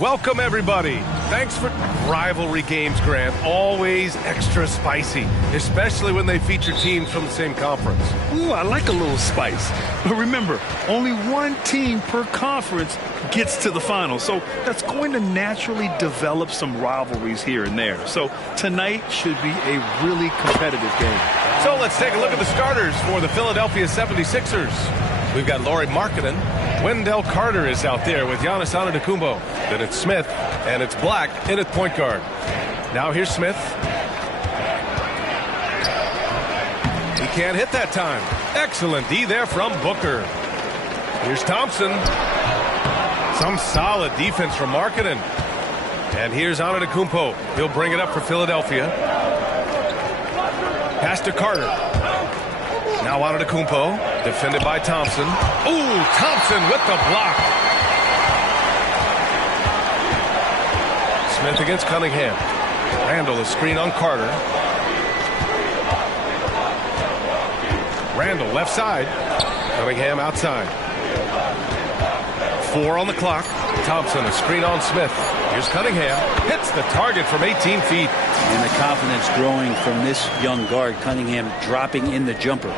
Welcome, everybody. Thanks for rivalry games, Grant. Always extra spicy, especially when they feature teams from the same conference. Ooh, I like a little spice. But remember, only one team per conference gets to the final. So that's going to naturally develop some rivalries here and there. So tonight should be a really competitive game. So let's take a look at the starters for the Philadelphia 76ers. We've got Lauri Markkanen. Wendell Carter is out there with Giannis Antetokounmpo. Then it's Smith, and it's Black in at point guard. Now here's Smith. He can't hit that time. Excellent D there from Booker. Here's Thompson. Some solid defense from Markkanen. And here's Antetokounmpo. He'll bring it up for Philadelphia. Pass to Carter. Now Antetokounmpo, defended by Thompson. Ooh, Thompson with the block. Smith against Cunningham. Randall is screen on Carter. Randall left side. Cunningham outside. 4 on the clock. Thompson a screen on Smith. Here's Cunningham. Hits the target from 18 feet. And the confidence growing from this young guard. Cunningham dropping in the jumper.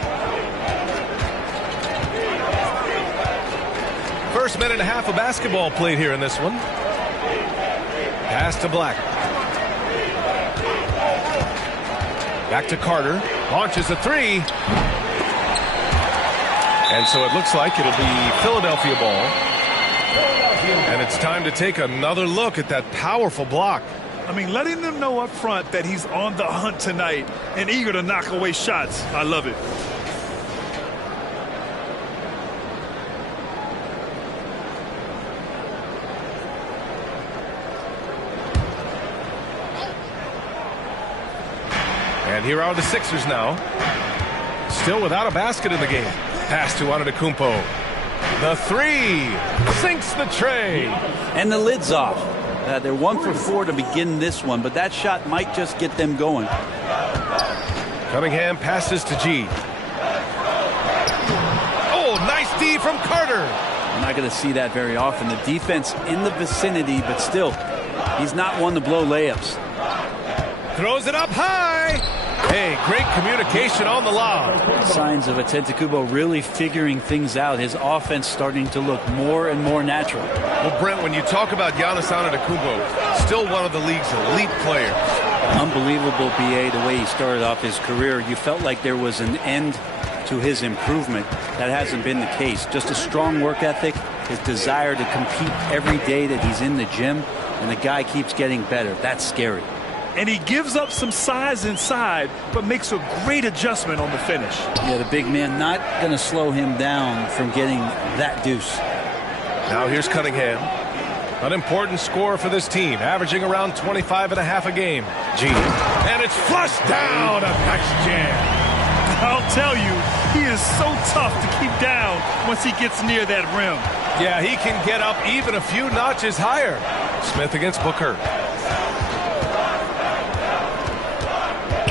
First minute and a half of basketball played here in this one. Pass to Black. Back to Carter. Launches a three. And so it looks like it'll be Philadelphia ball. And it's time to take another look at that powerful block. I mean, letting them know up front that he's on the hunt tonight and eager to knock away shots. I love it. And here are the Sixers now. Still without a basket in the game. Pass to Antetokounmpo. The three sinks the tray. And the lid's off. They're 1 for 4 to begin this one, but that shot might just get them going. Cunningham passes to G. Oh, nice D from Carter. I'm not going to see that very often. The defense in the vicinity, but still, he's not one to blow layups. Throws it up high. Hey, great communication on the lob. Signs of Antetokounmpo really figuring things out. His offense starting to look more and more natural. Well, Brent, when you talk about Giannis Antetokounmpo, still one of the league's elite players. Unbelievable, BA, the way he started off his career. You felt like there was an end to his improvement. That hasn't been the case. Just a strong work ethic, his desire to compete every day that he's in the gym, and the guy keeps getting better. That's scary. And he gives up some size inside, but makes a great adjustment on the finish. Yeah, the big man not going to slow him down from getting that deuce. Now here's Cunningham. An important score for this team, averaging around 25 and a half a game. G. And it's flushed down. A nice jam. I'll tell you, he is so tough to keep down once he gets near that rim. Yeah, he can get up even a few notches higher. Smith against Booker.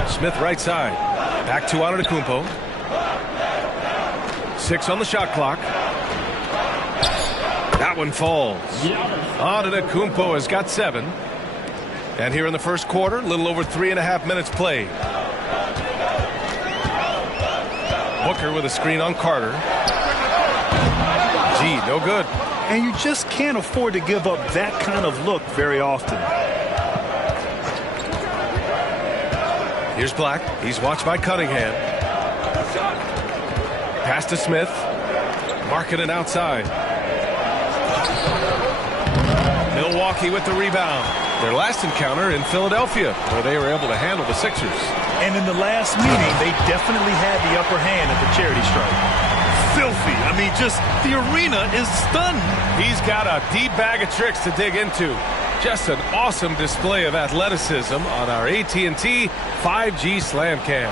Smith right side. Back to Antetokounmpo. 6 on the shot clock. That one falls. Antetokounmpo has got 7. And here in the first quarter, a little over 3.5 minutes played. Booker with a screen on Carter. Gee, no good. And you just can't afford to give up that kind of look very often. Here's Black. He's watched by Cunningham. Pass to Smith. Markkanen outside. Milwaukee with the rebound. Their last encounter in Philadelphia, where they were able to handle the Sixers. And in the last meeting, they definitely had the upper hand at the charity stripe. Filthy. I mean, just the arena is stunned. He's got a deep bag of tricks to dig into. Just an awesome display of athleticism on our AT&T 5G Slam Cam.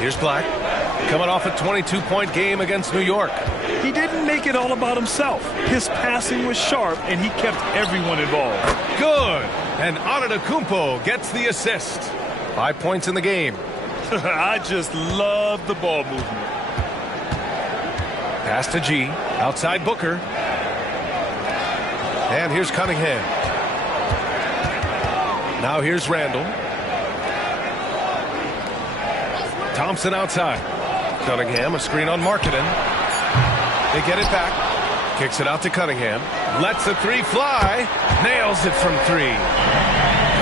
Here's Black, coming off a 22-point game against New York. He didn't make it all about himself. His passing was sharp, and he kept everyone involved. Good. And Antetokounmpo gets the assist. 5 points in the game. I just love the ball movement. Pass to G. Outside Booker. And here's Cunningham. Now here's Randall. Thompson outside. Cunningham, a screen on Markkanen. They get it back. Kicks it out to Cunningham. Lets the three fly. Nails it from three.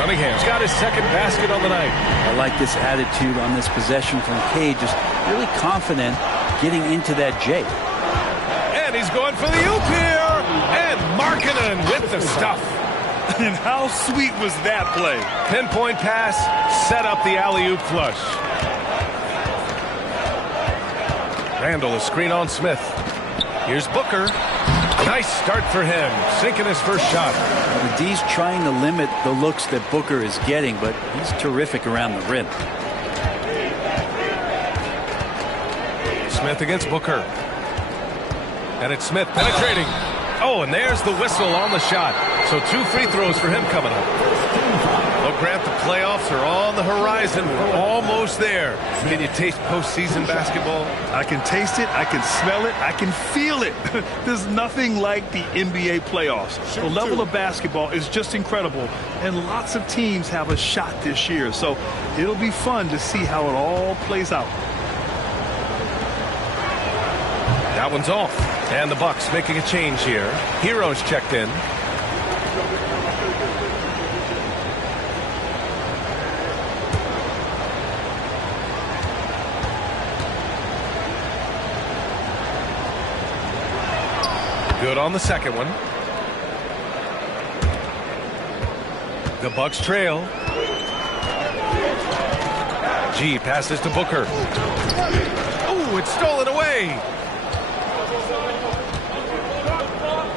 Cunningham's got his second basket on the night. I like this attitude on this possession from Cade. Just really confident getting into that J. And he's going for the oop here. And Markkanen with the stuff. And how sweet was that play? Pinpoint pass, set up the alley-oop flush. Randall, a screen on Smith. Here's Booker. Nice start for him, sinking his first shot. The D's trying to limit the looks that Booker is getting, but he's terrific around the rim. Smith against Booker. And it's Smith penetrating. Oh, and there's the whistle on the shot. So 2 free throws for him coming up. Well, Grant, the playoffs are on the horizon. We're almost there. Can you taste postseason basketball? I can taste it. I can smell it. I can feel it. There's nothing like the NBA playoffs. The level of basketball is just incredible. And lots of teams have a shot this year. So it'll be fun to see how it all plays out. That one's off. And the Bucks making a change here. Hero's checked in. Good on the second one. The Bucks trail. G passes to Booker. Oh, it's stolen away.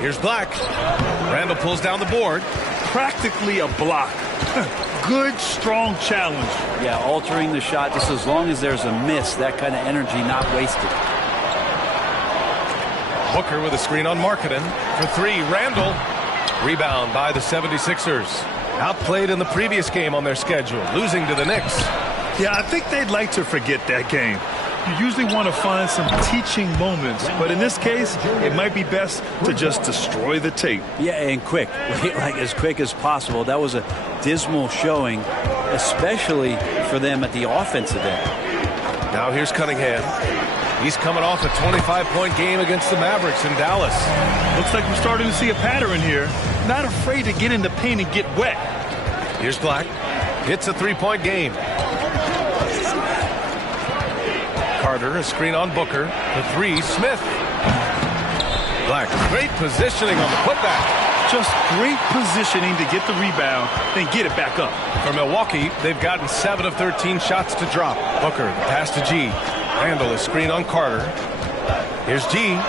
Here's Black. Randall pulls down the board. Practically a block. Good, strong challenge. Yeah, altering the shot just as long as there's a miss, that kind of energy not wasted. Booker with a screen on Markkanen. For three, Randall. Rebound by the 76ers. Outplayed in the previous game on their schedule, losing to the Knicks. Yeah, I think they'd like to forget that game. You usually want to find some teaching moments, but in this case, it might be best to just destroy the tape. Yeah, and quick, like as quick as possible. That was a dismal showing, especially for them at the offensive end. Now here's Cunningham. He's coming off a 25-point game against the Mavericks in Dallas. Looks like we're starting to see a pattern here. Not afraid to get in the paint and get wet. Here's Black. Hits a three-point game. Carter, a screen on Booker. The three, Smith. Black, great positioning on the putback. Just great positioning to get the rebound, then get it back up. For Milwaukee, they've gotten 7 of 13 shots to drop. Booker, the pass to G. Randall, a screen on Carter. Here's G.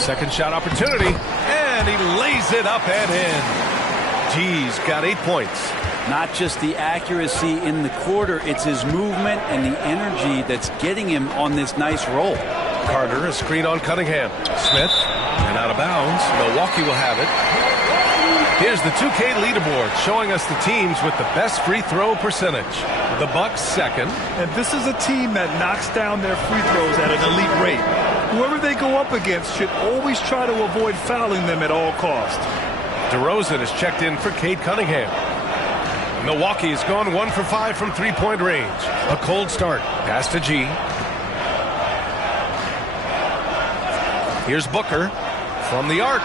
Second shot opportunity, and he lays it up and in. G's got 8 points. Not just the accuracy in the quarter, it's his movement and the energy that's getting him on this nice roll. Carter, a screen on Cunningham. Smith, and out of bounds. Milwaukee will have it. Here's the 2K leaderboard showing us the teams with the best free throw percentage. The Bucks second. And this is a team that knocks down their free throws at an elite rate. Whoever they go up against should always try to avoid fouling them at all costs. DeRozan is checked in for Cade Cunningham. Milwaukee has gone 1 for 5 from three-point range. A cold start. Pass to G. Here's Booker from the arc.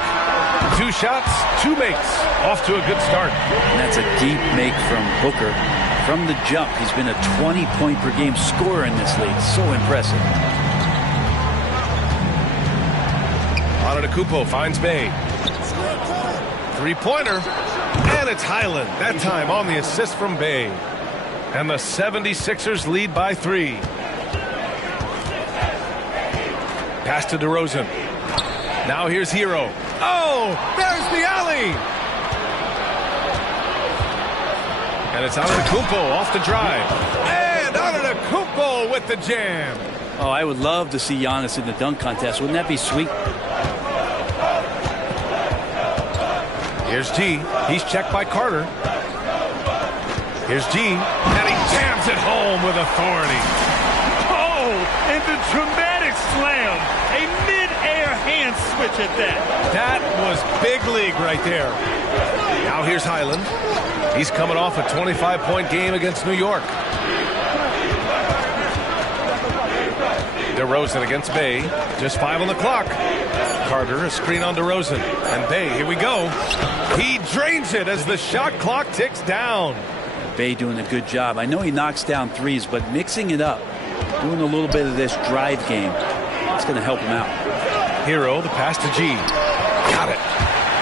2 shots, 2 makes. Off to a good start. And that's a deep make from Booker. From the jump, he's been a 20-point-per-game scorer in this league. So impressive. Antetokounmpo finds Bay. Three-pointer. And it's Highland, that time on the assist from Bay. And the 76ers lead by 3. Pass to DeRozan. Now here's Hero. Oh, there's the alley. And it's Antetokounmpo off the drive. And Antetokounmpo with the jam. Oh, I would love to see Giannis in the dunk contest. Wouldn't that be sweet? Here's G. He's checked by Carter. Here's G. And he jams it home with authority. Oh, and the dramatic slam. A mid-air hand switch at that. That was big league right there. Now here's Highland. He's coming off a 25-point game against New York. DeRozan against Bay. Just 5 on the clock. Carter, a screen on DeRozan. And Bay, here we go. He drains it as the shot clock ticks down. Bay doing a good job. I know he knocks down threes, but mixing it up, doing a little bit of this drive game, it's going to help him out. Hero, the pass to G. Got it.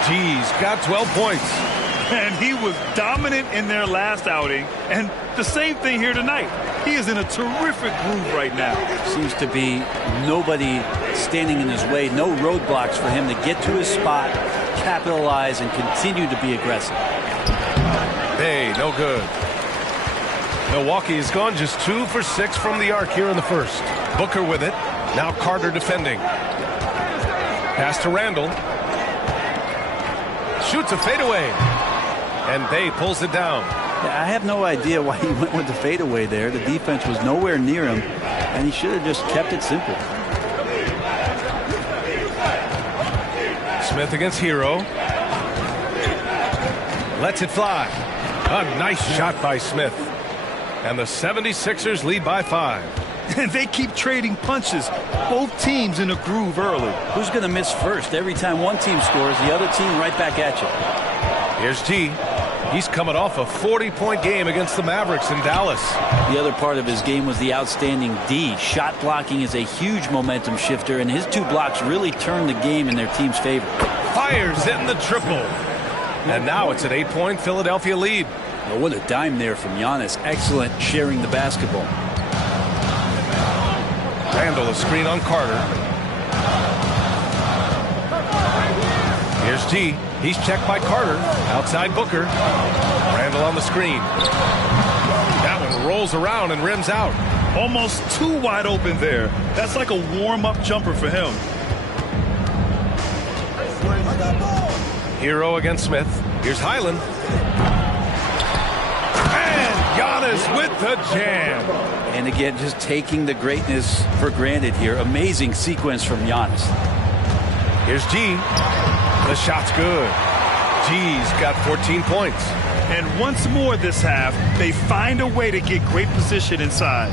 G's got 12 points. And he was dominant in their last outing. And the same thing here tonight. He is in a terrific groove right now. Seems to be nobody standing in his way. No roadblocks for him to get to his spot, capitalize, and continue to be aggressive. Bay, no good. Milwaukee has gone just 2 for 6 from the arc here in the first. Booker with it. Now Carter defending. Pass to Randall. Shoots a fadeaway. And Bay pulls it down. I have no idea why he went with the fadeaway there. The defense was nowhere near him, and he should have just kept it simple. Smith against Hero. Lets it fly. A nice shot by Smith. And the 76ers lead by 5. And they keep trading punches. Both teams in a groove early. Who's going to miss first? Every time one team scores, the other team right back at you. Here's G. He's coming off a 40-point game against the Mavericks in Dallas. The other part of his game was the outstanding D. Shot blocking is a huge momentum shifter, and his 2 blocks really turned the game in their team's favor. Fires in the triple. And now it's an 8-point Philadelphia lead. Well, what a dime there from Giannis. Excellent sharing the basketball. Randall, a screen on Carter. Here's G. He's checked by Carter. Outside Booker. Randall on the screen. That one rolls around and rims out. Almost too wide open there. That's like a warm-up jumper for him. Hero against Smith. Here's Highland. And Giannis with the jam. And again, just taking the greatness for granted here. Amazing sequence from Giannis. Here's G. The shot's good. G's got 14 points. And once more this half, they find a way to get great position inside.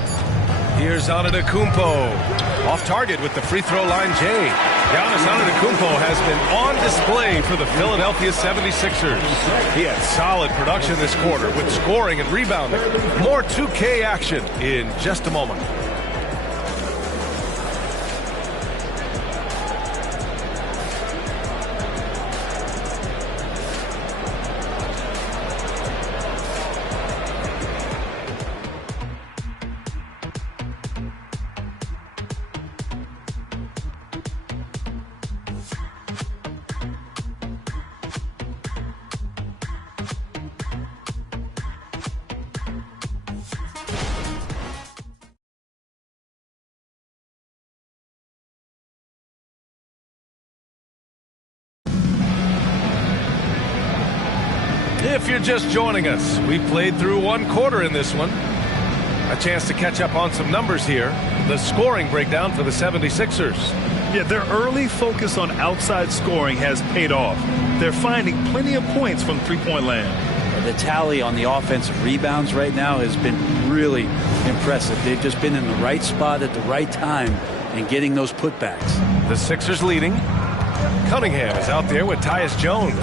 Here's Antetokounmpo. Off target with the free throw line J. Giannis Antetokounmpo has been on display for the Philadelphia 76ers. He had solid production this quarter with scoring and rebounding. More 2K action in just a moment. If you're just joining us, we've played through 1 quarter in this one. A chance to catch up on some numbers here. The scoring breakdown for the 76ers. Yeah, their early focus on outside scoring has paid off. They're finding plenty of points from three-point land. The tally on the offensive rebounds right now has been really impressive. They've just been in the right spot at the right time and getting those putbacks. The Sixers leading. Cunningham is out there with Tyus Jones.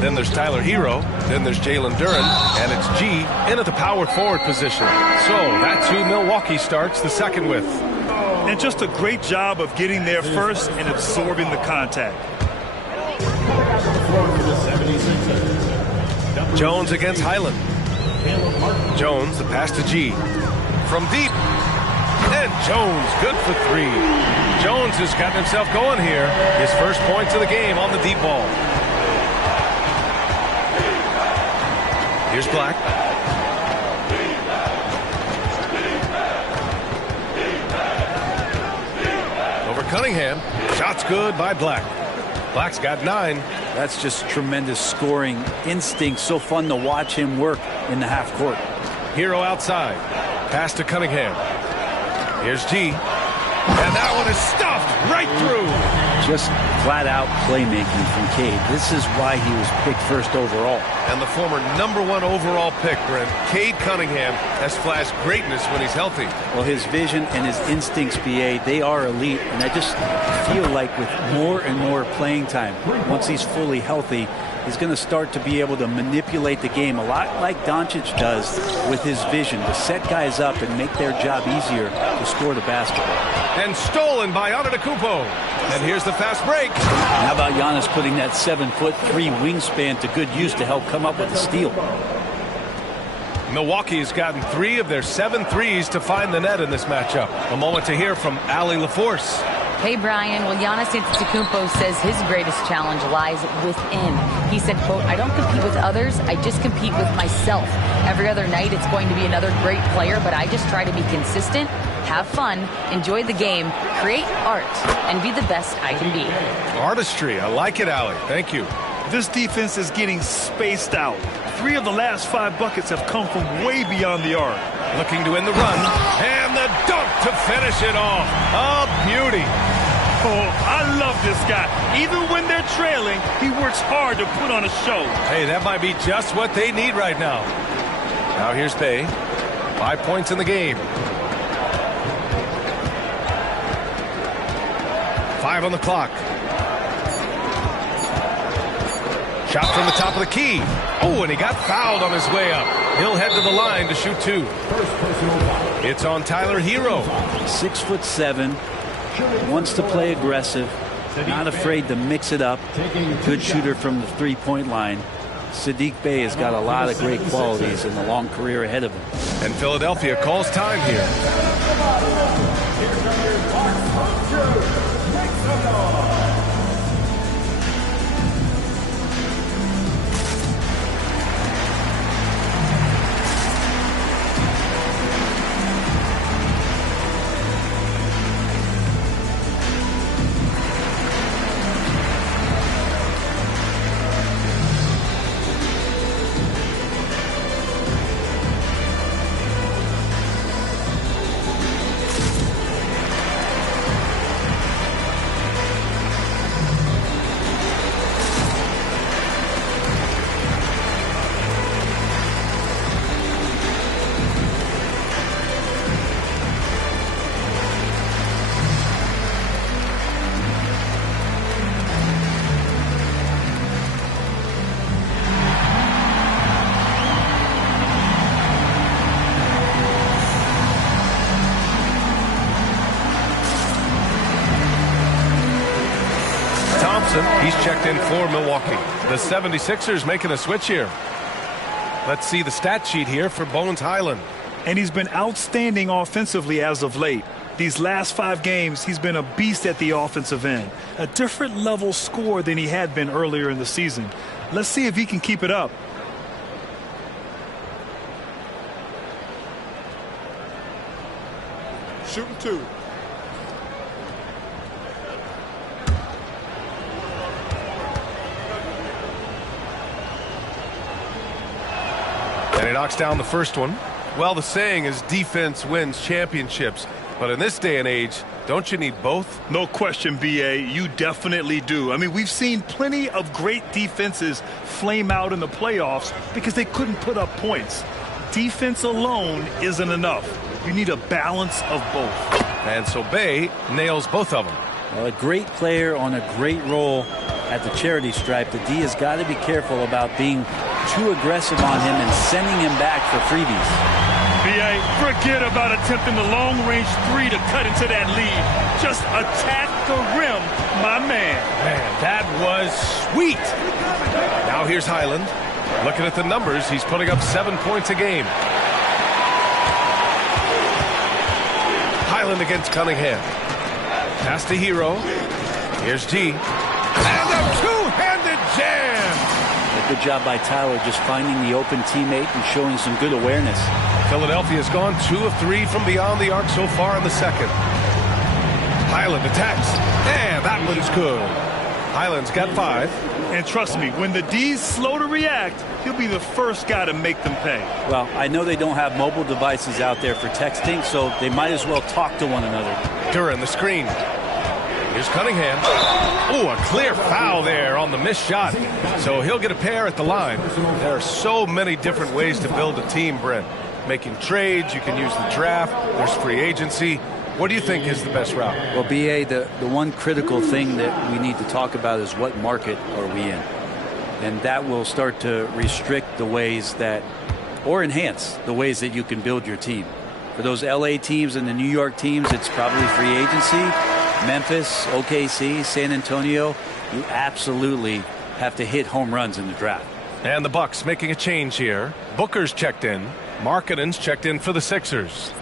Then there's Tyler Hero. Then there's Jalen Duren. And it's G in at the power forward position. So that's who Milwaukee starts the second with. And just a great job of getting there first and absorbing the contact. Jones against Highland. Jones, the pass to G. From deep. And Jones, good for 3. Jones has gotten himself going here. His first points of the game on the deep ball. Here's Black. Over Cunningham. Shot's good by Black. Black's got 9. That's just tremendous scoring instinct. So fun to watch him work in the half court. Hero outside. Pass to Cunningham. Here's G. And that one is stuffed right through. Just flat-out playmaking from Cade. This is why he was picked first overall. And the former #1 overall pick, Brent, Cade Cunningham, has flashed greatness when he's healthy. Well, his vision and his instincts, BA, they are elite. And I just feel like with more and more playing time, once he's fully healthy, he's going to start to be able to manipulate the game a lot like Doncic does with his vision, to set guys up and make their job easier to score the basketball. And stolen by Antetokounmpo. And here's the fast break. And how about Giannis putting that 7'3" wingspan to good use to help come up with the steal? Milwaukee's gotten 3 of their 7 threes to find the net in this matchup. A moment to hear from Allie LaForce. Hey, Brian. Well, Giannis Antetokounmpo says his greatest challenge lies within. He said, quote, "I don't compete with others. I just compete with myself. Every other night it's going to be another great player, but I just try to be consistent, have fun, enjoy the game, create art, and be the best I can be." Artistry. I like it, Allie. Thank you. This defense is getting spaced out. 3 of the last 5 buckets have come from way beyond the arc. Looking to win the run. And the dunk to finish it off. A beauty. Oh, I love this guy. Even when they're trailing, he works hard to put on a show. Hey, that might be just what they need right now. Now here's Bay. 5 points in the game. 5 on the clock. Shot from the top of the key. Oh, and he got fouled on his way up. He'll head to the line to shoot 2. It's on Tyler Hero. 6'7", wants to play aggressive, not afraid to mix it up. Good shooter from the three-point line. Saddiq Bey has got a lot of great qualities and a long career ahead of him. And Philadelphia calls time here. He's checked in for Milwaukee. The 76ers making a switch here. Let's see the stat sheet here for Bones Hyland. And he's been outstanding offensively as of late. These last 5 games, he's been a beast at the offensive end. A different level scorer than he had been earlier in the season. Let's see if he can keep it up. Shooting 2. And he knocks down the first one. Well, the saying is defense wins championships. But in this day and age, don't you need both? No question, B.A. You definitely do. I mean, we've seen plenty of great defenses flame out in the playoffs because they couldn't put up points. Defense alone isn't enough. You need a balance of both. And so Bay nails both of them. Well, a great player on a great role at the charity stripe. The D has got to be careful about being too aggressive on him and sending him back for freebies. B.A., forget about attempting the long-range 3 to cut into that lead. Just attack the rim, my man. Man, that was sweet. Now here's Hyland. Looking at the numbers, he's putting up 7 points a game. Hyland against Cunningham. Pass to Hero. Here's G. And a two-handed jam. A good job by Tyler just finding the open teammate and showing some good awareness. Philadelphia's gone 2 of 3 from beyond the arc so far in the second. Hyland attacks. And that one's good. Hyland's got 5. And trust me, when the D's slow to react, he'll be the first guy to make them pay. Well, I know they don't have mobile devices out there for texting, so they might as well talk to one another. Duran, the screen. Here's Cunningham. Oh, a clear foul there on the missed shot. So he'll get a pair at the line. There are so many different ways to build a team, Brent. Making trades, you can use the draft, there's free agency. What do you think is the best route? Well, B.A., the one critical thing that we need to talk about is what market are we in? And that will start to restrict the ways that, or enhance the ways that you can build your team. For those L.A. teams and the New York teams, it's probably free agency. Memphis, OKC, San Antonio, you absolutely have to hit home runs in the draft. And the Bucks making a change here. Booker's checked in. Markkanen's checked in for the Sixers.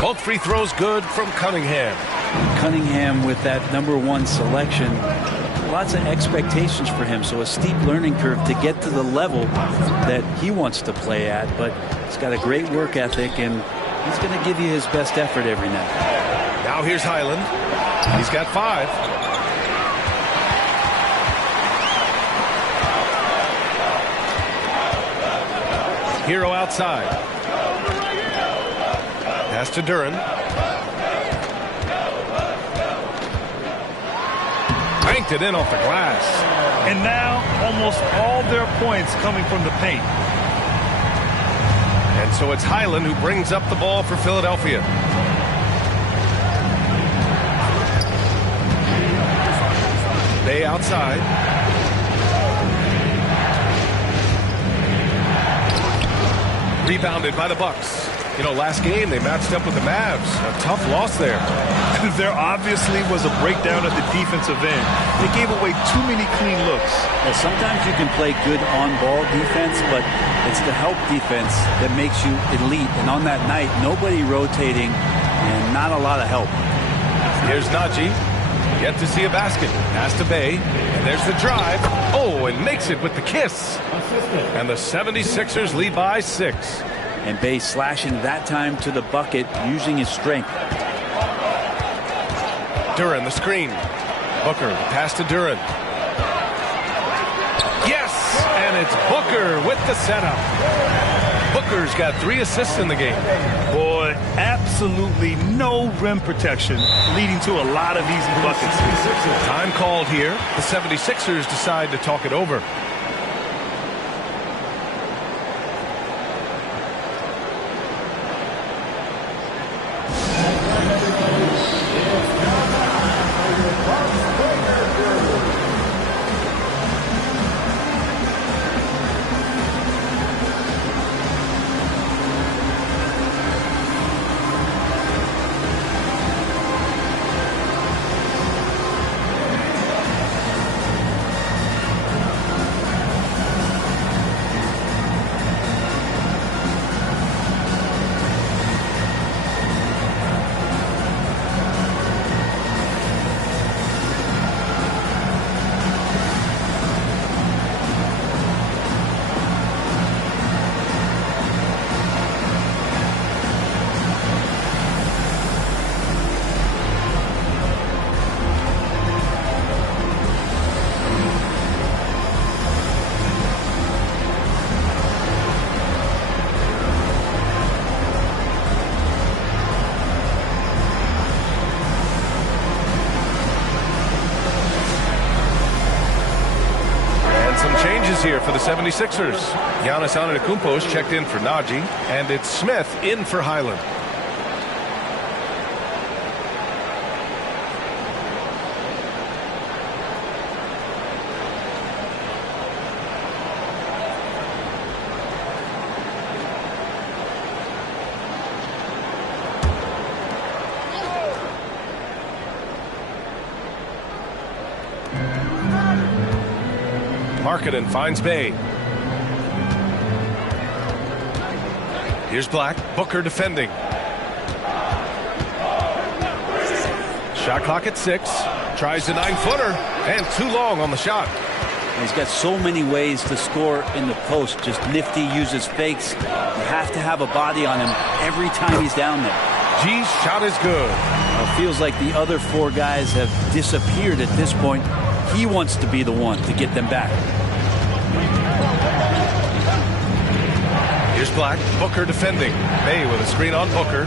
Both free throws good from Cunningham. Cunningham with that #1 selection. Lots of expectations for him, so a steep learning curve to get to the level that he wants to play at, but he's got a great work ethic, and he's going to give you his best effort every night. Now here's Highland. He's got 5. Hero outside. Pass to Duran. Banked it in off the glass. And now almost all their points coming from the paint. And so it's Highland who brings up the ball for Philadelphia. Bay outside. Rebounded by the Bucks. You know, last game they matched up with the Mavs. A tough loss there. There obviously was a breakdown at the defensive end. They gave away too many clean looks. Well, sometimes you can play good on-ball defense, but it's the help defense that makes you elite. And on that night, nobody rotating and not a lot of help. Here's Najee. Yet to see a basket. Pass to Bay. And there's the drive. Oh, and makes it with the kiss. And the 76ers lead by 6. And Bay slashing that time to the bucket using his strength. Duran, the screen. Booker, pass to Duran. Yes! And it's Booker with the setup. Booker's got 3 assists in the game. Boy, absolutely no rim protection, leading to a lot of easy buckets. Time called here. The 76ers decide to talk it over. Here for the 76ers. Giannis Antetokounmpo's checked in for Najee, and it's Smith in for Highland. Markkanen finds Bay. Here's Black. Booker defending. Shot clock at 6. Tries a 9-footer and too long on the shot. He's got so many ways to score in the post. Just nifty, uses fakes. You have to have a body on him every time he's down there. G's shot is good. It feels like the other 4 guys have disappeared at this point. He wants to be the one to get them back. Here's Black. Booker defending. Bay with a screen on Booker.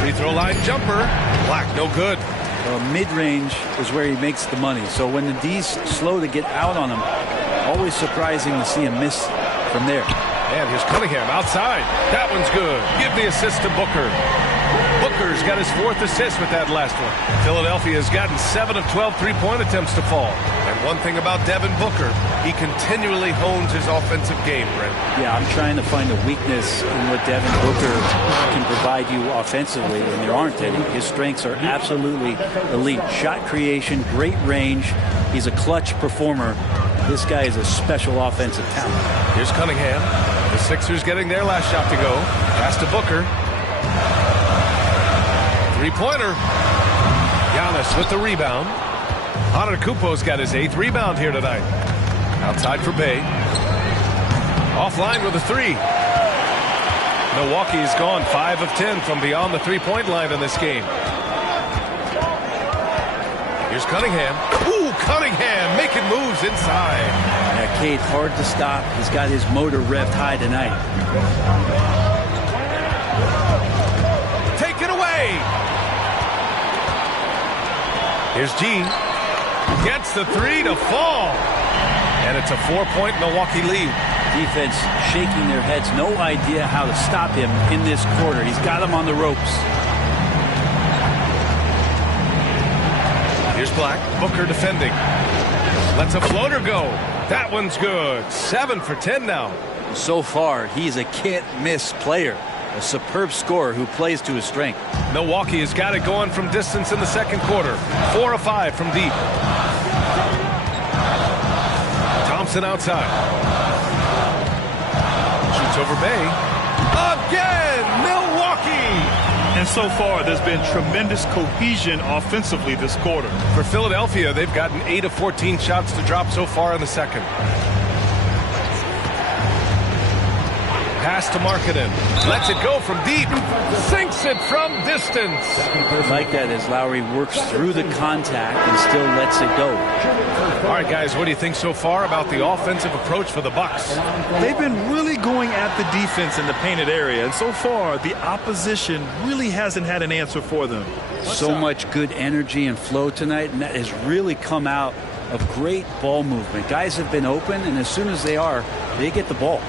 Free throw line jumper. Black, no good. Mid-range is where he makes the money. So when the D's slow to get out on him, always surprising to see him miss from there. And here's Cunningham outside. That one's good. Give the assist to Booker. Booker's got his 4th assist with that last one. Philadelphia has gotten 7 of 12 three-point attempts to fall. And one thing about Devin Booker, he continually hones his offensive game, Brent. Yeah, I'm trying to find a weakness in what Devin Booker can provide you offensively, and there aren't any. His strengths are absolutely elite. Shot creation, great range. He's a clutch performer. This guy is a special offensive talent. Here's Cunningham. The Sixers getting their last shot to go. Pass to Booker. Three-pointer. Giannis with the rebound. Antetokounmpo's got his 8th rebound here tonight. Outside for Bay. Offline with a 3. Milwaukee's gone 5 of 10 from beyond the three-point line in this game. Here's Cunningham. Ooh, Cunningham making moves inside. Yeah, Cade, hard to stop. He's got his motor revved high tonight. Take it away. Here's G. Gets the 3 to fall. And it's a 4-point Milwaukee lead. Defense shaking their heads. No idea how to stop him in this quarter. He's got him on the ropes. Here's Black. Booker defending. Lets a floater go. That one's good. 7 for 10 now. So far, he's a can't-miss player. A superb scorer who plays to his strength. Milwaukee has got it going from distance in the second quarter. 4 of 5 from deep. Thompson outside. Shoots over Bay. Again, Milwaukee! And so far, there's been tremendous cohesion offensively this quarter. For Philadelphia, they've gotten 8 of 14 shots to drop so far in the second. Pass to Markkanen. Lets it go from deep. Sinks it from distance. Like that as Lowry works through the contact and still lets it go. All right, guys, what do you think so far about the offensive approach for the Bucks? They've been really going at the defense in the painted area, and so far the opposition really hasn't had an answer for them. So much good energy and flow tonight, and that has really come out of great ball movement. Guys have been open, and as soon as they are, they get the ball.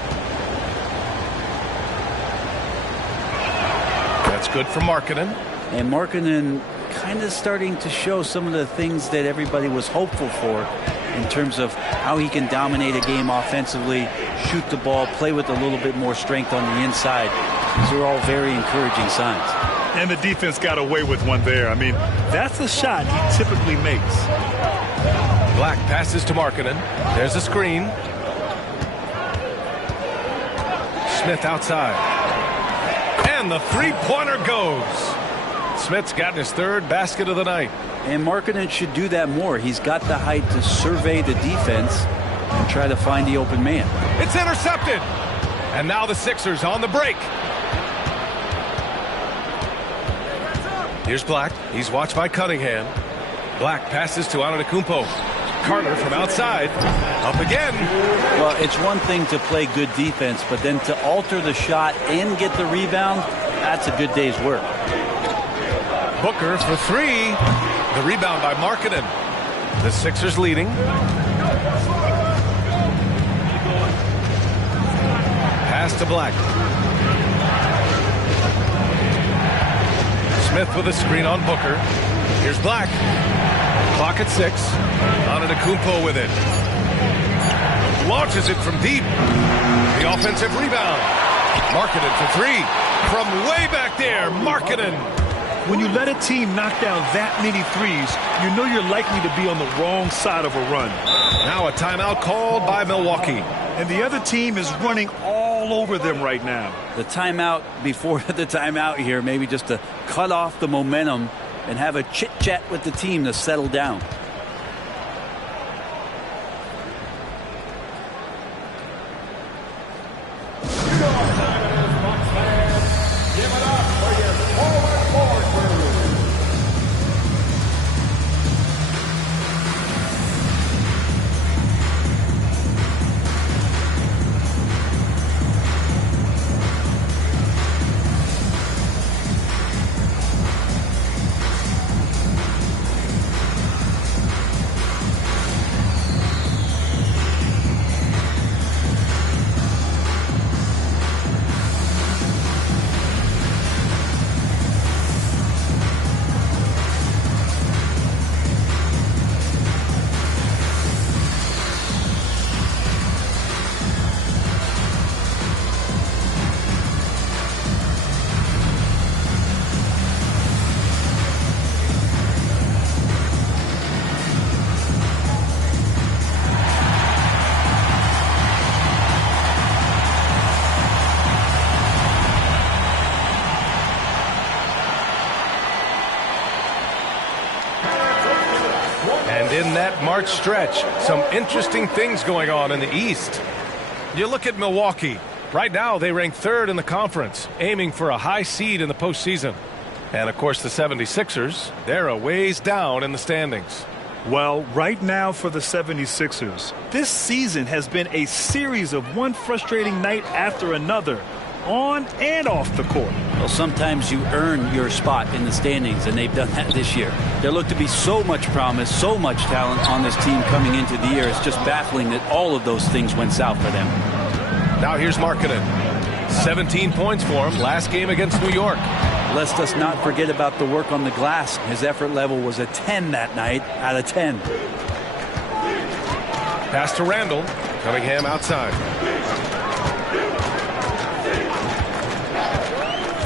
That's good for Markkanen. And Markkanen kind of starting to show some of the things that everybody was hopeful for in terms of how he can dominate a game offensively, shoot the ball, play with a little bit more strength on the inside. These are all very encouraging signs. And the defense got away with one there. I mean, that's a shot he typically makes. Black passes to Markkanen. There's a screen. Smith outside. And the three-pointer goes. Smith's gotten his 3rd basket of the night. And Markkanen should do that more. He's got the height to survey the defense and try to find the open man. It's intercepted. And now the Sixers on the break. Here's Black. He's watched by Cunningham. Black passes to Antetokounmpo. Carter from outside. Up again. Well, it's one thing to play good defense, but then to alter the shot and get the rebound, that's a good day's work. Booker for 3. The rebound by Markkanen. The Sixers leading. Pass to Black. Smith with a screen on Booker. Here's Black. Clock at 6. Antetokounmpo with it. Launches it from deep. The offensive rebound. Markkanen for 3. From way back there, Markkanen. When you let a team knock down that many threes, you know you're likely to be on the wrong side of a run. Now a timeout called by Milwaukee. And the other team is running all over them right now. The timeout before the timeout here, maybe just to cut off the momentum and have a chit-chat with the team to settle down. And in that March stretch, some interesting things going on in the East. You look at Milwaukee. Right now, they rank third in the conference, aiming for a high seed in the postseason. And, of course, the 76ers, they're a ways down in the standings. Well, right now for the 76ers, this season has been a series of one frustrating night after another, on and off the court. Well, sometimes you earn your spot in the standings, and they've done that this year. There looked to be so much promise, so much talent on this team coming into the year. It's just baffling that all of those things went south for them. Now here's Markkanen. 17 points for him last game against New York. Let's us not forget about the work on the glass. His effort level was a 10 that night out of 10. Pass to Randall. Cunningham outside.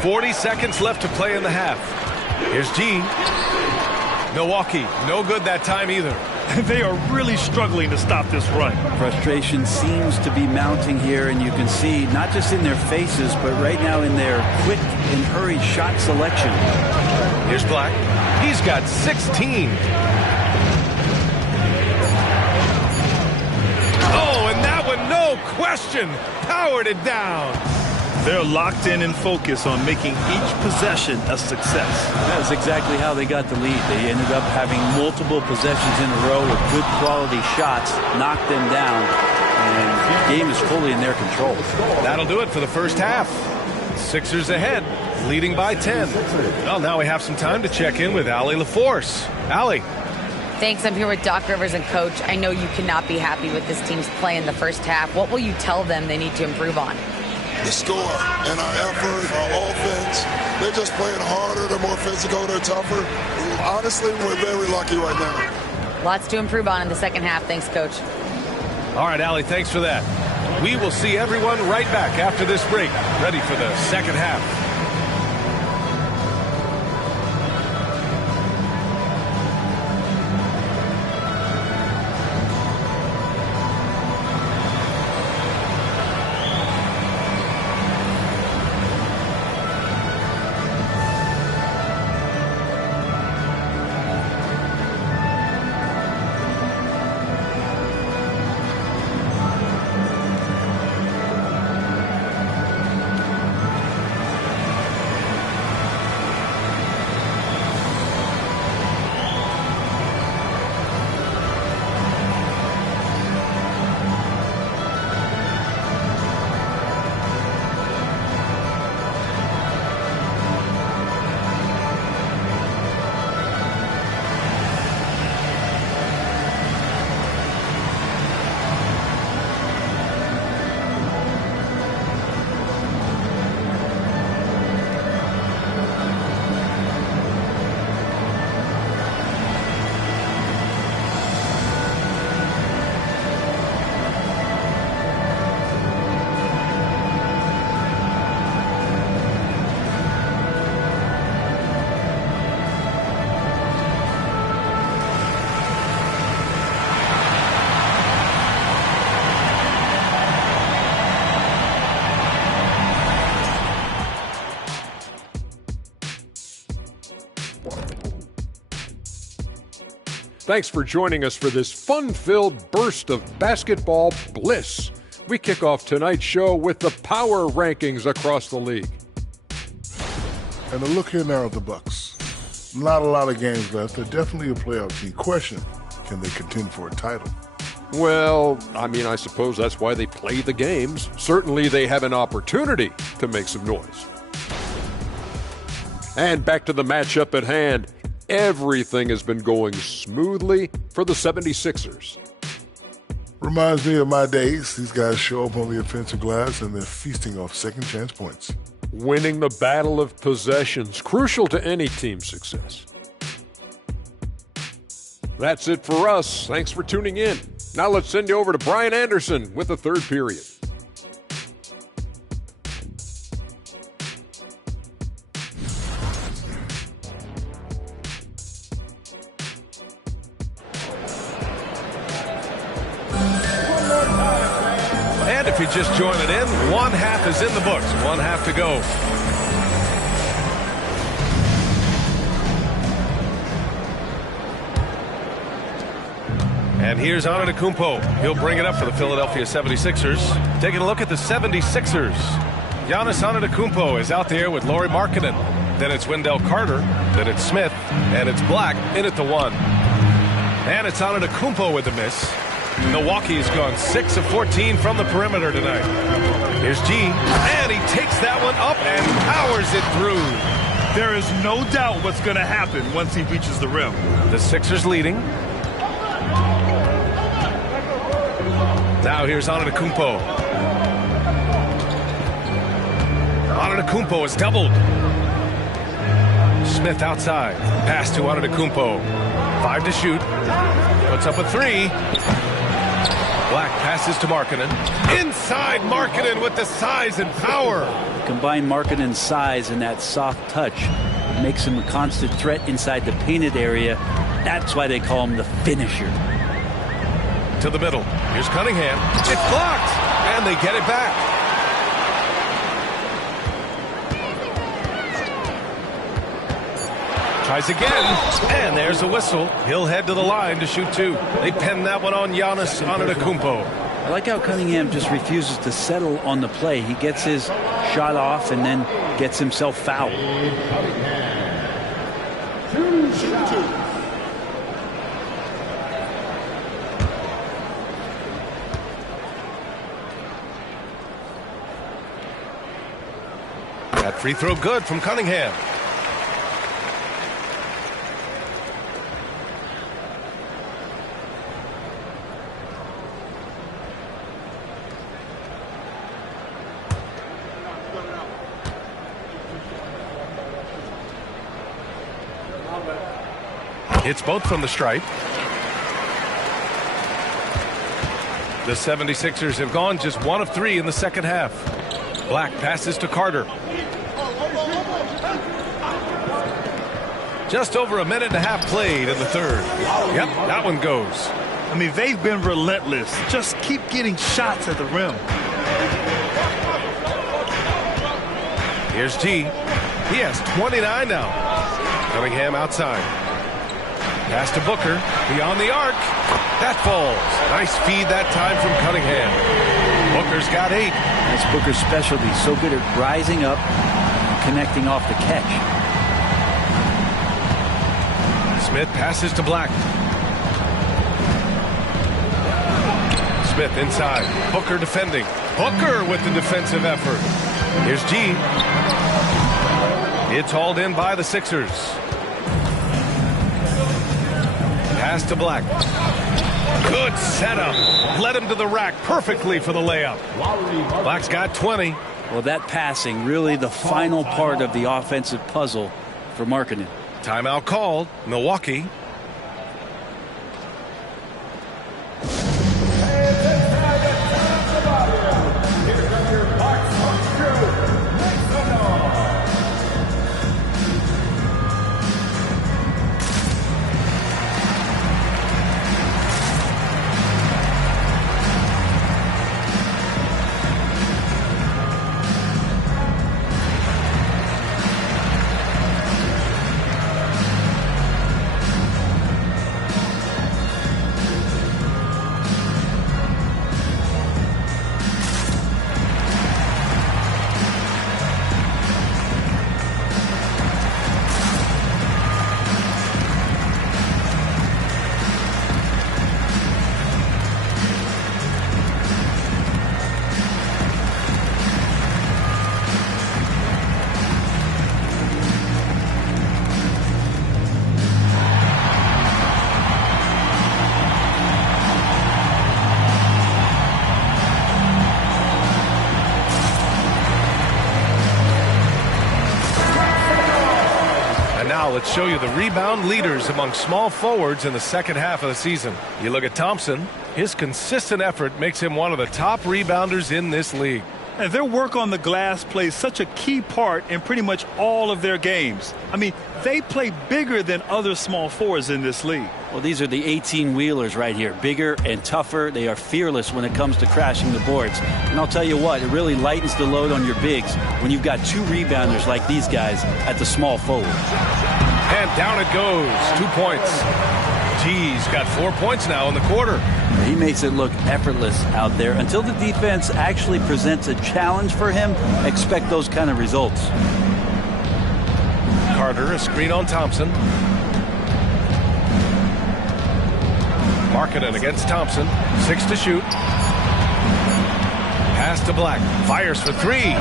40 seconds left to play in the half. Here's G. Milwaukee, no good that time either. They are really struggling to stop this run. Frustration seems to be mounting here, and you can see not just in their faces, but right now in their quick and hurried shot selection. Here's Black. He's got 16. Oh, and that one, no question, powered it down. They're locked in and focused on making each possession a success. That's exactly how they got the lead. They ended up having multiple possessions in a row with good quality shots, knocked them down, and the game is fully in their control. That'll do it for the first half. Sixers ahead, leading by 10. Well, now we have some time to check in with Allie LaForce. Allie. Thanks. I'm here with Doc Rivers and Coach. I know you cannot be happy with this team's play in the first half. What will you tell them they need to improve on? The score and our effort, our offense. They're just playing harder. They're more physical. They're tougher. Honestly, we're very lucky right now. Lots to improve on in the second half. Thanks, Coach. All right, Allie, thanks for that. We will see everyone right back after this break, ready for the second half. Thanks for joining us for this fun-filled burst of basketball bliss. We kick off tonight's show with the power rankings across the league. And a look here now at the Bucks. Not a lot of games left. They're definitely a playoff team. Question, can they contend for a title? Well, I suppose that's why they play the games. Certainly they have an opportunity to make some noise. And back to the matchup at hand. Everything has been going smoothly for the 76ers. Reminds me of my days. These guys show up on the offensive glass and they're feasting off second-chance points. Winning the battle of possessions, crucial to any team's success. That's it for us. Thanks for tuning in. Now let's send you over to Brian Anderson with the third period. And if you just joined it in, one half is in the books. One half to go. And here's Antetokounmpo. He'll bring it up for the Philadelphia 76ers. Taking a look at the 76ers. Giannis Antetokounmpo is out there with Lauri Markkanen. Then it's Wendell Carter. Then it's Smith. And it's Black in at the 1. And it's Antetokounmpo with the miss. Milwaukee's gone 6 of 14 from the perimeter tonight. Here's G. And he takes that one up and powers it through. There is no doubt what's going to happen once he reaches the rim. The Sixers leading. Now here's Antetokounmpo. Antetokounmpo is doubled. Smith outside. Pass to Antetokounmpo. 5 to shoot. Puts up a 3. Black passes to Markkanen. Inside Markkanen with the size and power. Combine Markkanen's size and that soft touch. It makes him a constant threat inside the painted area. That's why they call him the finisher. To the middle. Here's Cunningham. It's blocked. And they get it back. Tries again. And there's a whistle. He'll head to the line to shoot 2. They pen that one on Giannis Antetokounmpo. I like how Cunningham just refuses to settle on the play. He gets his shot off and then gets himself fouled. That free throw good from Cunningham. It's both from the stripe. The 76ers have gone just 1 of 3 in the second half. Black passes to Carter. Just over a minute and a half played in the third. Yep, that one goes. I mean, they've been relentless. Just keep getting shots at the rim. Here's G. He has 29 now. Cunningham outside. Pass to Booker. Beyond the arc. That falls. Nice feed that time from Cunningham. Booker's got 8. That's Booker's specialty. So good at rising up and connecting off the catch. Smith passes to Black. Smith inside. Booker defending. Booker with the defensive effort. Here's G. It's hauled in by the Sixers. Pass to Black. Good setup. Led him to the rack perfectly for the layup. Black's got 20. Well, that passing really the final part of the offensive puzzle for Markkanen. Timeout called. Milwaukee. Let's show you the rebound leaders among small forwards in the second half of the season. You look at Thompson. His consistent effort makes him one of the top rebounders in this league. And their work on the glass plays such a key part in pretty much all of their games. I mean, they play bigger than other small forwards in this league. Well, these are the 18-wheelers right here. Bigger and tougher. They are fearless when it comes to crashing the boards. And I'll tell you what, it really lightens the load on your bigs when you've got 2 rebounders like these guys at the small forward. And down it goes. 2 points. G's got 4 points now in the quarter. He makes it look effortless out there. Until the defense actually presents a challenge for him, expect those kind of results. Carter, a screen on Thompson. Markkanen against Thompson. 6 to shoot. Pass to Black. Fires for 3.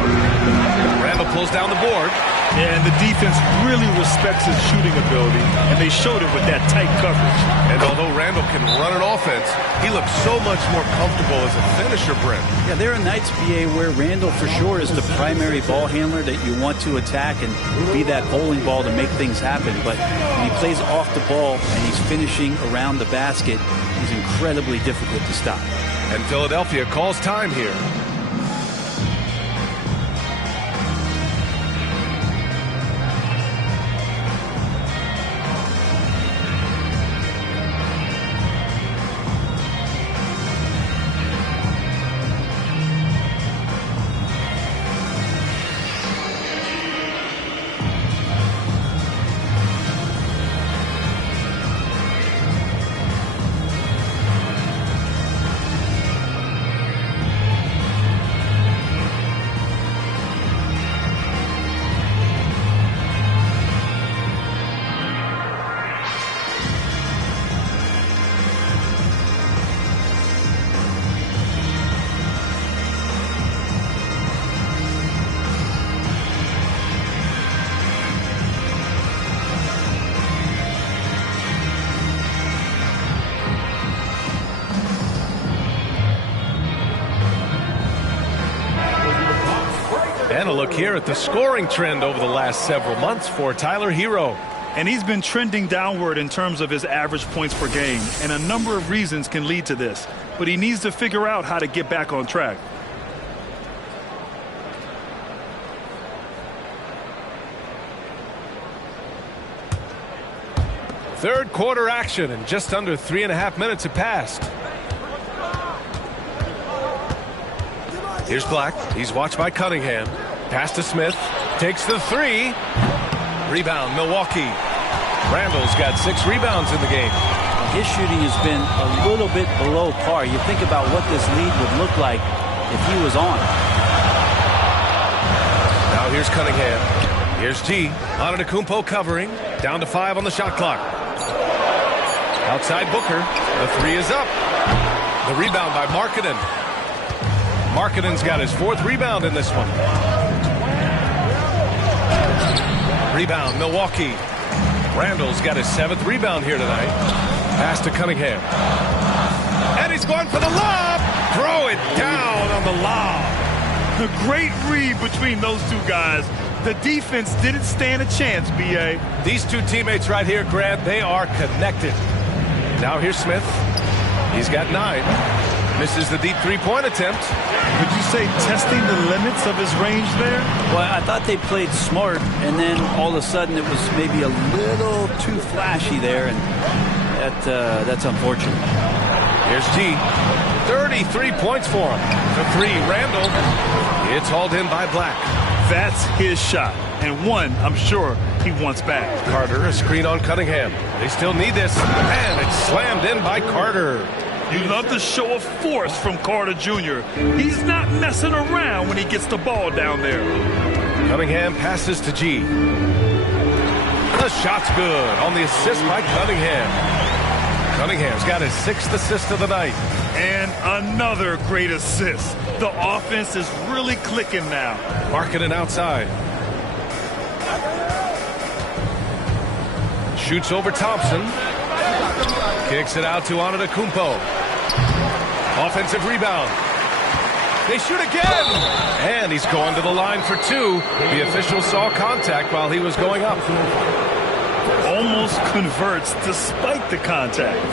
Randall pulls down the board. Yeah, and the defense really respects his shooting ability, and they showed it with that tight coverage. And although Randall can run an offense, he looks so much more comfortable as a finisher, Brent. Yeah, there are nights, BA, where Randall for sure is the primary ball handler that you want to attack and be that bowling ball to make things happen. But when he plays off the ball and he's finishing around the basket, he's incredibly difficult to stop. And Philadelphia calls time here. And a look here at the scoring trend over the last several months for Tyler Hero. And he's been trending downward in terms of his average points per game, and a number of reasons can lead to this. But he needs to figure out how to get back on track. Third quarter action, and just under 3.5 minutes have passed. Here's Black. He's watched by Cunningham. Pass to Smith. Takes the 3. Rebound, Milwaukee. Randall's got 6 rebounds in the game. His shooting has been a little bit below par. You think about what this lead would look like if he was on. Now here's Cunningham. Here's G. Antetokounmpo covering. Down to 5 on the shot clock. Outside Booker. The 3 is up. The rebound by Markkanen. Markkanen's got his 4th rebound in this one. Rebound, Milwaukee. Randall's got his 7th rebound here tonight. Pass to Cunningham. And he's going for the lob. Throw it down on the lob. The great read between those two guys. The defense didn't stand a chance, B.A. These two teammates right here, Grant, they are connected. Now here's Smith. He's got 9. Misses the deep three-point attempt. Would you say testing the limits of his range there? Well, I thought they played smart, and then all of a sudden it was maybe a little too flashy there, and that's unfortunate. Here's G. 33 points for him. The 3, Randall. It's hauled in by Black. That's his shot, and one I'm sure he wants back. Carter, a screen on Cunningham. They still need this, and it's slammed in by Carter. You love the show of force from Carter Jr. He's not messing around when he gets the ball down there. Cunningham passes to G. The shot's good on the assist by Cunningham. Cunningham's got his 6th assist of the night. And another great assist. The offense is really clicking now. Markkanen outside. Shoots over Thompson. Kicks it out to Antetokounmpo. Offensive rebound. They shoot again. And he's going to the line for 2. The official saw contact while he was going up. Almost converts despite the contact.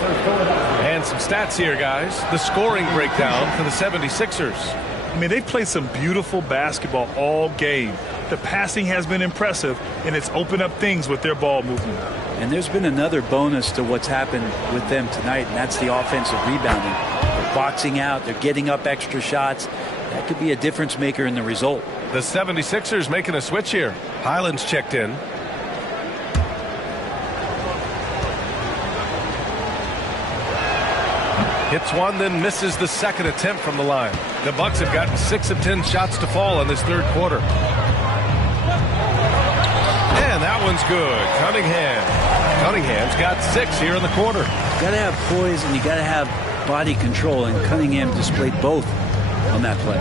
And some stats here, guys. The scoring breakdown for the 76ers. I mean, they've played some beautiful basketball all game. The passing has been impressive, and it's opened up things with their ball movement. And there's been another bonus to what's happened with them tonight, and that's the offensive rebounding. They're boxing out. They're getting up extra shots. That could be a difference maker in the result. The 76ers making a switch here. Highland's checked in. Hits one, then misses the second attempt from the line. The Bucks have gotten 6 of 10 shots to fall in this third quarter. And that one's good. Cunningham's got 6 here in the quarter. You got to have poise and you got to have body control, and Cunningham displayed both on that play.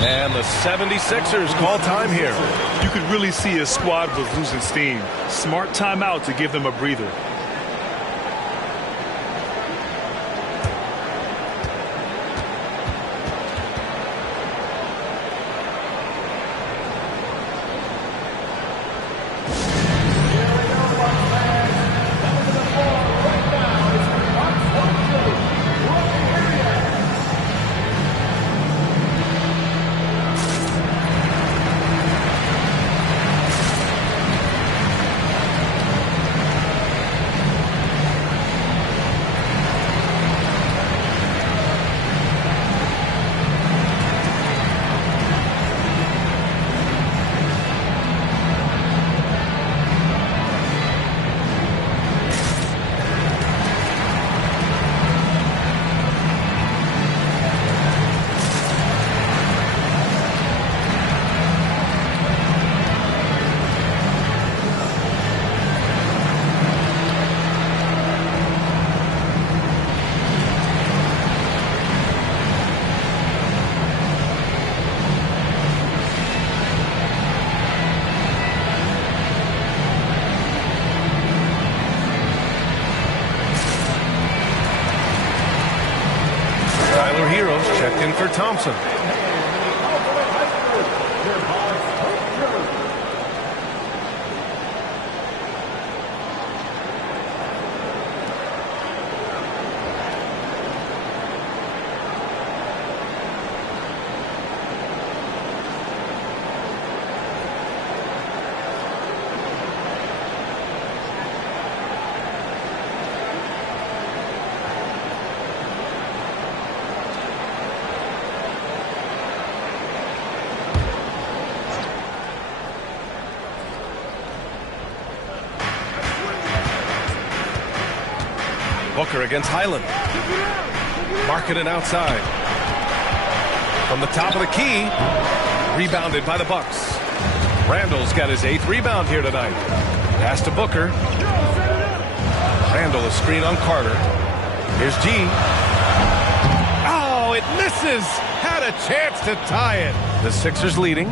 And the 76ers call time here. You could really see his squad was losing steam. Smart timeout to give them a breather. Checked in for Thompson. Booker against Highland. Markkanen outside. From the top of the key. Rebounded by the Bucks. Randall's got his 8th rebound here tonight. Pass to Booker. Randall a screen on Carter. Here's G. Oh, it misses. Had a chance to tie it. The Sixers leading.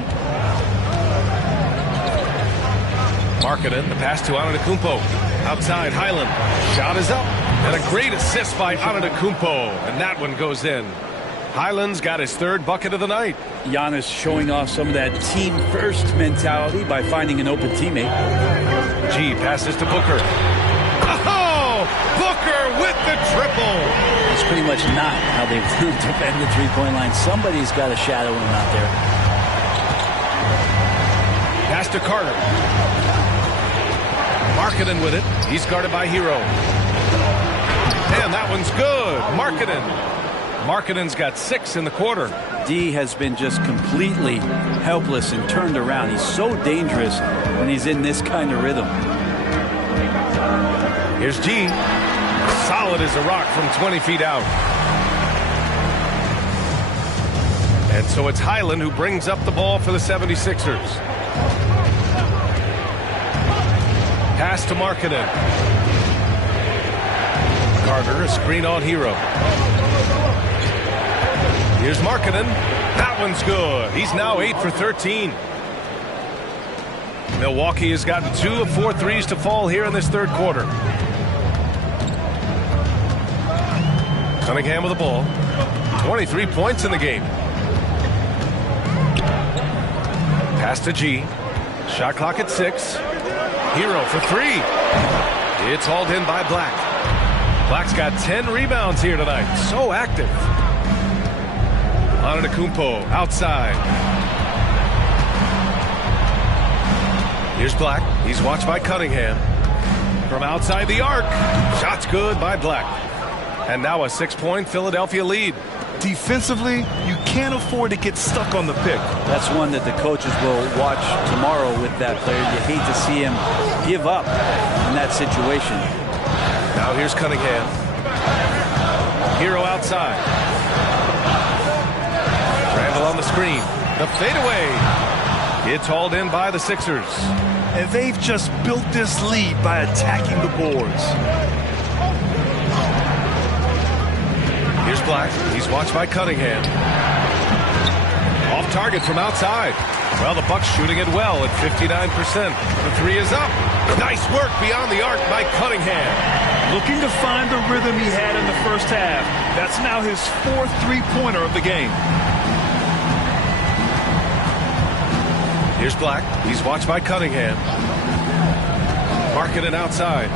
Markkanen, the pass to Antetokounmpo. Outside, Highland. Shot is up. And a great assist by Antetokounmpo. And that one goes in. Highland's got his 3rd bucket of the night. Giannis showing off some of that team-first mentality by finding an open teammate. G passes to Booker. Oh! Booker with the triple! It's pretty much not how they defend the three-point line. Somebody's got to shadow him out there. Pass to Carter. Markkanen with it. He's guarded by Hero. And that one's good. Markkanen's got 6 in the quarter. D has been just completely helpless and turned around. He's so dangerous when he's in this kind of rhythm. Here's G. Solid as a rock from 20 feet out. And so it's Highland who brings up the ball for the 76ers. Pass to Markkanen. Carter, a screen on Hero. Here's Markkanen. That one's good. He's now 8 for 13. Milwaukee has gotten 2 of 4 threes to fall here in this third quarter. Cunningham with the ball. 23 points in the game. Pass to G. Shot clock at 6. Hero for 3. It's hauled in by Black. Black's got 10 rebounds here tonight. So active. Antetokounmpo outside. Here's Black. He's watched by Cunningham. From outside the arc. Shot's good by Black. And now a 6-point Philadelphia lead. Defensively, you can't afford to get stuck on the pick. That's one that the coaches will watch tomorrow with that player. You hate to see him give up in that situation. Now here's Cunningham. Hero outside. Randall on the screen. The fadeaway. It's hauled in by the Sixers. And they've just built this lead by attacking the boards. Here's Black. He's watched by Cunningham. Off target from outside. Well, the Bucks shooting it well at 59%. The three is up. Nice work beyond the arc by Cunningham. Looking to find the rhythm he had in the first half. That's now his fourth three-pointer of the game. Here's Black. He's watched by Cunningham. Marking it outside.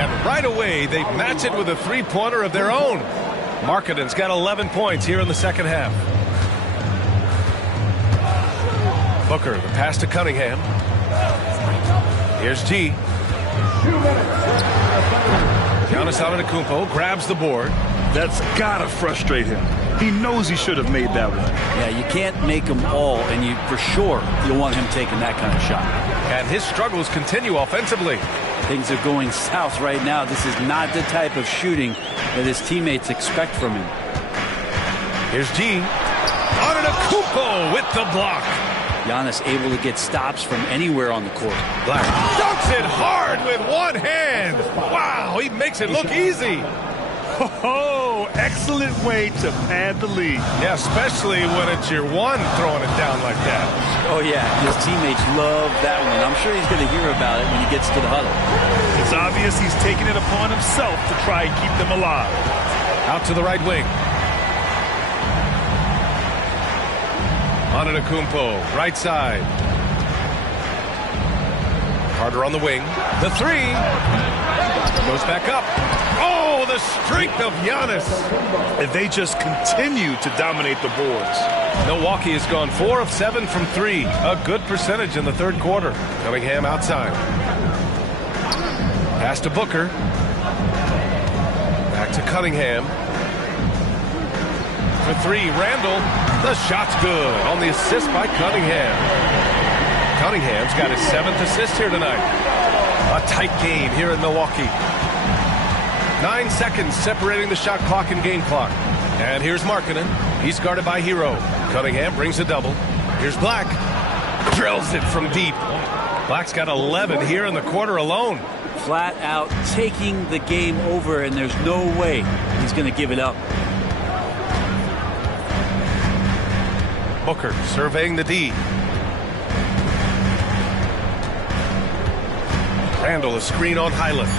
And right away, they match it with a three-pointer of their own. Markkanen's got 11 points here in the second half. Booker, the pass to Cunningham. Here's G. Giannis Antetokounmpo grabs the board. That's gotta frustrate him. He knows he should have made that one. Yeah, you can't make them all, and you for sure you'll want him taking that kind of shot. And his struggles continue offensively. Things are going south right now. This is not the type of shooting that his teammates expect from him. Here's G. Antetokounmpo with the block. Giannis able to get stops from anywhere on the court. Black dunks it hard with one hand. Wow, he makes it look easy. Oh, excellent way to pad the lead. Yeah, especially when it's your one throwing it down like that. Oh, yeah, his teammates love that one. I'm sure he's going to hear about it when he gets to the huddle. It's obvious he's taking it upon himself to try and keep them alive. Out to the right wing. Antetokounmpo, right side. Carter on the wing. The three. Goes back up. Oh, the strength of Giannis. And they just continue to dominate the boards. Milwaukee has gone 4 of 7 from 3. A good percentage in the third quarter. Cunningham outside. Pass to Booker. Back to Cunningham. For 3, Randall. The shot's good on the assist by Cunningham. Cunningham's got his 7th assist here tonight. A tight game here in Milwaukee. 9 seconds separating the shot clock and game clock. And here's Markkanen. He's guarded by Hero. Cunningham brings a double. Here's Black. Drills it from deep. Black's got 11 here in the quarter alone. Flat out taking the game over, and there's no way he's going to give it up. Booker surveying the D. Randall, a screen on Highland.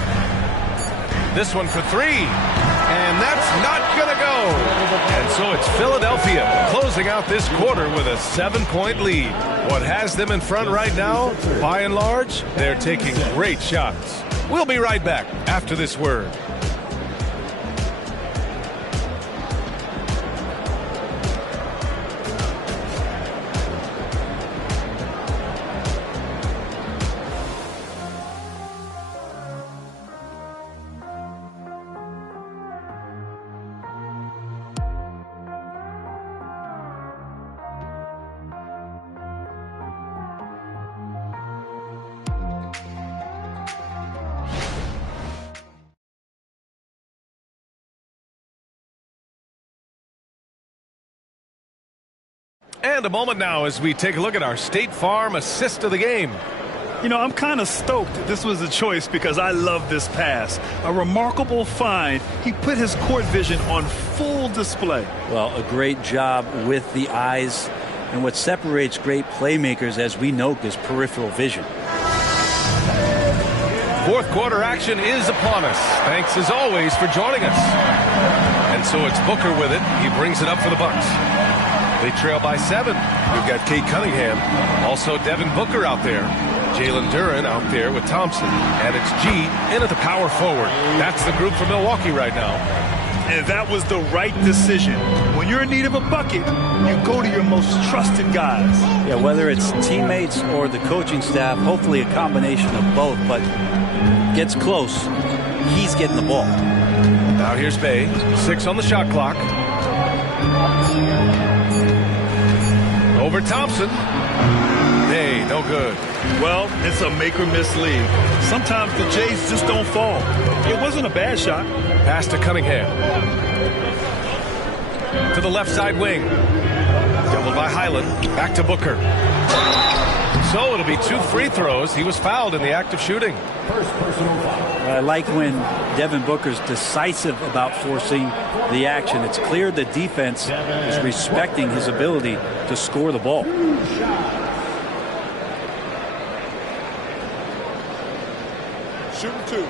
This one for 3. And that's not going to go. And so it's Philadelphia closing out this quarter with a 7-point lead. What has them in front right now, by and large, they're taking great shots. We'll be right back after this word. And a moment now as we take a look at our State Farm assist of the game. You know, I'm kind of stoked this was a choice because I love this pass. A remarkable find. He put his court vision on full display. Well, a great job with the eyes. And what separates great playmakers, as we know, is peripheral vision. Fourth quarter action is upon us. Thanks as always for joining us. And so it's Booker with it. He brings it up for the Bucks. They trail by 7. We've got Kate Cunningham. Also Devin Booker out there. Jalen Duren out there with Thompson. And it's G in at the power forward. That's the group for Milwaukee right now. And that was the right decision. When you're in need of a bucket, you go to your most trusted guys. Yeah, whether it's teammates or the coaching staff, hopefully a combination of both, but gets close. He's getting the ball. Now here's Bay. 6 on the shot clock. Over Thompson. Hey, no good. Well, it's a make-or-miss league. Sometimes the Jays just don't fall. It wasn't a bad shot. Pass to Cunningham. To the left side wing. Doubled by Highland. Back to Booker. So it'll be 2 free throws. He was fouled in the act of shooting. I like when Devin Booker's decisive about forcing the action. It's clear the defense is respecting his ability to score the ball. Shooting 2.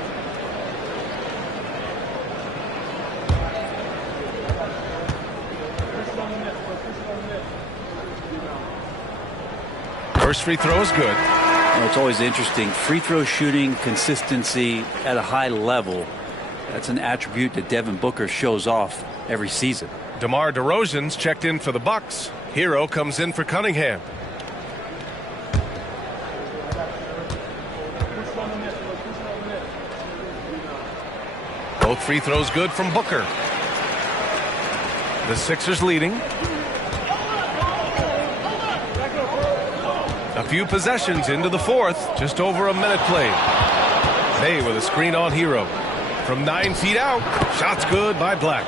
First free throw is good. It's always interesting. Free throw shooting consistency at a high level. That's an attribute that Devin Booker shows off every season. DeMar DeRozan's checked in for the Bucks. Hero comes in for Cunningham. Both free throws good from Booker. The Sixers leading. A few possessions into the fourth. Just over a minute played. May with a screen on Hero. From 9 feet out. Shots good by Black.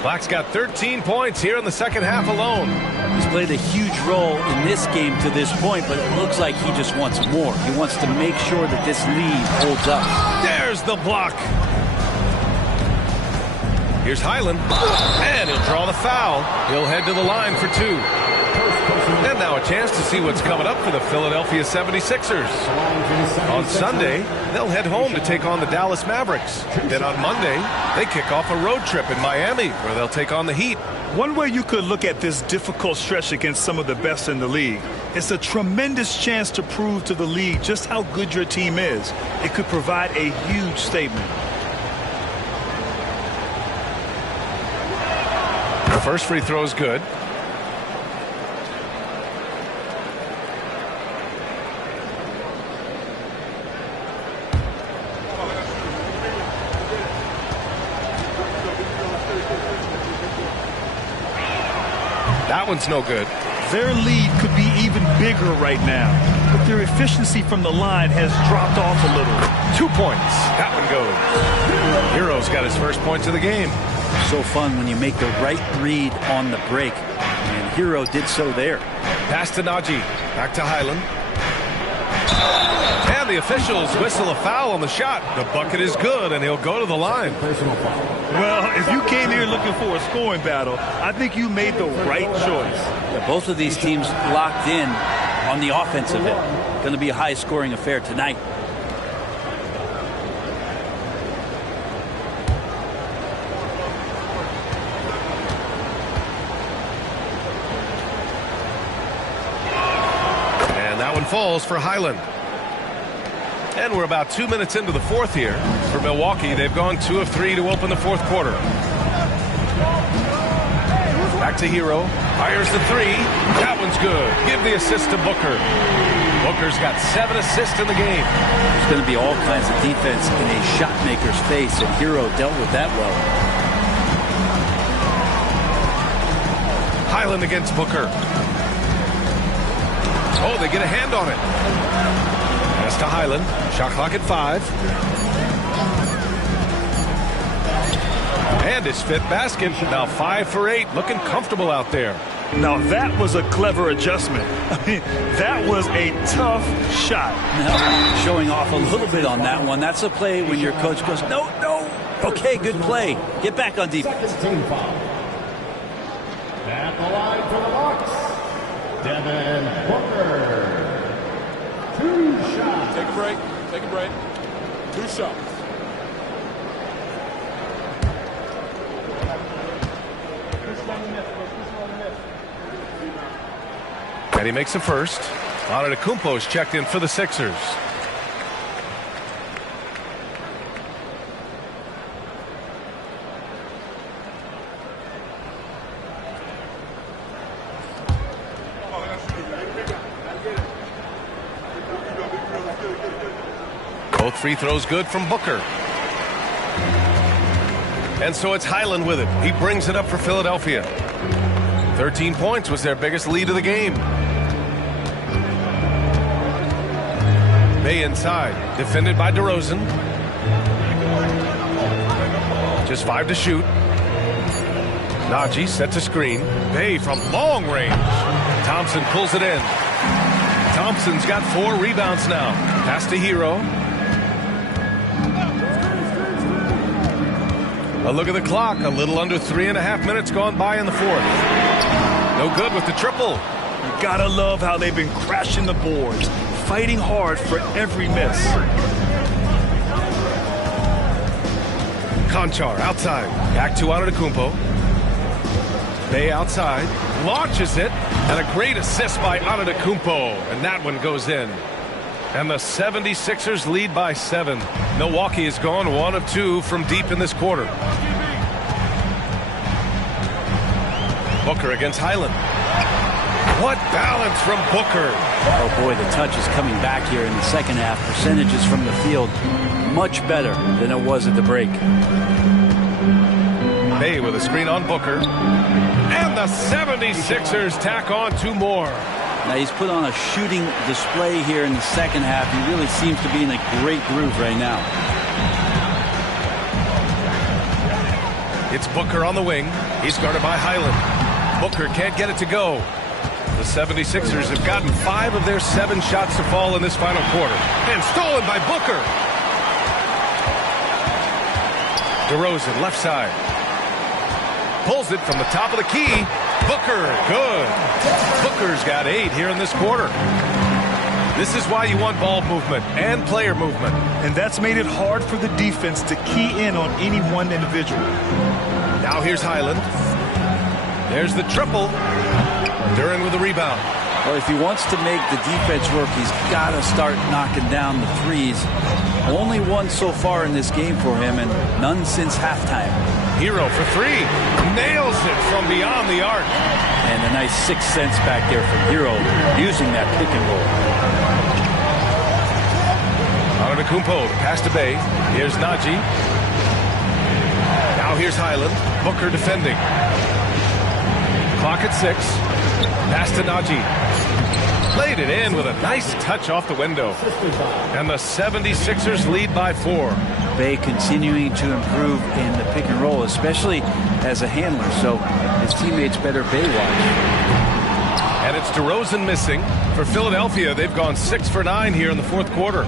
Black's got 13 points here in the second half alone. He's played a huge role in this game to this point, but it looks like he just wants more. He wants to make sure that this lead holds up. There's the block. Here's Highland, and he'll draw the foul. He'll head to the line for 2. And now a chance to see what's coming up for the Philadelphia 76ers. On Sunday, they'll head home to take on the Dallas Mavericks. Then on Monday, they kick off a road trip in Miami, where they'll take on the Heat. One way you could look at this difficult stretch against some of the best in the league, it's a tremendous chance to prove to the league just how good your team is. It could provide a huge statement. The first free throw is good. That one's no good. Their lead could be even bigger right now, but their efficiency from the line has dropped off a little. 2 points. That one goes. Hero's got his first points of the game. So fun when you make the right read on the break. And Hero did so there. Pass to Najee. Back to Highland. And the officials whistle a foul on the shot. The bucket is good, and he'll go to the line. Well, if you came here looking for a scoring battle, I think you made the right choice. Yeah, both of these teams locked in on the offensive end. Going to be a high-scoring affair tonight. And that one falls for Highland. And we're about 2 minutes into the fourth here. For Milwaukee, they've gone 2 of 3 to open the fourth quarter. Back to Hero. Fires the 3. That one's good. Give the assist to Booker. Booker's got 7 assists in the game. There's going to be all kinds of defense in a shot maker's face, and Hero dealt with that well. Highland against Booker. Oh, they get a hand on it. Pass to Highland. Shot clock at 5. And his 5th basket. Now 5 for 8. Looking comfortable out there. Now that was a clever adjustment. I mean, that was a tough shot. Now, showing off a little bit on that one. That's a play when your coach goes, no, no. Okay, good play. Get back on defense. At the line for the Bucks, Devin Booker. 2 shots. Take a break. Take a break. 2 shots. And he makes the first. Antetokounmpo's checked in for the Sixers. Both free throws good from Booker. And so it's Highland with it. He brings it up for Philadelphia. 13 points was their biggest lead of the game. May inside. Defended by DeRozan. Just 5 to shoot. Najee sets a screen. Bay from long range. Thompson pulls it in. Thompson's got 4 rebounds now. Pass to Hero. A look at the clock. A little under 3.5 minutes gone by in the 4th. No good with the triple. You gotta love how they've been crashing the boards, fighting hard for every miss. Conchar outside. Back to Antetokounmpo. Bay outside. Launches it. And a great assist by Antetokounmpo. And that one goes in. And the 76ers lead by 7. Milwaukee has gone 1 of 2 from deep in this quarter. Booker against Highland. What balance from Booker. Oh boy, the touch is coming back here in the second half. Percentages from the field much better than it was at the break. Bay with a screen on Booker. And the 76ers tack on 2 more. Now he's put on a shooting display here in the second half. He really seems to be in a great groove right now. It's Booker on the wing. He's guarded by Highland. Booker can't get it to go. The 76ers have gotten 5 of their 7 shots to fall in this final quarter. And stolen by Booker. DeRozan, left side. Pulls it from the top of the key. Booker, good. Booker's got 8 here in this quarter. This is why you want ball movement and player movement. And that's made it hard for the defense to key in on any one individual. Now here's Highland. There's the triple. Duren with the rebound. Well, if he wants to make the defense work, he's got to start knocking down the threes. Only 1 so far in this game for him, and none since halftime. Hero for 3. Nails it from beyond the arc. And a nice 6 cents back there from Hero using that pick and roll. Antetokounmpo, pass to Bay. Here's Najee. Now here's Highland. Booker defending. Clock at 6. Pass to Najee. Played it in with a nice touch off the window. And the 76ers lead by 4. Bay continuing to improve in the pick and roll, especially as a handler, so his teammates better Bay watch. And it's DeRozan missing. For Philadelphia, they've gone 6 for 9 here in the 4th quarter.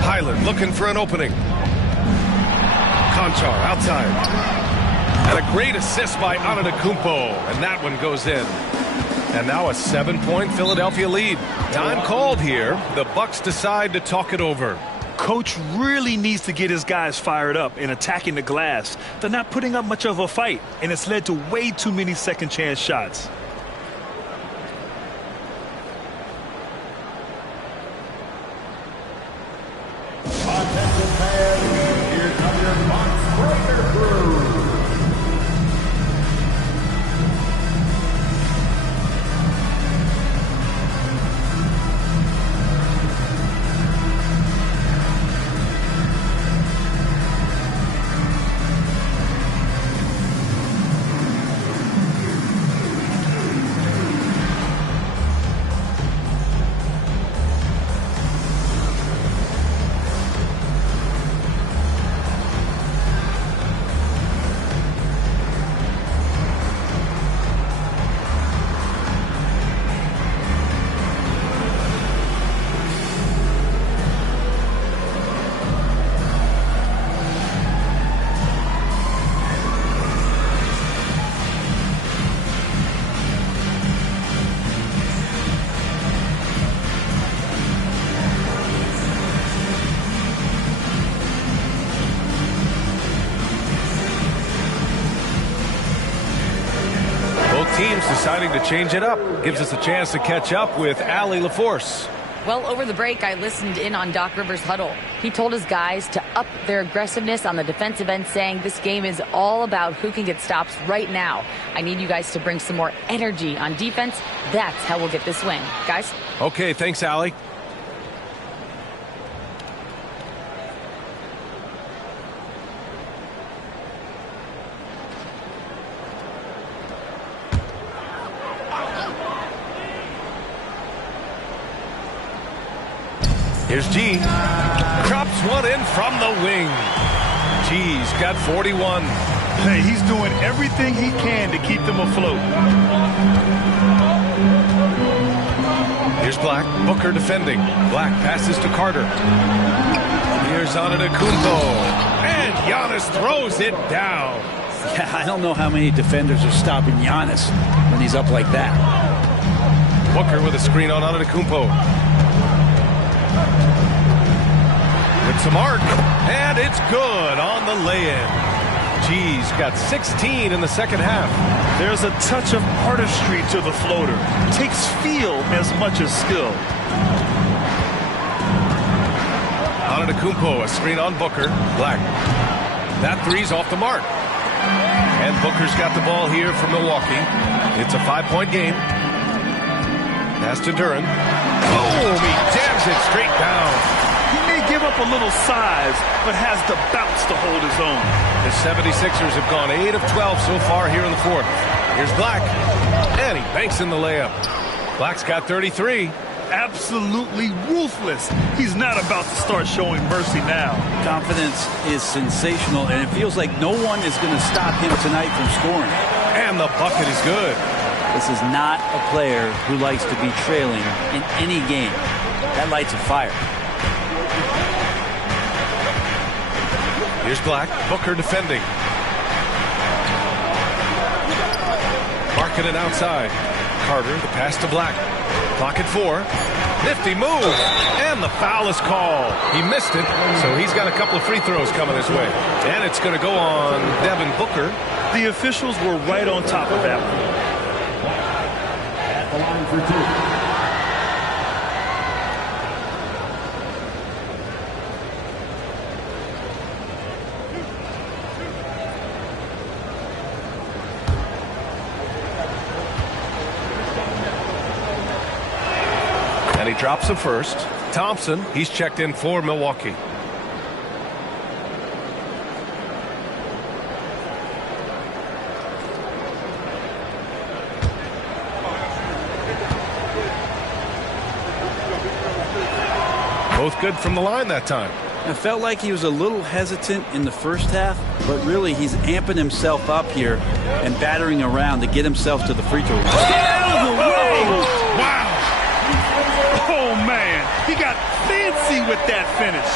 Highland looking for an opening. Conchar outside. And a great assist by Antetokounmpo. And that one goes in. And now a 7-point Philadelphia lead. Time called here. The Bucks decide to talk it over. Coach really needs to get his guys fired up in attacking the glass. They're not putting up much of a fight, and it's led to way too many second chance shots. Attention fans, here come your Bucks breaker crew. Teams deciding to change it up. Gives us a chance to catch up with Allie LaForce. Well, over the break, I listened in on Doc Rivers' huddle. He told his guys to up their aggressiveness on the defensive end, saying this game is all about who can get stops right now. I need you guys to bring some more energy on defense. That's how we'll get this win. Guys? Okay, thanks, Allie. Here's G. Drops one in from the wing. G's He's got 41. Hey, he's doing everything he can to keep them afloat. Here's Black. Booker defending. Black passes to Carter. Here's Antetokounmpo. And Giannis throws it down. Yeah, I don't know how many defenders are stopping Giannis when he's up like that. Booker with a screen on Antetokounmpo. It's a mark, and it's good on the lay-in. G's got 16 in the second half. There's a touch of artistry to the floater. Takes feel as much as skill. Antetokounmpo, a screen on Booker. Black. That three's off the mark. And Booker's got the ball here for Milwaukee. It's a 5-point game. Pass to Duren. Boom! He jams it straight down. He may give up a little size, but has the bounce to hold his own. The 76ers have gone 8 of 12 so far here in the fourth. Here's Black. And he banks in the layup. Black's got 33. Absolutely ruthless. He's not about to start showing mercy now. Confidence is sensational, and it feels like no one is going to stop him tonight from scoring. And the bucket is good. This is not a player who likes to be trailing in any game. That lights a fire. Here's Black. Booker defending. Marking it outside. Carter, the pass to Black. Clock at 4. Nifty move. And the foul is called. He missed it, so he's got a couple of free throws coming his way. And it's going to go on Devin Booker. The officials were right on top of that one. At the line for 2. And he drops the first. Thompson, he's checked in for Milwaukee. Both good from the line that time. It felt like he was a little hesitant in the first half, but really he's amping himself up here and battering around to get himself to the free throw line. Get out of the way! Wow! Oh, man. He got fancy with that finish.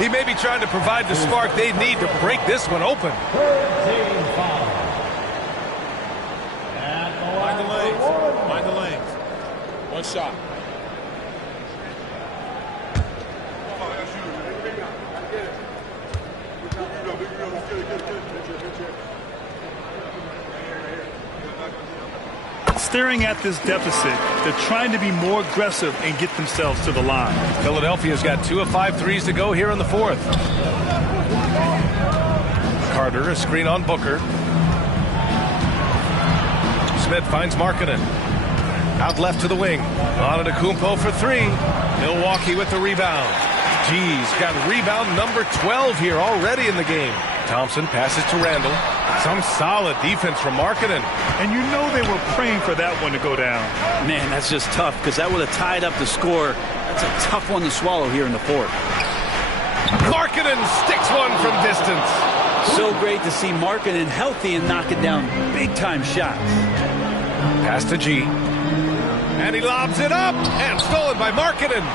He may be trying to provide the spark they need to break this one open. Mind the lanes. Mind the lanes. One shot. Staring at this deficit, they're trying to be more aggressive and get themselves to the line. Philadelphia's got 2 of 5 threes to go here in the fourth. Carter, a screen on Booker. Smith finds Markkanen. Out left to the wing. Antetokounmpo for 3. Milwaukee with the rebound. G's got rebound number 12 here already in the game. Thompson passes to Randall. Some solid defense from Markkanen. And you know they were praying for that one to go down. Man, that's just tough because that would have tied up the score. That's a tough one to swallow here in the fourth. Markkanen sticks one from distance. So great to see Markkanen healthy and knocking down big-time shots. Pass to G. And he lobs it up. And stolen by Markkanen.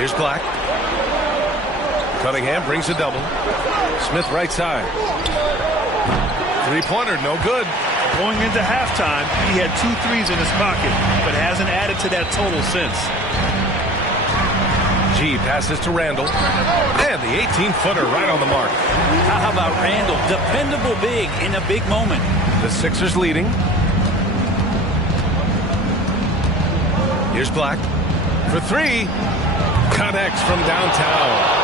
Here's Black. Cunningham brings a double. Smith right side. Three-pointer, no good. Going into halftime, he had 2 threes in his pocket, but hasn't added to that total since. G passes to Randall. And the 18-footer right on the mark. How about Randall? Dependable big in a big moment. The Sixers leading. Here's Black. For 3. Connects from downtown.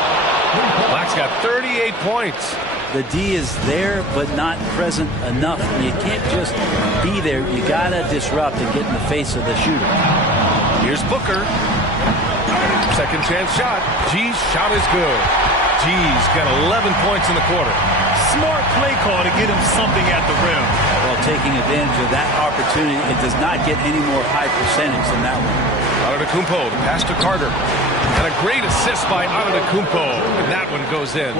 Black's got 38 points. The D is there, but not present enough. You can't just be there. You got to disrupt and get in the face of the shooter. Here's Booker. Second chance shot. G's shot is good. G's got 11 points in the quarter. Smart play call to get him something at the rim. Well, taking advantage of that opportunity, it does not get any more high percentage than that one. Antetokounmpo, the pass to Carter. And a great assist by Antetokounmpo, and that one goes in.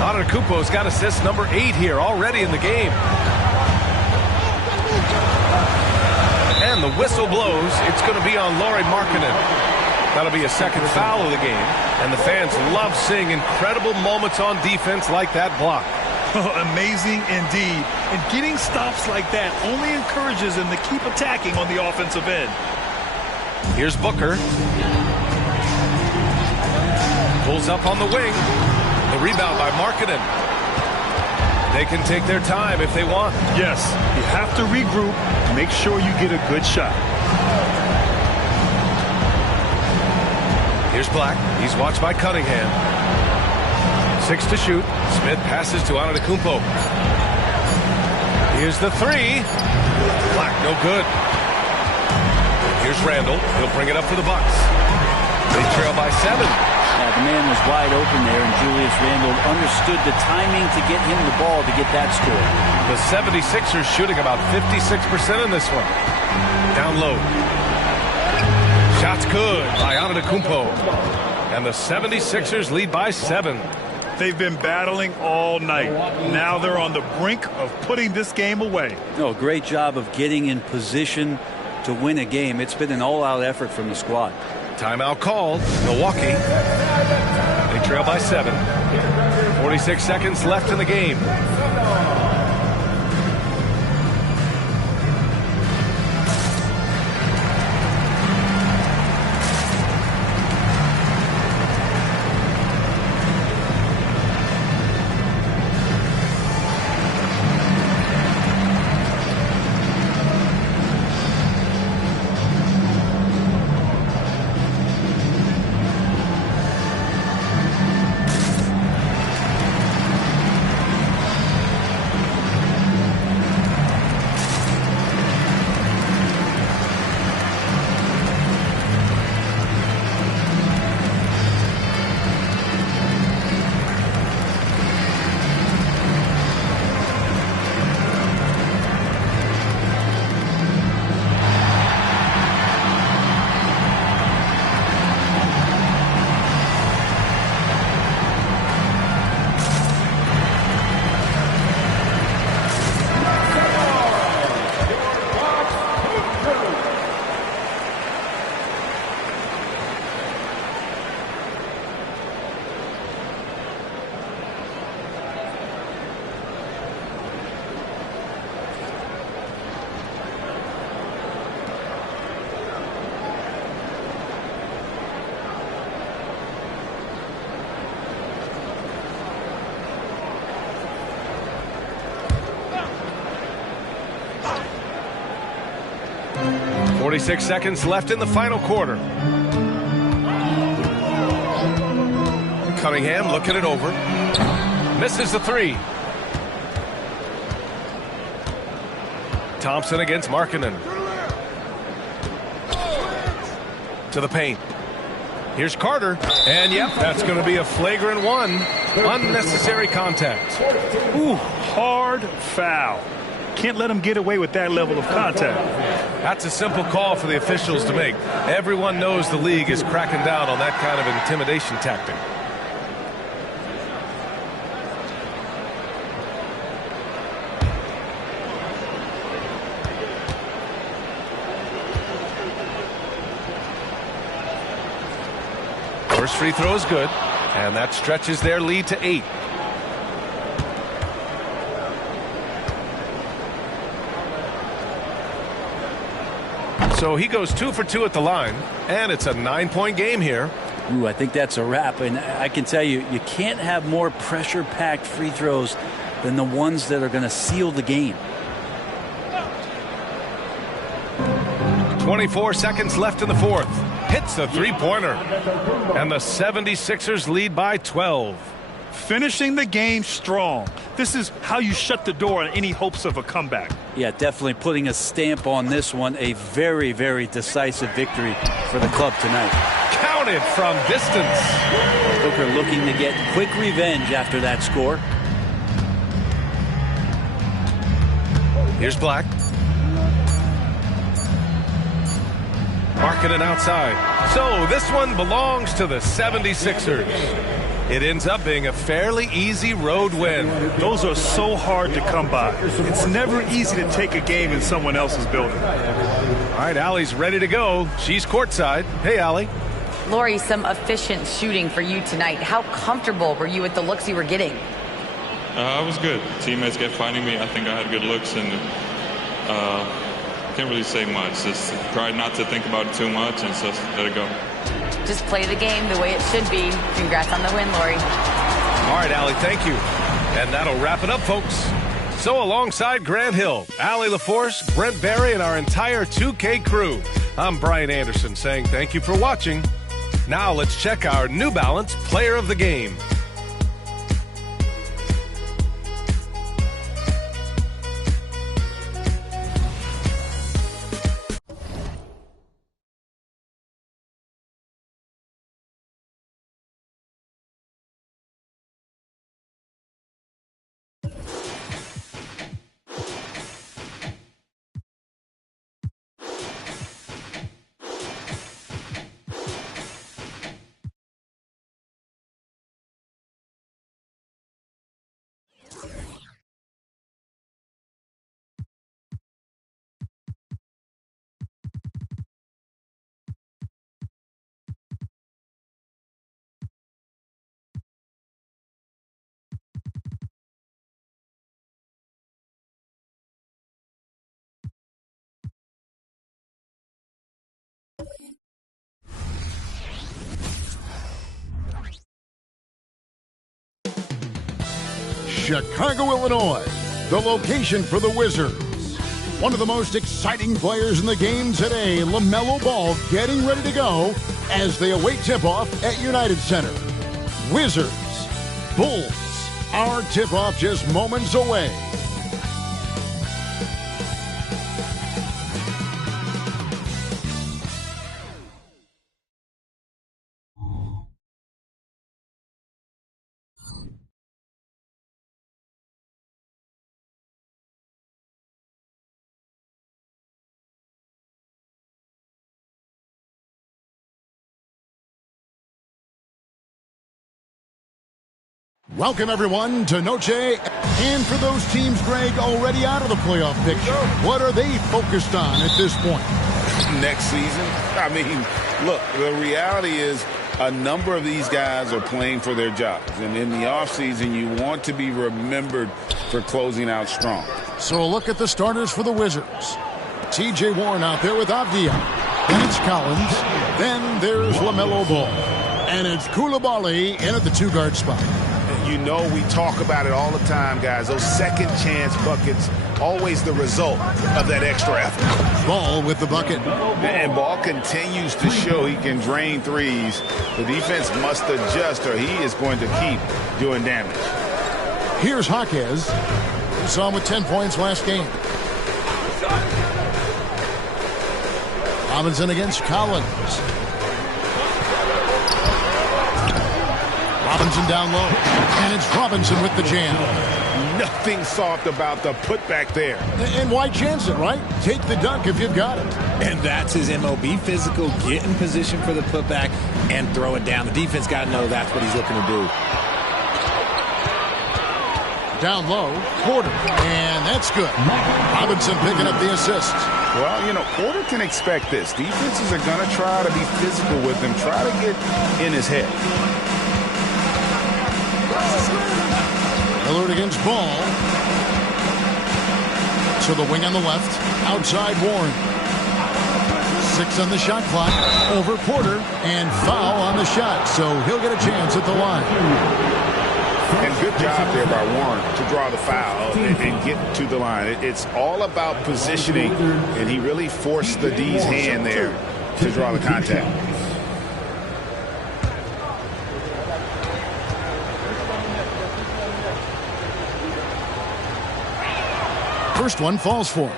Antetokounmpo's got assist number 8 here already in the game. And the whistle blows. It's going to be on Lauri Markkanen. That'll be a second foul of the game. And the fans love seeing incredible moments on defense like that block. Amazing indeed. And getting stops like that only encourages them to keep attacking on the offensive end. Here's Booker. Pulls up on the wing. The rebound by Markkanen. They can take their time if they want. Yes, you have to regroup. Make sure you get a good shot. Here's Black. He's watched by Cunningham. 6 to shoot. Smith passes to Antetokounmpo. Here's the 3. Black, no good. Here's Randall. He'll bring it up for the Bucks. They trail by 7. Yeah, the man was wide open there, and Julius Randle understood the timing to get him the ball to get that score. The 76ers shooting about 56% in this one. Down low. Shot's good by Antetokounmpo. And the 76ers lead by 7. They've been battling all night. Now they're on the brink of putting this game away. No, great job of getting in position to win a game. It's been an all-out effort from the squad. Timeout called. Milwaukee. They trail by 7. 46 seconds left in the game. .46 seconds left in the final quarter. Cunningham looking it over. Misses the 3. Thompson against Markkanen. To the paint. Here's Carter. And yep, that's going to be a flagrant 1. Unnecessary contact. Ooh, hard foul. Can't let him get away with that level of contact. That's a simple call for the officials to make. Everyone knows the league is cracking down on that kind of intimidation tactic. First free throw is good, and that stretches their lead to 8. So he goes 2 for 2 at the line, and it's a 9-point game here. Ooh, I think that's a wrap, and I can tell you, you can't have more pressure-packed free throws than the ones that are going to seal the game. 24 seconds left in the 4th. Hits the three-pointer, and the 76ers lead by 12. Finishing the game strong. This is how you shut the door on any hopes of a comeback. Yeah, definitely putting a stamp on this one. A very, very decisive victory for the club tonight. Counted from distance. Booker looking to get quick revenge after that score. Here's Black. Markkanen outside. So this one belongs to the 76ers. It ends up being a fairly easy road win. Those are so hard to come by. It's never easy to take a game in someone else's building. All right, Allie's ready to go. She's courtside. Hey, Allie. Lori, some efficient shooting for you tonight. How comfortable were you with the looks you were getting? I was good. Teammates kept finding me. I think I had good looks, and can't really say much. Just try not to think about it too much and just let it go. Just play the game the way it should be. Congrats on the win, Lori. All right, Allie, thank you. And that'll wrap it up, folks. So alongside Grant Hill, Allie LaForce, Brent Barry, and our entire 2K crew, I'm Brian Anderson saying thank you for watching. Now let's check our New Balance Player of the Game. Chicago, Illinois, the location for the Wizards. One of the most exciting players in the game today, LaMelo Ball, getting ready to go as they await tip-off at United Center. Wizards, Bulls, our tip-off just moments away. Welcome, everyone, to Noche. And for those teams, Greg, already out of the playoff picture, what are they focused on at this point? Next season? I mean, look, the reality is a number of these guys are playing for their jobs. And in the offseason, you want to be remembered for closing out strong. So a look at the starters for the Wizards. T.J. Warren out there with Avdia. Then it's Collins. Then there's LaMelo Ball. And it's Coulibaly in at the two-guard spot. You know we talk about it all the time, guys. Those second-chance buckets, always the result of that extra effort. Ball with the bucket. And Ball continues to show he can drain threes. The defense must adjust or he is going to keep doing damage. Here's Jaquez. We saw him with 10 points last game. Robinson against Collins. Robinson down low, and it's Robinson with the jam. Nothing soft about the putback there. And why chance it, right? Take the dunk if you've got it. And that's his MO. Be physical, get in position for the putback, and throw it down. The defense got to know that's what he's looking to do. Down low, Porter, and that's good. Robinson picking up the assist. Well, you know, Porter can expect this. Defenses are going to try to be physical with him, try to get in his head. Lillard against Ball. To the wing on the left. Outside Warren. 6 on the shot clock. Over Porter. And foul on the shot. So he'll get a chance at the line. And good job there by Warren to draw the foul and get to the line. It's all about positioning. And he really forced the D's hand there to draw the contact. First one falls for him.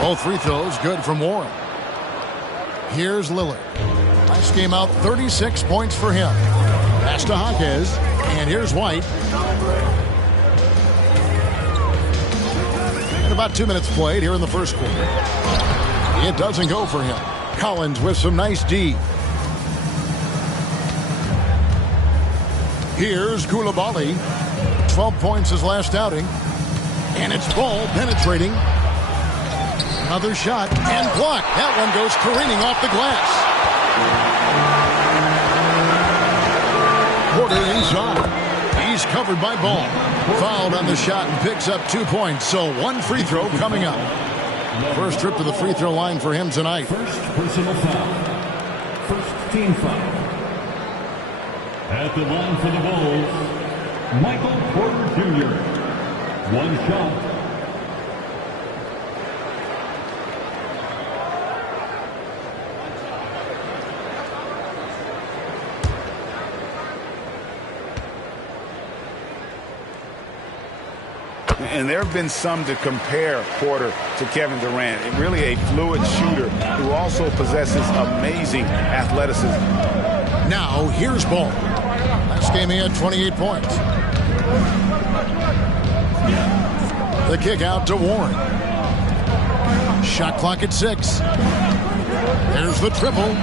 All free throws good from Warren. Here's Lillard. Last game out, 36 points for him. Pass to Jaquez. And here's White. And about 2 minutes played here in the first quarter. It doesn't go for him. Collins with some nice D. Here's Koulibaly. 12 points his last outing. And it's Ball penetrating. Another shot and blocked. That one goes careening off the glass. Porter inside. He's covered by Ball. Fouled on the shot and picks up 2 points. So one free throw coming up. First trip to the free throw line for him tonight. First personal foul. First team foul. At the line for the Bulls, Michael Porter Jr. One shot. And there have been some to compare Porter to Kevin Durant. Really a fluid shooter who also possesses amazing athleticism. Now here's Ball. Last game he had 28 points. The kick out to Warren. Shot clock at 6. There's the triple.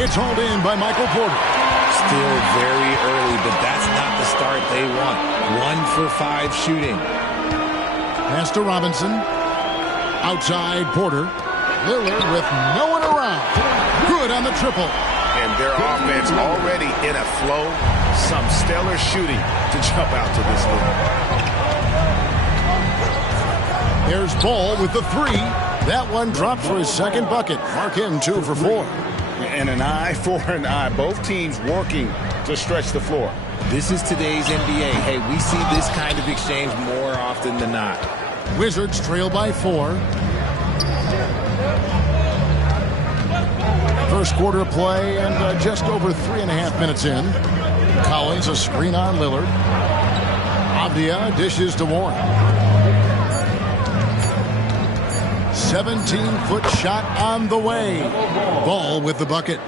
It's hauled in by Michael Porter. Still very early, but that's not the start they want. 1 for 5 shooting. Pass to Robinson. Outside Porter. Lillard with no one around. Good on the triple. And their offense already in a flow. Some stellar shooting to jump out to this lead. There's Ball with the 3. That one dropped for his second bucket. Mark him 2 for 4. And an eye for an eye. Both teams working to stretch the floor. This is today's NBA. Hey, we see this kind of exchange more often than not. Wizards trail by 4. First quarter of play and just over 3.5 minutes in. Collins a screen on Lillard. Avdia dishes to Warren. 17-foot shot on the way. Ball with the bucket.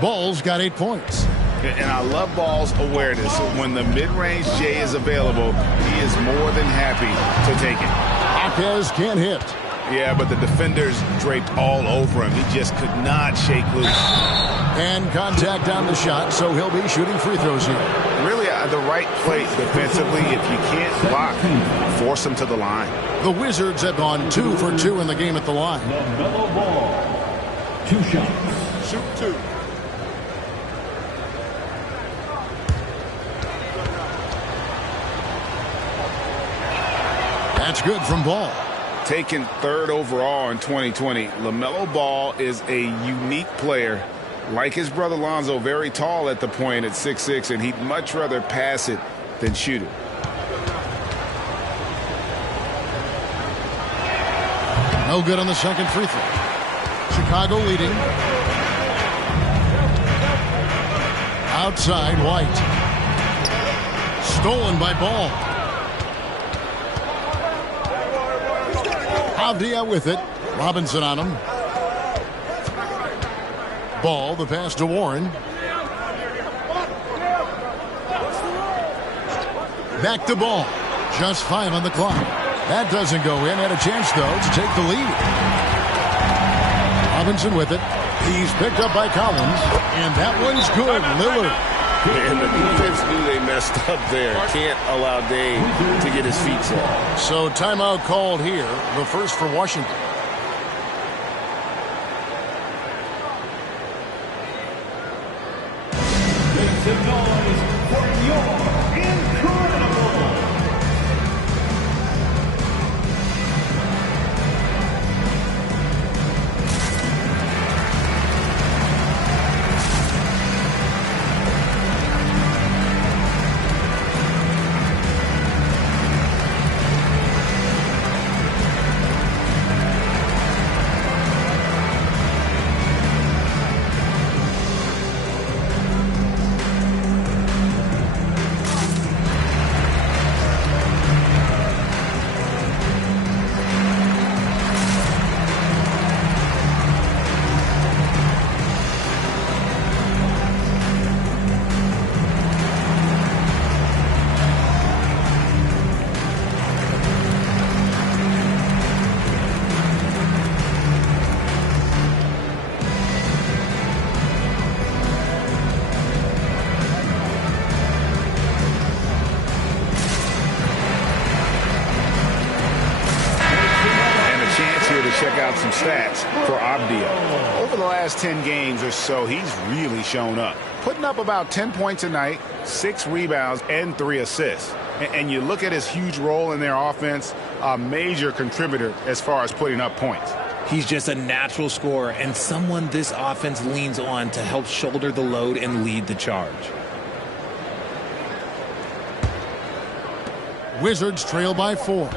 Ball's got 8 points. And I love Ball's awareness. When the mid-range J is available, he is more than happy to take it. Jaquez can't hit. Yeah, but the defenders draped all over him. He just could not shake loose. And contact on the shot, so he'll be shooting free throws here. Really the right play defensively. If you can't block, force him to the line. The Wizards have gone 2 for 2 in the game at the line. LaMelo Ball. 2 shots. Shoot 2. That's good from Ball. Taken 3rd overall in 2020, LaMelo Ball is a unique player. Like his brother Lonzo, very tall at the point at 6'6", and he'd much rather pass it than shoot it. No good on the second free throw. Chicago leading. Outside White. Stolen by Ball. Avdia with it. Robinson on him. Ball, the pass to Warren. Back to Ball. Just 5 on the clock. That doesn't go in. Had a chance, though, to take the lead. Robinson with it. He's picked up by Collins. And that one's good. Lillard. And the defense knew they messed up there. Can't allow Dame to get his feet set. So timeout called here. The first for Washington. Make some noise for your incredible. stats for Abdia. Over the last 10 games or so, he's really shown up. Putting up about 10 points a night, 6 rebounds, and 3 assists. And you look at his huge role in their offense, a major contributor as far as putting up points. He's just a natural scorer and someone this offense leans on to help shoulder the load and lead the charge. Wizards trail by 4.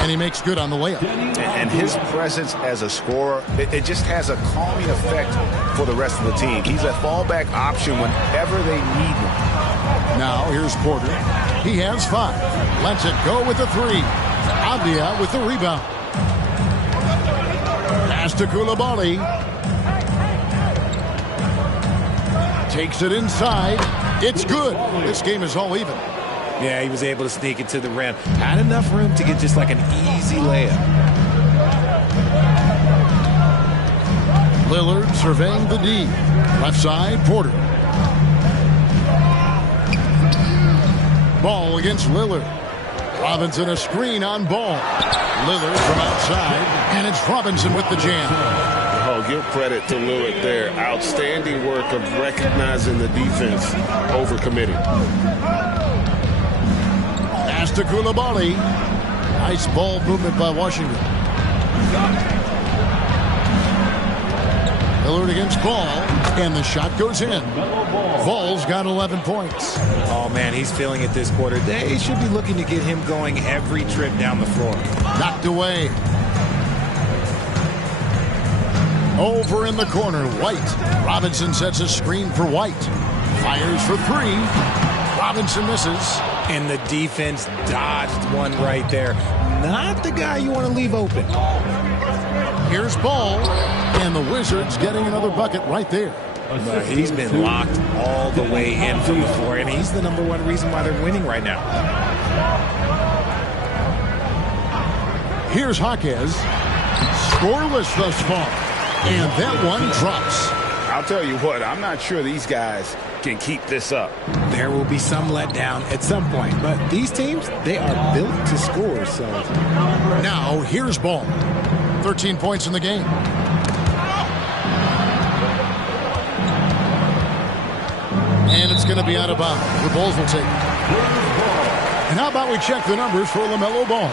And he makes good on the layup. And his presence as a scorer, it just has a calming effect for the rest of the team. He's a fallback option whenever they need him. Now here's Porter. He has 5. Lets it go with the 3. Abdia with the rebound. Pass to Coulibaly. Takes it inside. It's good. This game is all even. Yeah, he was able to sneak it to the rim. Had enough room to get just like an easy layup. Lillard surveying the D. Left side, Porter. Ball against Lillard. Robinson a screen on Ball. Lillard from outside, and it's Robinson with the jam. Oh, give credit to Lillard there. Outstanding work of recognizing the defense over committing. Pass to Coulibaly. Nice ball movement by Washington. Lillard against Ball, and the shot goes in. Ball's got 11 points. Oh, man, he's feeling it this quarter. They should be looking to get him going every trip down the floor. Knocked away. Over in the corner, White. Robinson sets a screen for White. Fires for 3. Robinson misses. And the defense dodged one right there. Not the guy you want to leave open. Here's Ball. And the Wizards getting another bucket right there. But he's been locked all the way in from the floor. And he's the #1 reason why they're winning right now. Here's Jaquez. Scoreless thus far. And that one drops. I'll tell you what, I'm not sure these guys can keep this up. There will be some letdown at some point, but these teams, they are built to score. So now here's Ball. 13 points in the game. And it's going to be out of bounds. The Bulls will take it. And how about we check the numbers for LaMelo Ball?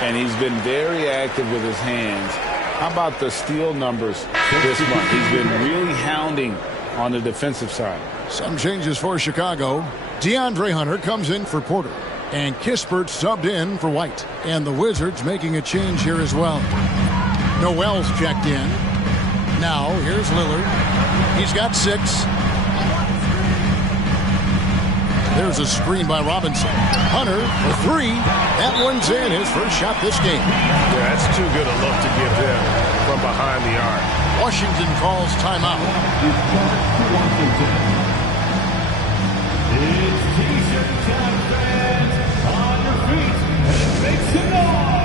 And he's been very active with his hands. How about the steal numbers this month? He's been really hounding on the defensive side. Some changes for Chicago. DeAndre Hunter comes in for Porter. And Kispert subbed in for White. And the Wizards making a change here as well. Noel's checked in. Now, here's Lillard. He's got 6. There's a screen by Robinson. Hunter for 3. That one's in, his first shot this game. Yeah, that's too good a look to give them from behind the arc. Washington calls timeout. It's T-shirt time, fans. On your feet and make some noise.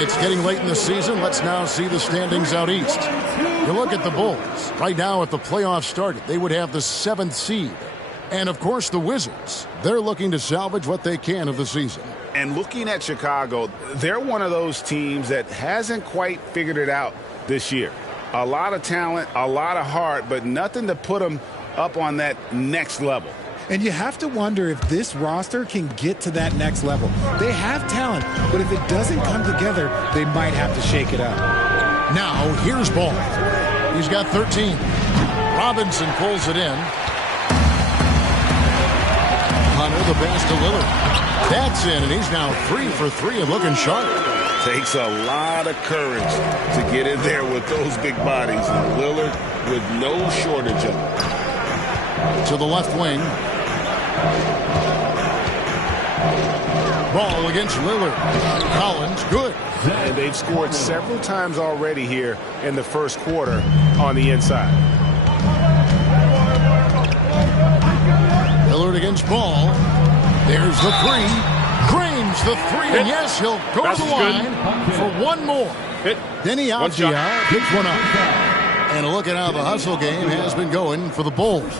It's getting late in the season. Let's now see the standings out east. You look at the Bulls. Right now, if the playoffs started, they would have the 7th seed. And, of course, the Wizards. They're looking to salvage what they can of the season. And looking at Chicago, they're one of those teams that hasn't quite figured it out this year. A lot of talent, a lot of heart, but nothing to put them up on that next level. And you have to wonder if this roster can get to that next level. They have talent, but if it doesn't come together, they might have to shake it up. Now, here's Ball. He's got 13. Robinson pulls it in. Hunter, the pass to Lillard. That's in, and he's now 3 for 3 and looking sharp. Takes a lot of courage to get in there with those big bodies. And Lillard with no shortage of them. To the left wing. Ball against Lillard. Collins, good. And they've scored several times already here in the first quarter on the inside. Lillard against Ball. There's the three. Drains the three. And yes, he'll go to the line for one more. Denny Avdia picks one up. And a look at how the hustle game has been going for the Bulls.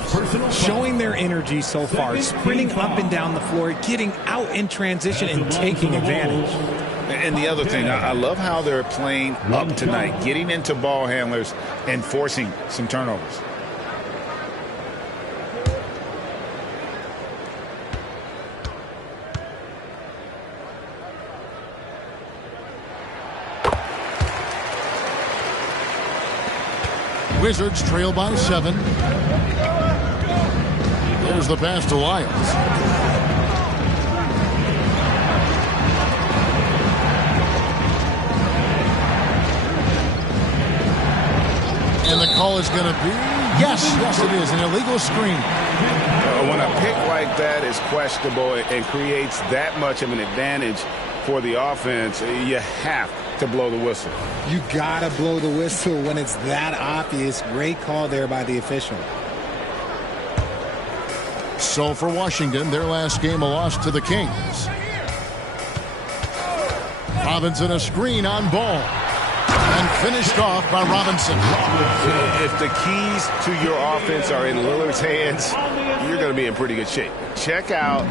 Showing their energy so far, sprinting up and down the floor, getting out in transition and taking advantage. And the other thing, I love how they're playing up tonight, getting into ball handlers and forcing some turnovers. Wizards trail by 7. There's the pass to Lyles. And the call is going to be, yes, it is, an illegal screen. When a pick like that is questionable and creates that much of an advantage for the offense, you have to blow the whistle. You gotta blow the whistle when it's that obvious. Great call there by the official. So for Washington, their last game a loss to the Kings. Robinson a screen on Ball. And finished off by Robinson. If the keys to your offense are in Lillard's hands, you're going to be in pretty good shape. Check out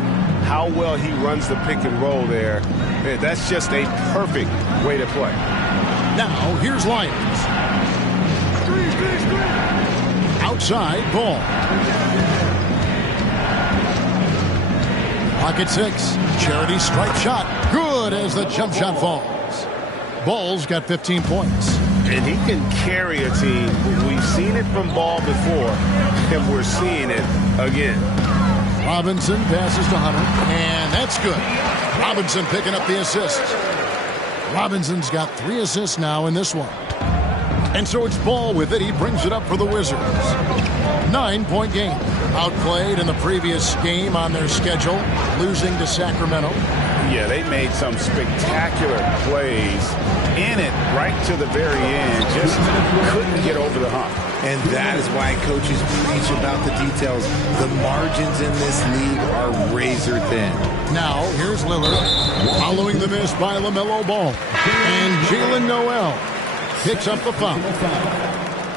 how well he runs the pick and roll there. Man, that's just a perfect way to play. Now, here's Lyons. Outside, Ball. Pocket 6. Charity stripe shot. Good as the jump shot falls. Ball's got 15 points. And he can carry a team. We've seen it from Ball before, and we're seeing it again. Robinson passes to Hunter, and that's good. Robinson picking up the assist. Robinson's got 3 assists now in this one. And so it's Ball with it. He brings it up for the Wizards. 9-point game. Outplayed in the previous game on their schedule, losing to Sacramento. Yeah, they made some spectacular plays in it right to the very end. Just couldn't get over the hump. And that is why coaches preach about the details. The margins in this league are razor thin. Now, here's Lillard following the miss by LaMelo Ball. And Jalen Noel picks up the foul.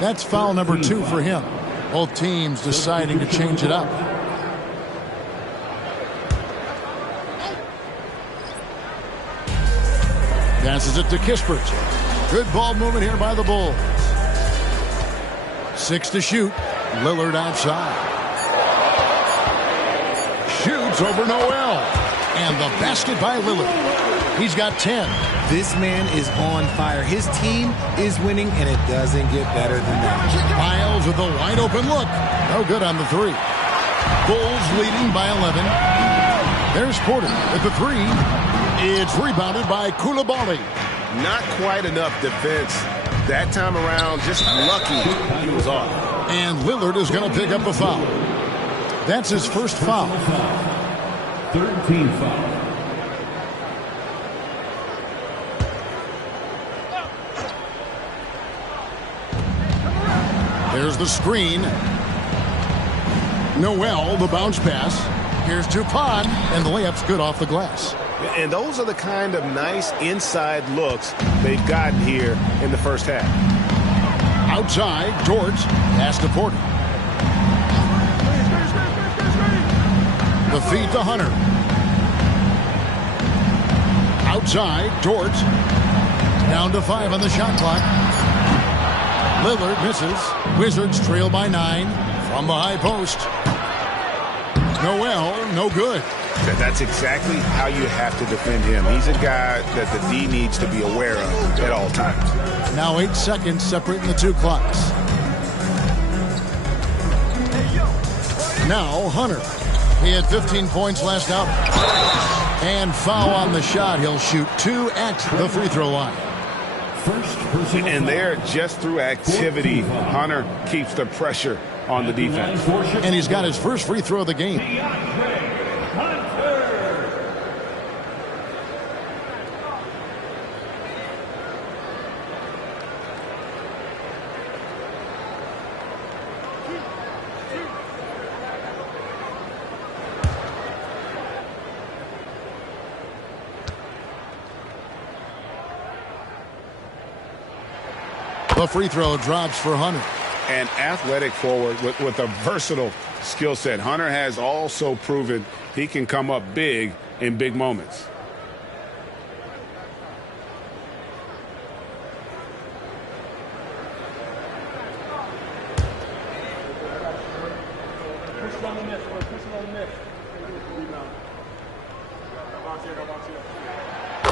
That's foul number 2 for him. Both teams deciding to change it up. Passes it to Kispert. Good ball movement here by the Bulls. 6 to shoot. Lillard outside. Shoots over Noel. And the basket by Lillard. He's got 10. This man is on fire. His team is winning, and it doesn't get better than that. Miles with a wide open look. No good on the 3. Bulls leading by 11. There's Porter with the 3. It's rebounded by Coulibaly. Not quite enough defense that time around. Just lucky he was off. And Lillard is going to pick up the foul. That's his first foul. 13 foul. There's the screen. Noel, the bounce pass. Here's Dupont, and the layup's good off the glass. And those are the kind of nice inside looks they've gotten here in the first half. Outside, George, pass to Porter. The feed to Hunter. Outside, George. Down to 5 on the shot clock. Lillard misses. Wizards trail by 9 from the high post. Noel, no good. That's exactly how you have to defend him. He's a guy that the D needs to be aware of at all times. Now 8 seconds separating the two clocks. Now Hunter. He had 15 points last out. And foul on the shot. He'll shoot 2 at the free throw line. And there, just through activity, Hunter keeps the pressure on the defense. And he's got his first free throw of the game. The free throw drops for Hunter. An athletic forward with a versatile skill set. Hunter has also proven he can come up big in big moments.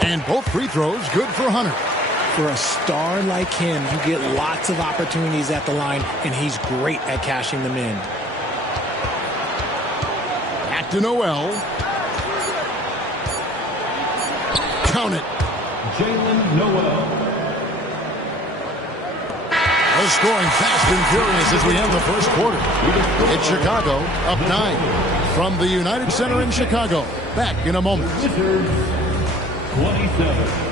And both free throws good for Hunter. For a star like him, you get lots of opportunities at the line, and he's great at cashing them in. Back to Noel. Count it. Jalen Noel. We're scoring fast and furious as we end the first quarter. It's Chicago up 9 from the United Center in Chicago. Back in a moment. 27.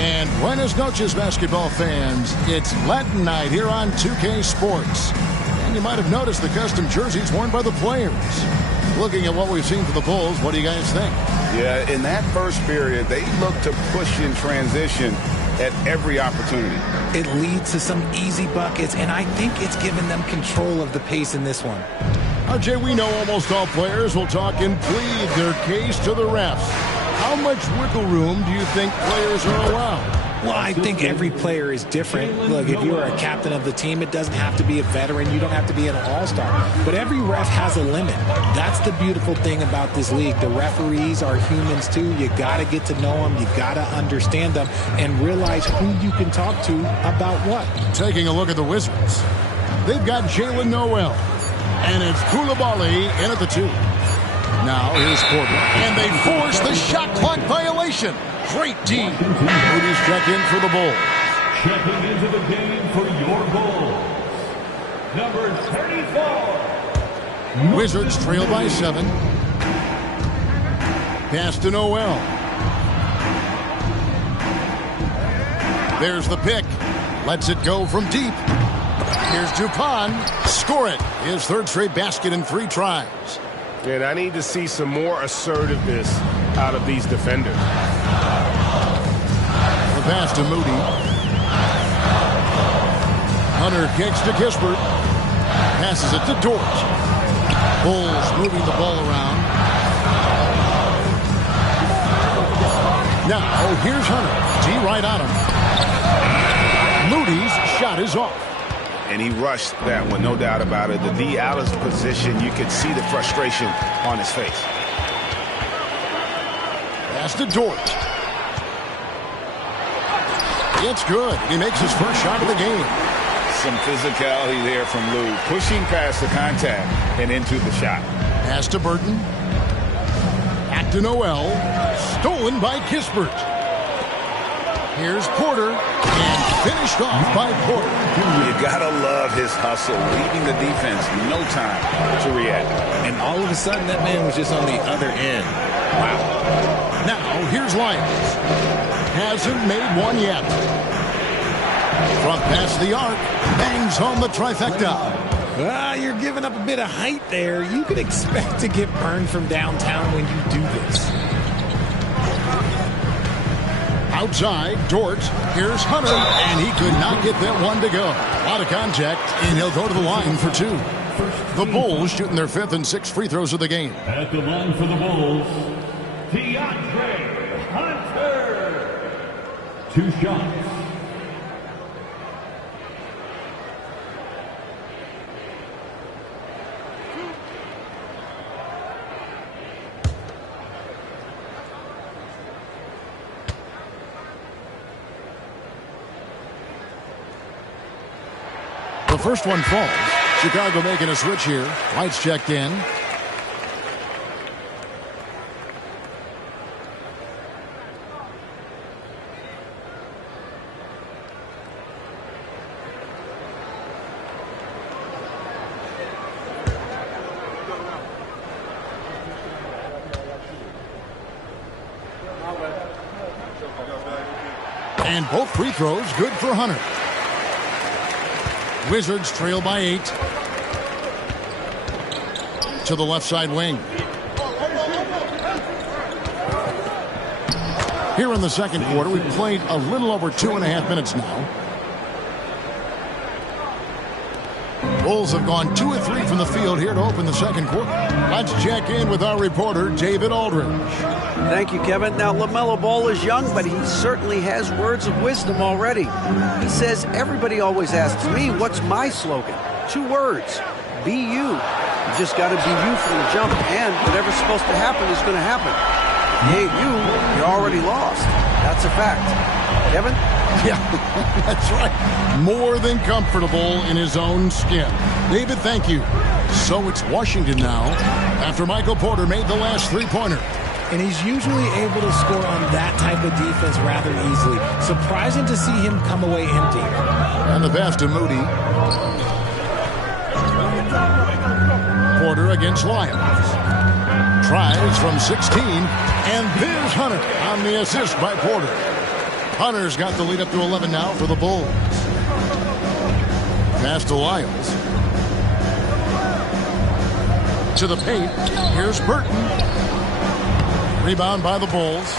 And buenas noches, basketball fans. It's Latin night here on 2K Sports. And you might have noticed the custom jerseys worn by the players. Looking at what we've seen for the Bulls, what do you guys think? Yeah, in that first period, they look to push in transition at every opportunity. It leads to some easy buckets, and I think it's given them control of the pace in this one. RJ, we know almost all players will talk and plead their case to the refs. How much wiggle room do you think players are allowed? Well, I think every player is different. Look, if you're a captain of the team, it doesn't have to be a veteran. You don't have to be an all-star. But every ref has a limit. That's the beautiful thing about this league. The referees are humans, too. You got to get to know them. You got to understand them and realize who you can talk to about what. Taking a look at the Wizards. They've got Jalen Noel. And it's Koulibaly in at the 2. Now here's Porter. And they force the shot clock violation. Great D. Moody's check in for the Bulls. Checking into the game for your Bulls. Number 34. Wizards trail by 7. Pass to Noel. There's the pick. Lets it go from deep. Here's Dupont. Score it. His third straight basket in 3 tries. And I need to see some more assertiveness out of these defenders. The pass to Moody. Hunter kicks to Kispert. Passes it to Dort. Bulls moving the ball around. Now here's Hunter. D right on him. Moody's shot is off. And he rushed that one, no doubt about it. The D out of position, you could see the frustration on his face. Pass to Dort. It's good. He makes his first shot of the game. Some physicality there from Lou, pushing past the contact and into the shot. Pass to Burton. Back to Noel. Stolen by Kispert. Here's Porter. And finished off by Porter. You gotta love his hustle, leaving the defense no time to react. And all of a sudden, that man was just on the other end. Wow. Now, here's Lyons. Hasn't made one yet. Front past the arc. Bangs home the trifecta. You're giving up a bit of height there. You could expect to get burned from downtown when you do this. Outside, Dort. Here's Hunter, and he could not get that one to go. A lot of contact, and he'll go to the line for two. The Bulls shooting their 5th and 6th free throws of the game. At the line for the Bulls, DeAndre Hunter. 2 shots. The first one falls. Chicago making a switch here. White's checked in. And both free throws good for Hunter. Wizards trail by 8. To the left side wing. Here in the second quarter, we've played a little over 2.5 minutes now. Bulls have gone 2 of 3 from the field here to open the second quarter. Let's check in with our reporter, David Aldridge. Thank you, Kevin. Now, LaMelo Ball is young, but he certainly has words of wisdom already. He says, everybody always asks me, what's my slogan? 2 words, be you. You just got to be you from the jump, and whatever's supposed to happen is going to happen. If you ain't you, you're already lost. That's a fact. Kevin? Yeah, that's right. More than comfortable in his own skin. David, thank you. So it's Washington now, after Michael Porter made the last 3-pointer. And he's usually able to score on that type of defense rather easily. Surprising to see him come away empty. And the pass to Moody. Porter against Lyons. Tries from 16. And there's Hunter on the assist by Porter. Hunter's got the lead up to 11 now for the Bulls. Pass to Lyles. To the paint. Here's Burton. Rebound by the Bulls.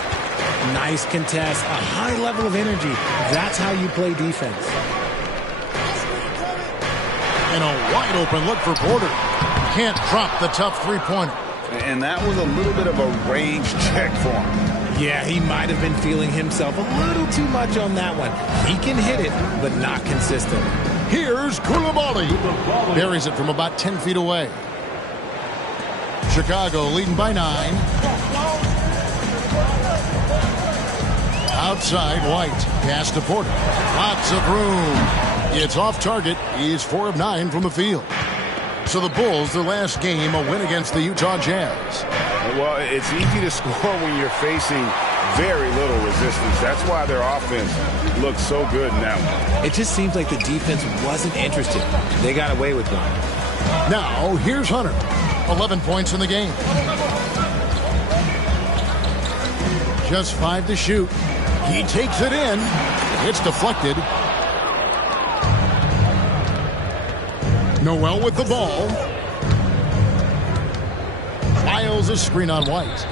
Nice contest. A high level of energy. That's how you play defense. And a wide open look for Porter. Can't drop the tough 3-pointer. And that was a little bit of a range check for him. Yeah, he might have been feeling himself a little too much on that one. He can hit it, but not consistent. Here's Koulibaly. Buries it from about 10 feet away. Chicago leading by 9. Outside, White. Pass to Porter. Lots of room. It's off target. He's 4 of 9 from the field. So the Bulls, their last game, a win against the Utah Jazz. Well, it's easy to score when you're facing very little resistance. That's why their offense looks so good now. It just seems like the defense wasn't interested. They got away with one. Now, here's Hunter. 11 points in the game. Just 5 to shoot. He takes it in. It's deflected. Noel with the ball. Miles a screen on White.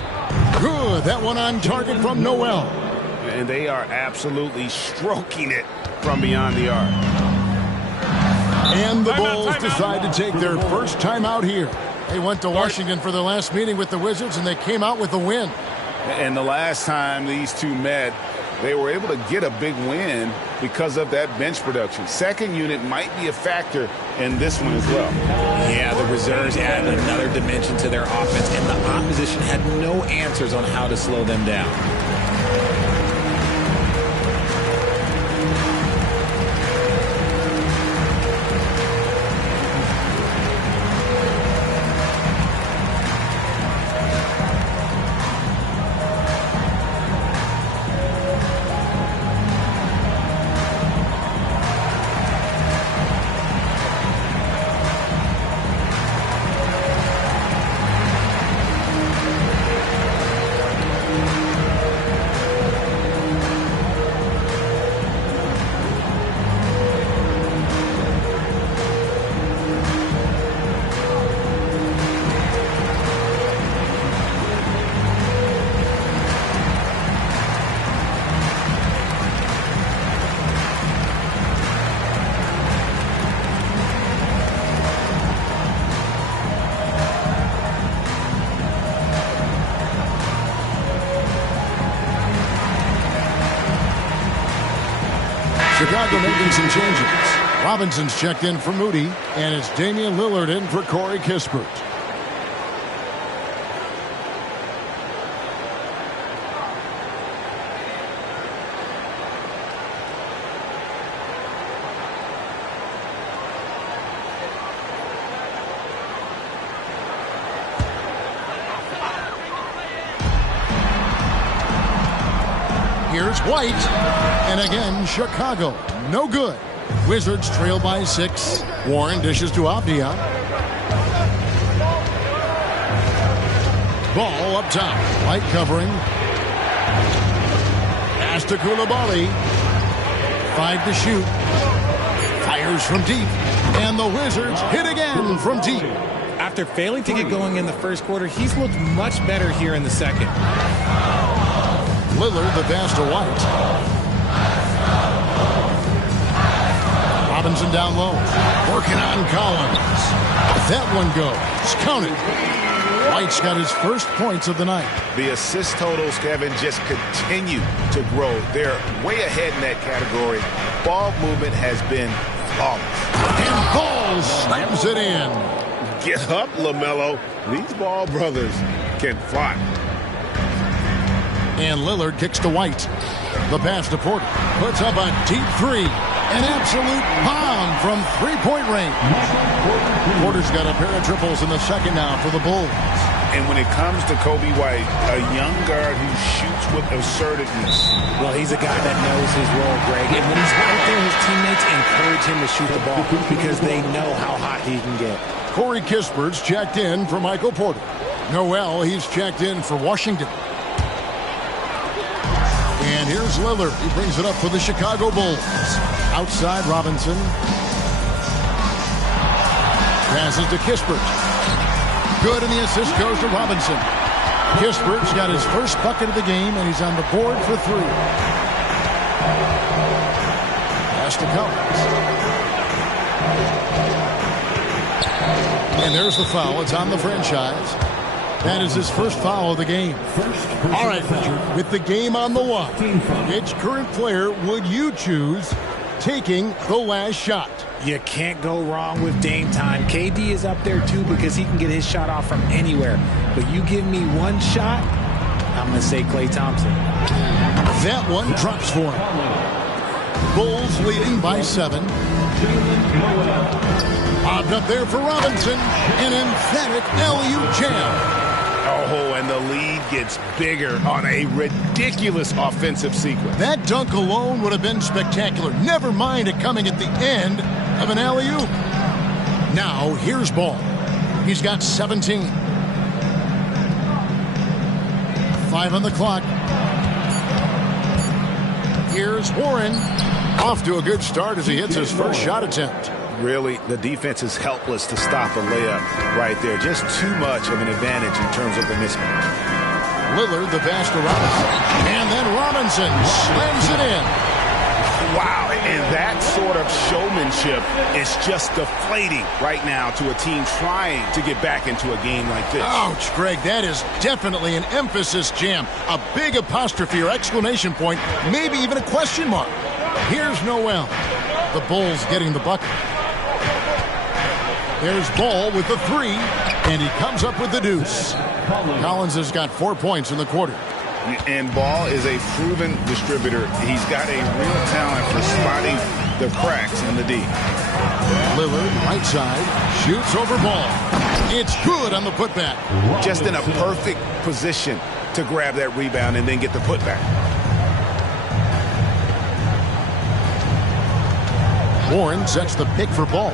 Good. That one on target from Noel. And they are absolutely stroking it from beyond the arc. And the Bulls decide to take their first time out here. They went to Washington for their last meeting with the Wizards, and they came out with a win. And the last time these two met, they were able to get a big win because of that bench production. Second unit might be a factor in this one as well. Yeah, the reserves added another dimension to their offense, and the opposition had no answers on how to slow them down. Chicago making some changes. Robinson's checked in for Moody, and it's Damian Lillard in for Corey Kispert. Here's White, and again, Chicago, no good. Wizards trail by 6. Warren dishes to Avdia. Ball up top. White covering. Pass to Coulibaly. 5 to shoot. Fires from deep. And the Wizards hit again from deep. After failing to get going in the first quarter, he's looked much better here in the second. Lillard, the pass to White. Robinson down low. Working on Collins. That one goes. Counted. White's got his first points of the night. The assist totals, Kevin, just continue to grow. They're way ahead in that category. Ball movement has been flawless. And Ball slams it in. Get up, LaMelo. These Ball brothers can fly. And Lillard kicks to White. The pass to Porter. Puts up a deep 3. An absolute bomb from three-point range. Porter's got a pair of triples in the second now for the Bulls. And when it comes to Kobe White, a young guard who shoots with assertiveness. Well, he's a guy that knows his role, Greg. And when he's out there, his teammates encourage him to shoot the ball because they know how hot he can get. Corey Kispert's checked in for Michael Porter. Noel, he's checked in for Washington. And here's Lillard. He brings it up for the Chicago Bulls. Outside Robinson. Passes to Kispert. Good, and the assist goes to Robinson. Kispert's got his first bucket of the game, and he's on the board for 3. Pass to Collins. And there's the foul. It's on the franchise. That is his first foul of the game. All right, with the game on the line, which current player would you choose taking the last shot? You can't go wrong with Dame time. KD is up there too because he can get his shot off from anywhere. But you give me one shot, I'm going to say Klay Thompson. That one drops for him. Bulls leading by 7. Popped up there for Robinson. An emphatic alley-oop jam. Oh, and the lead gets bigger on a ridiculous offensive sequence. That dunk alone would have been spectacular. Never mind it coming at the end of an alley-oop. Now, here's Ball. He's got 17. 5 on the clock. Here's Warren. Off to a good start as he hits his first shot attempt. Really, the defense is helpless to stop a layup right there. Just too much of an advantage in terms of the mismatch. Lillard, the pass to Robinson. And then Robinson slams it in. Wow, and that sort of showmanship is just deflating right now to a team trying to get back into a game like this. Ouch, Greg, that is definitely an emphasis jam. A big apostrophe or exclamation point, maybe even a question mark. Here's Noel. The Bulls getting the bucket. There's Ball with the 3, and he comes up with the deuce. Collins has got 4 points in the quarter. And Ball is a proven distributor. He's got a real talent for spotting the cracks in the D. Lillard, right side, shoots over Ball. It's good on the putback. Just in a perfect position to grab that rebound and then get the putback. Warren sets the pick for Ball.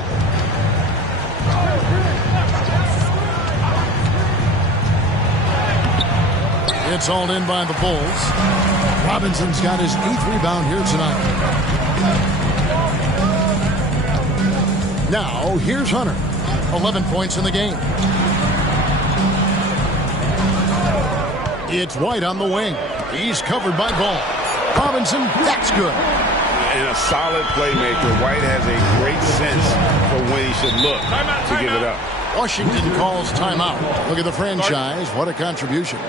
It's hauled in by the Bulls. Robinson's got his 8th rebound here tonight. Now, here's Hunter. 11 points in the game. It's White on the wing. He's covered by Ball. Robinson, that's good. And a solid playmaker. White has a great sense for when he should look to give it up. Washington calls timeout. Look at the franchise. What a contribution.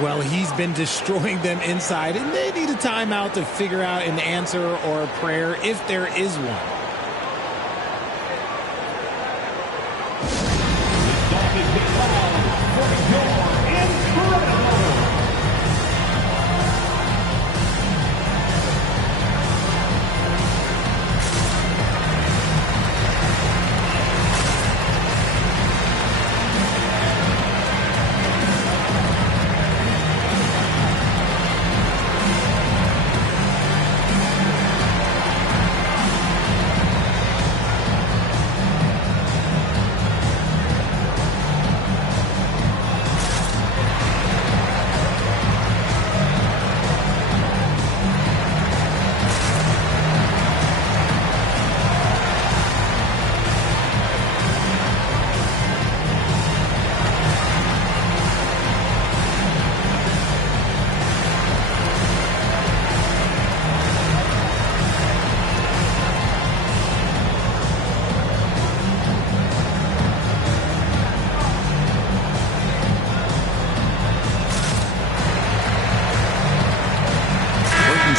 Well, he's been destroying them inside, and they need a timeout to figure out an answer or a prayer if there is one.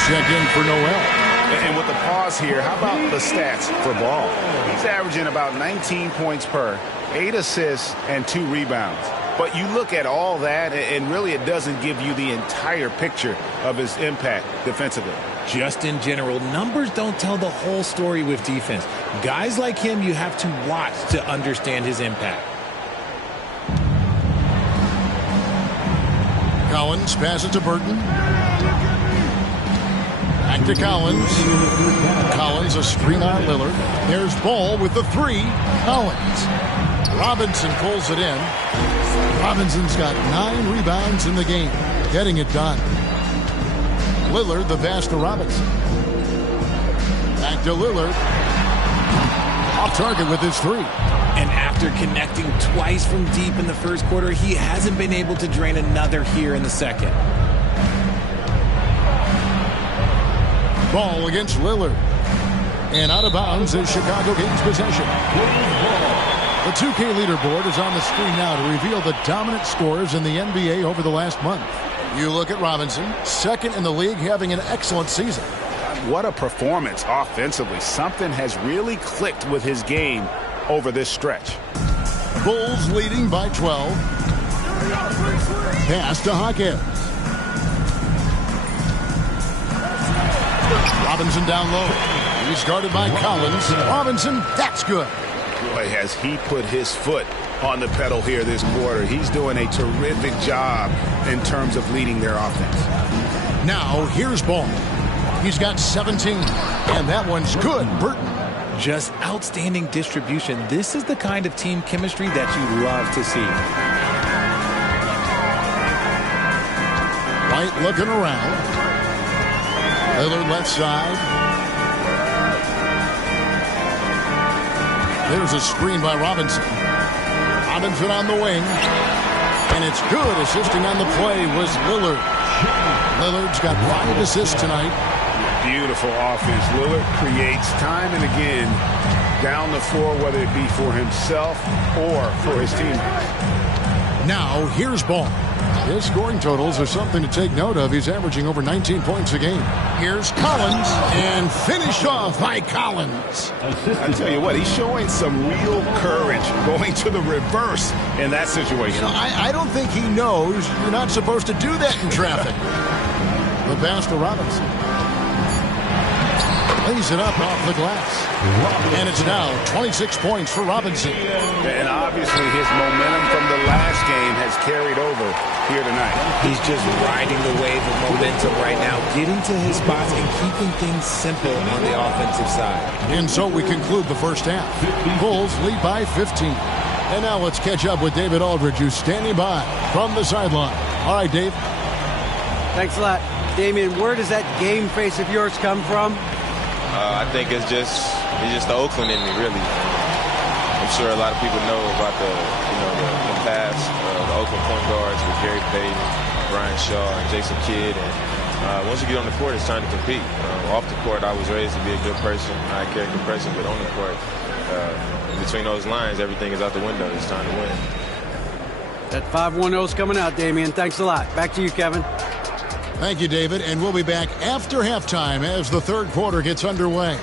Check in for Noel. And with the pause here, how about the stats for Ball? He's averaging about 19 points per, 8 assists, and 2 rebounds. But you look at all that, and really it doesn't give you the entire picture of his impact defensively. Just in general, numbers don't tell the whole story with defense. Guys like him, you have to watch to understand his impact. Collins passes to Burton. Back to Collins. Collins, a screen on Lillard. There's Ball with the 3. Collins. Robinson pulls it in. Robinson's got 9 rebounds in the game, getting it done. Lillard, the pass to Robinson. Back to Lillard. Off target with his 3. And after connecting twice from deep in the first quarter, he hasn't been able to drain another here in the second. Ball against Lillard. And out of bounds is Chicago gains possession. The 2K leaderboard is on the screen now to reveal the dominant scores in the NBA over the last month. You look at Robinson, second in the league, having an excellent season. What a performance offensively. Something has really clicked with his game over this stretch. Bulls leading by 12. Pass to Hawkins. Robinson down low. He's guarded by Collins. Robinson, that's good. Boy, has he put his foot on the pedal here this quarter. He's doing a terrific job in terms of leading their offense. Now, here's Ball. He's got 17, and that one's good. Burton. Just outstanding distribution. This is the kind of team chemistry that you love to see. White looking around. Lillard left side. There's a screen by Robinson. Robinson on the wing. And it's good. Assisting on the play was Lillard. Lillard's got 5 assists tonight. Beautiful offense. Lillard creates time and again down the floor, whether it be for himself or for his teammates. Now, here's Ball. His scoring totals are something to take note of. He's averaging over 19 points a game. Here's Collins, and finished off by Collins. I tell you what, he's showing some real courage going to the reverse in that situation. You know, I don't think he knows you're not supposed to do that in traffic. The pass to Robinson. Lays it up off the glass. And it's now 26 points for Robinson. And obviously his momentum from the last game has carried over here tonight. He's just riding the wave of momentum right now, getting to his spots and keeping things simple on the offensive side. And so we conclude the first half. Bulls lead by 15. And now let's catch up with David Aldridge, who's standing by from the sideline. All right, Dave. Thanks a lot. Damian, where does that game face of yours come from? I think it's just the Oakland in me, really. I'm sure a lot of people know about the past, the Oakland point guards with Gary Payton, Brian Shaw, and Jason Kidd. And once you get on the court, it's time to compete. Off the court, I was raised to be a good person, high character person, but on the court, between those lines, everything is out the window. It's time to win. That 5-1-0's coming out, Damian. Thanks a lot. Back to you, Kevin. Thank you, David. And we'll be back after halftime as the third quarter gets underway.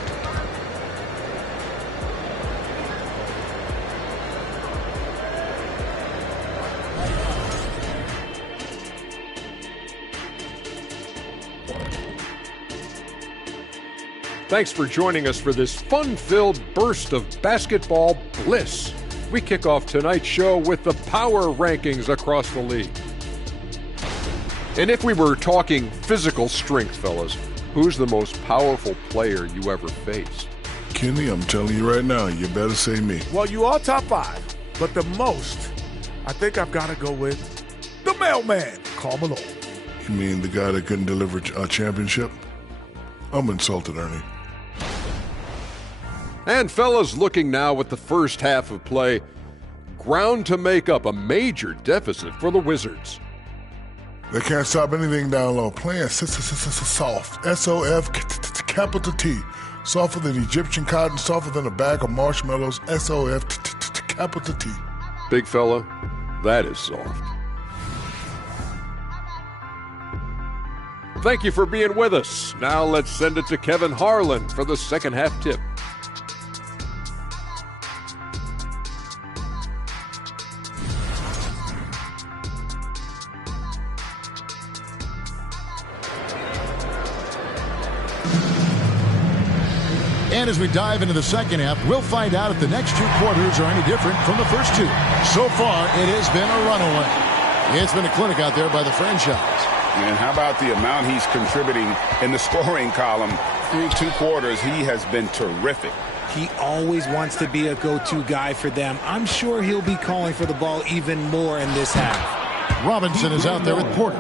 Thanks for joining us for this fun-filled burst of basketball bliss. We kick off tonight's show with the power rankings across the league. And if we were talking physical strength, fellas, who's the most powerful player you ever faced? Kenny, I'm telling you right now, you better say me. Well, you all top 5, but the most, I think I've got to go with the mailman, Karl Malone. You mean the guy that couldn't deliver a championship? I'm insulted, Ernie. And fellas, looking now at the first half of play, ground to make up a major deficit for the Wizards. They can't stop anything down low. Playing soft. S-O-F capital T. Softer than Egyptian cotton, softer than a bag of marshmallows. S-O-F capital T. Big fella, that is soft. Thank you for being with us. Now let's send it to Kevin Harlan for the second half tip. And as we dive into the second half, we'll find out if the next 2 quarters are any different from the first 2. So far, it has been a runaway. It's been a clinic out there by the franchise. And how about the amount he's contributing in the scoring column through 2 quarters? He has been terrific. He always wants to be a go-to guy for them. I'm sure he'll be calling for the ball even more in this half. Robinson is out there with Porter.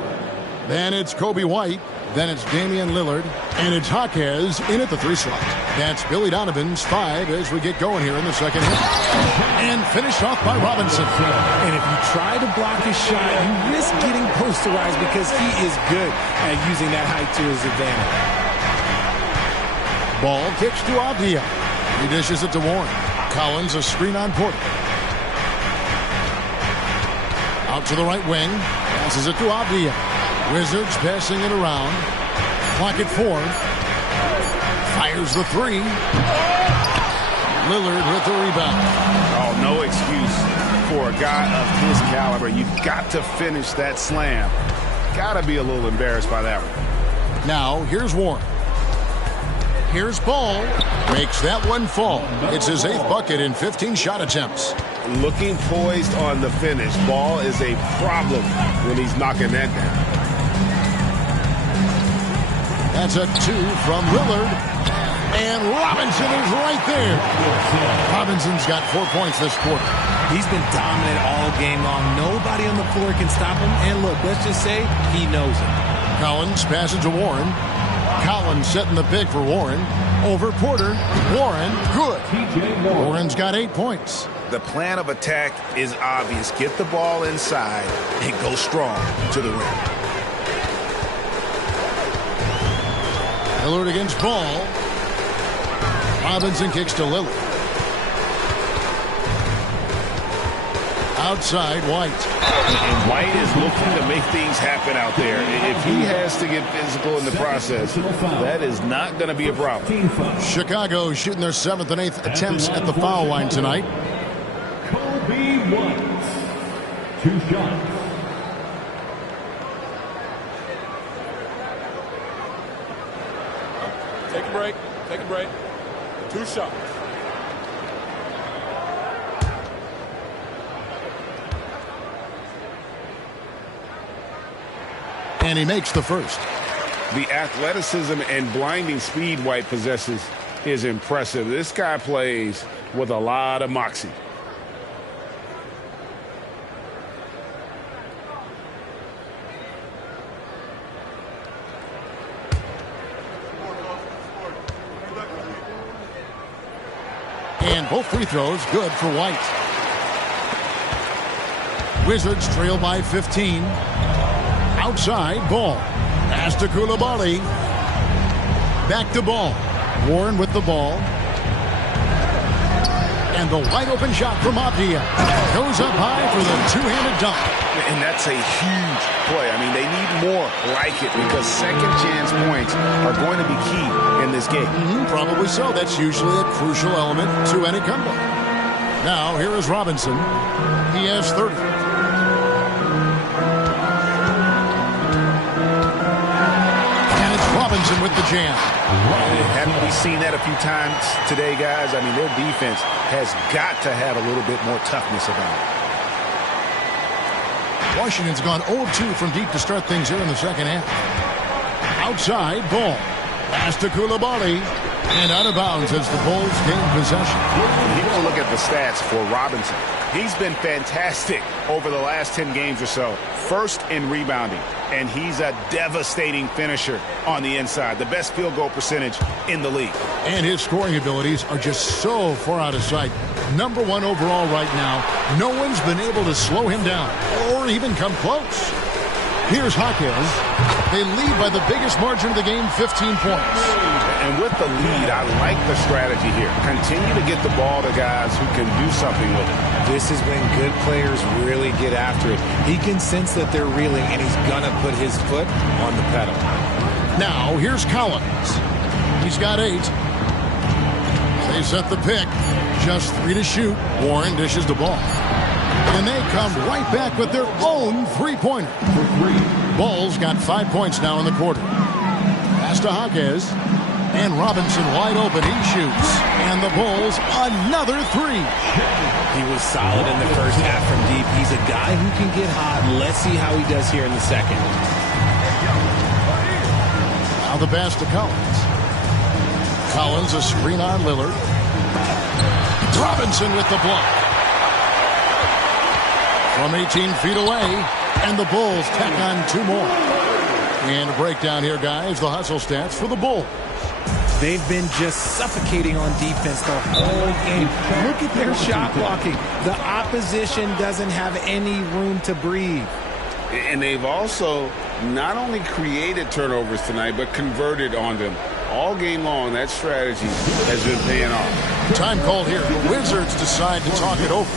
Then it's Kobe White. Then it's Damian Lillard. And it's Jaquez in at the 3 slot. That's Billy Donovan's 5 as we get going here in the second half. And finished off by Robinson. And if you try to block his shot, you risk getting posterized because he is good at using that height to his advantage. Ball kicks to Avdia. He dishes it to Warren. Collins a screen on Porter. Out to the right wing. Passes it to Avdia. Wizards passing it around. Clock at 4. Fires the 3. Lillard with the rebound. Oh, no excuse for a guy of his caliber. You've got to finish that slam. Got to be a little embarrassed by that one. Now, here's Warren. Here's Ball. Makes that one fall. It's his 8th bucket in 15 shot attempts. Looking poised on the finish. Ball is a problem when he's knocking that down. That's a 2 from Lillard. And Robinson is right there. Robinson's got 4 points this quarter. He's been dominant all game long. Nobody on the floor can stop him. And look, let's just say he knows it. Collins passing to Warren. Collins setting the pick for Warren. Over Porter. Warren, good. Warren's got 8 points. The plan of attack is obvious. Get the ball inside and go strong to the rim. Lillard against Ball. Robinson kicks to Lillard. Outside, White. And White is looking to make things happen out there. If he has to get physical in the process, that is not going to be a problem. Chicago shooting their 7th and 8th attempts at the foul line tonight. Kobe White, 2 shots. Take a break. Take a break. 2 shots. And he makes the first. The athleticism and blinding speed White possesses is impressive. This guy plays with a lot of moxie. And both free throws good for White. Wizards trail by 15. Outside, Ball. Pass to Coulibaly. Back to Ball. Warren with the ball. And the wide-open shot from Abdia goes up high for the two-handed dunk. And that's a huge play. I mean, they need more like it because second chance points are going to be key in this game. Probably so. That's usually a crucial element to any comeback. Now, here is Robinson. He has 30. And it's Robinson with the jam. Haven't we seen that a few times today, guys? I mean, their defense has got to have a little bit more toughness about it. Washington's gone 0-2 from deep to start things here in the second half. Outside, ball. Pass to Coulibaly. And out of bounds as the Bulls gain possession. Here's a look at the stats for Robinson. He's been fantastic over the last 10 games or so. First in rebounding. And he's a devastating finisher on the inside. The best field goal percentage in the league. And his scoring abilities are just so far out of sight. Number 1 overall right now. No one's been able to slow him down or even come close. Here's Hawkins. They lead by the biggest margin of the game, 15 points. And with the lead, I like the strategy here. Continue to get the ball to guys who can do something with it. This is when good players really get after it. He can sense that they're reeling, and he's going to put his foot on the pedal. Now, here's Collins. He's got 8. They set the pick. Just 3 to shoot. Warren dishes the ball. And they come right back with their own three-pointer. Bulls got 5 points now in the quarter. Pass to Hawkins. And Robinson wide open. He shoots. And the Bulls another 3. He was solid in the first half from deep. He's a guy who can get hot. Let's see how he does here in the second. Now the pass to Collins. Collins a screen on Lillard. Robinson with the block. From 18 feet away. And the Bulls tack on 2 more. And a breakdown here, guys. The hustle stats for the Bulls. They've been just suffocating on defense the whole game. Look at their shot blocking. The opposition doesn't have any room to breathe. And they've also not only created turnovers tonight, but converted on them. All game long, that strategy has been paying off. Time called here. The Wizards decide to talk it over.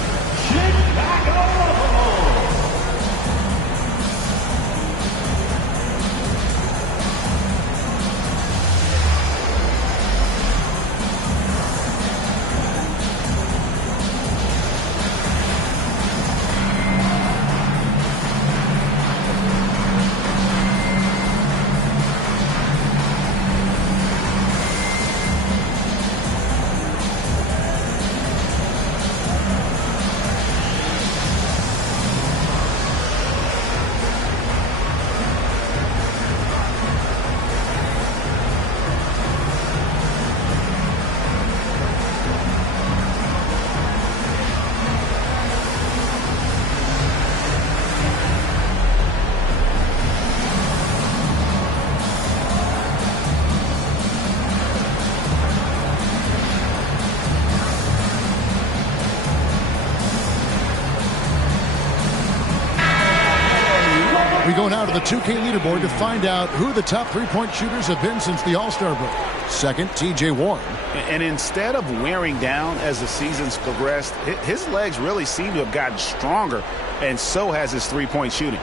We go now to the 2K leaderboard to find out who the top three-point shooters have been since the All-Star break. Second, T.J. Warren. And instead of wearing down as the season's progressed, his legs really seem to have gotten stronger, and so has his three-point shooting.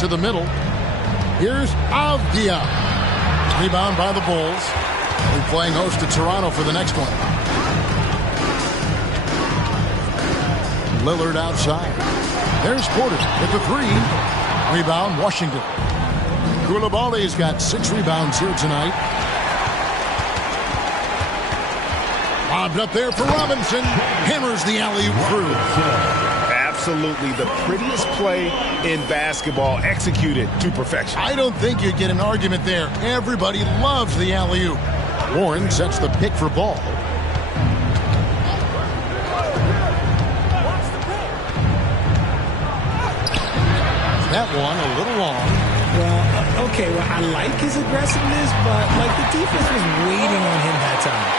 To the middle. Here's Avdia. Rebound by the Bulls. We're playing host to Toronto for the next one. Lillard outside. There's Porter with the 3. Rebound, Washington. Coulibaly's got 6 rebounds here tonight. Lobbed up there for Robinson. Hammers the alley-oop through. Absolutely the prettiest play in basketball, executed to perfection. I don't think you'd get an argument there. Everybody loves the alley-oop. Warren sets the pick for Ball. That one a little long. Well, okay, well, I like his aggressiveness, but like the defense was waiting on him that time.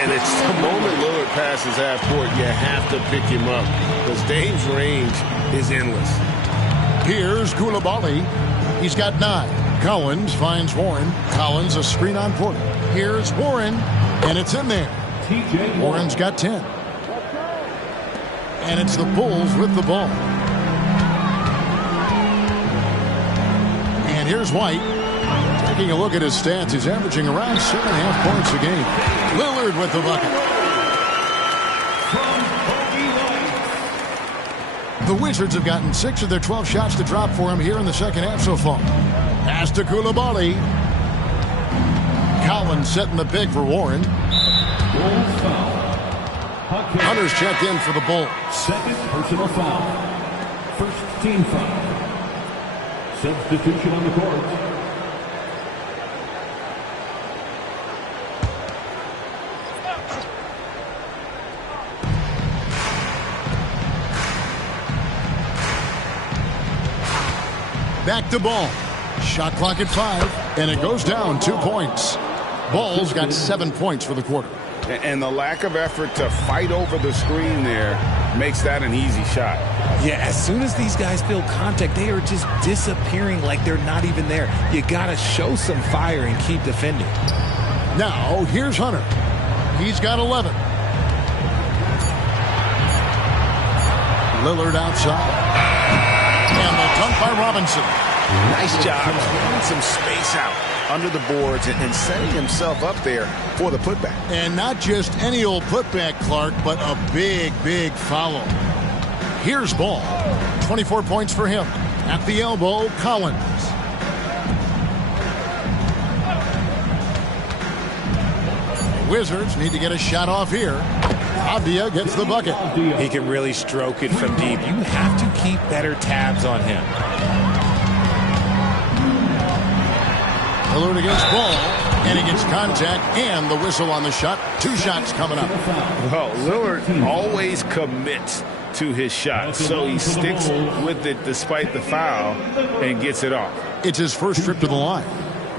And it's the moment Lillard passes half court, you have to pick him up because Dame's range is endless. Here's Coulibaly. He's got 9. Collins finds Warren. Collins a screen on Porter. Here's Warren, and it's in there. Warren's got 10. And it's the Bulls with the ball. And here's White. Taking a look at his stats, he's averaging around 7.5 points a game. Lillard with the bucket. The Wizards have gotten 6 of their 12 shots to drop for him here in the second half so far. Pass to Coulibaly. Collins setting the pick for Warren. Hunter's checked in for the Bulls. Second personal foul. First team foul. Substitution on the court. Back to Ball. Shot clock at 5, and it goes down 2 points. Ball's got 7 points for the quarter. And the lack of effort to fight over the screen there makes that an easy shot. Yeah, as soon as these guys feel contact, they are just disappearing like they're not even there. You got to show some fire and keep defending. Now, here's Hunter. He's got 11. Lillard outside. And the dunk by Robinson. Nice job clearing some space out under the boards and setting himself up there for the putback. And not just any old putback, Clark, but a big, big follow. Here's Ball. 24 points for him. At the elbow, Collins. The Wizards need to get a shot off here. Avdia gets the bucket. He can really stroke it from deep. You have to keep better tabs on him. Lillard against Ball, and he gets contact and the whistle on the shot. 2 shots coming up. Well, Lillard always commits to his shot, so he sticks with it despite the foul and gets it off. It's his first trip to the line.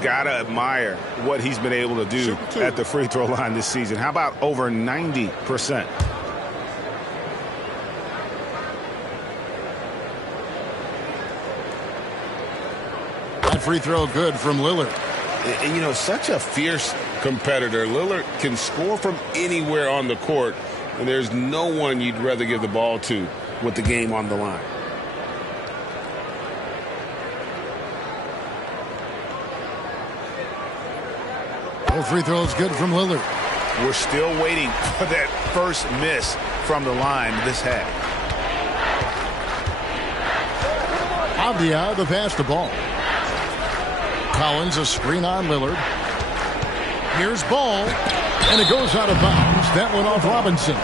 Gotta admire what he's been able to do at the free throw line this season. How about over 90%? That free throw good from Lillard. And, you know, such a fierce competitor. Lillard can score from anywhere on the court, and there's no one you'd rather give the ball to with the game on the line. The free throw is good from Lillard. We're still waiting for that first miss from the line this half. Avdia the pass to Ball. Collins a screen on Lillard. Here's Ball, and it goes out of bounds. That one off Robinson.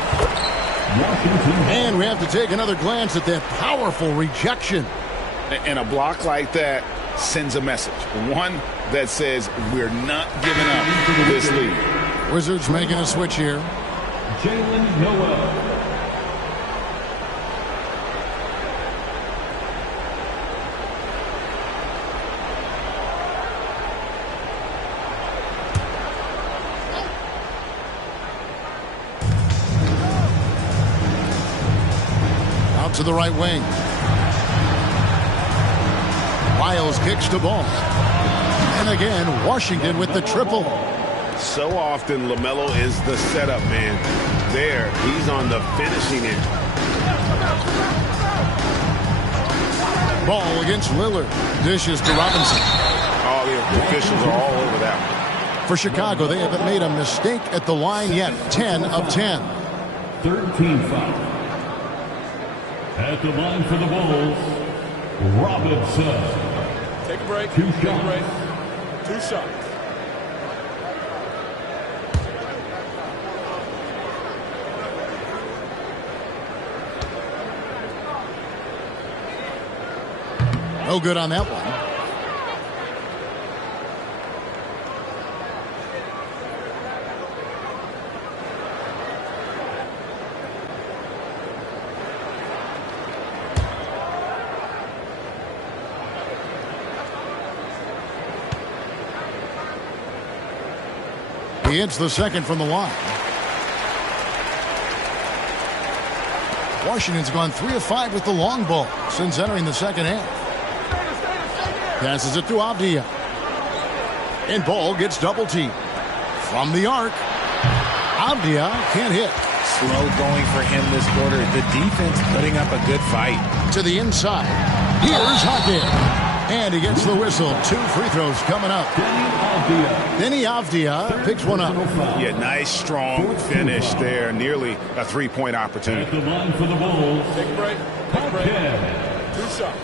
And we have to take another glance at that powerful rejection. And a block like that sends a message. One that says we're not giving up this lead. Wizards making a switch here. Jalen Noel. Out to the right wing. Miles kicks to Ball. And again, Washington with the triple. So often, LaMelo is the setup man. There, he's on the finishing end. Ball against Lillard. Dishes to Robinson. Oh, the officials are all over that one. For Chicago, they haven't made a mistake at the line yet. 10 of 10. 13 foul. At the line for the Bulls, Robinson. Take a break. 2 shots. shots. 2 shots. No good on that one. He hits the second from the line. Washington's gone 3 of 5 with the long ball since entering the second half. Passes it to Avdia. And ball gets double teamed. From the arc, Avdia can't hit. Slow going for him this quarter. The defense putting up a good fight. To the inside. Here's Hackett. And he gets the whistle. 2 free throws coming up. Denny Avdia picks one up. Yeah, nice, strong finish there. Nearly a 3-point opportunity. At the line for the Bulls. Take a break. Take a break. 2 shots.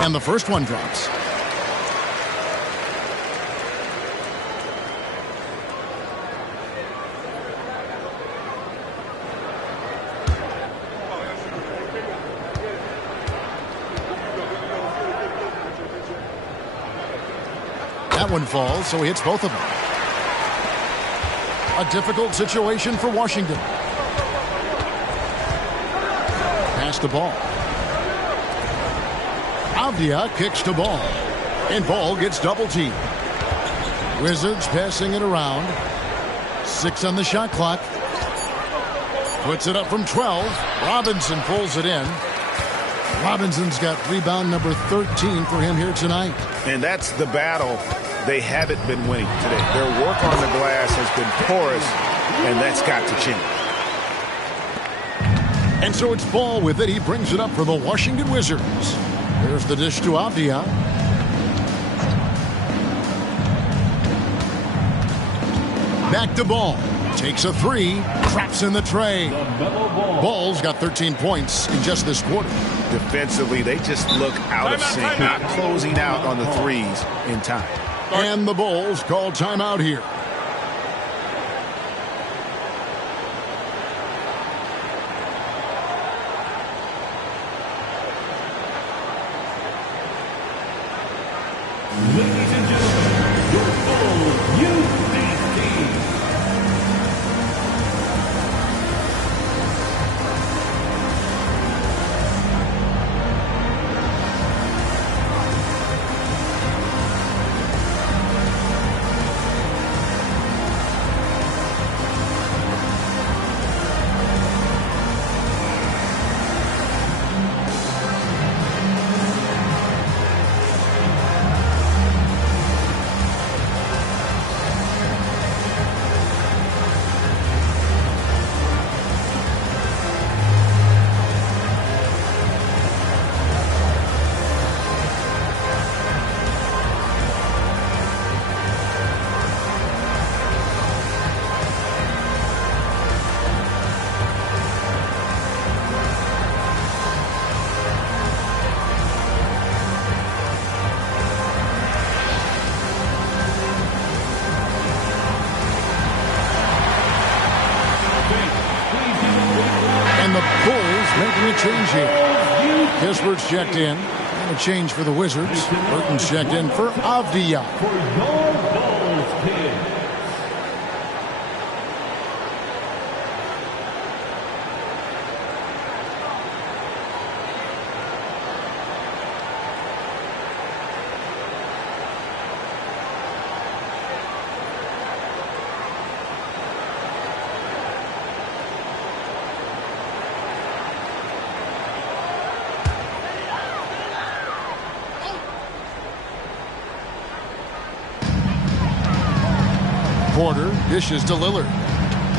And the first one drops. That one falls, so he hits both of them. A difficult situation for Washington. Pass the ball. Avdia kicks the ball. And ball gets double teamed. Wizards passing it around. 6 on the shot clock. Puts it up from 12. Robinson pulls it in. Robinson's got rebound number 13 for him here tonight. And that's the battle they haven't been winning today. Their work on the glass has been porous, and that's got to change. And so it's Ball with it. He brings it up for the Washington Wizards. There's the dish to Avdia. Back to Ball. Takes a 3. Traps in the tray. Ball's got 13 points in just this quarter. Defensively, they just look out of sync, not closing out on the threes in time. And the Bulls call timeout here. Ladies and gentlemen, your Bulls Youth team. Change here. Kispert's checked in. And a change for the Wizards. Burton's checked in for Avdia. For your Bulls kids. Porter dishes to Lillard.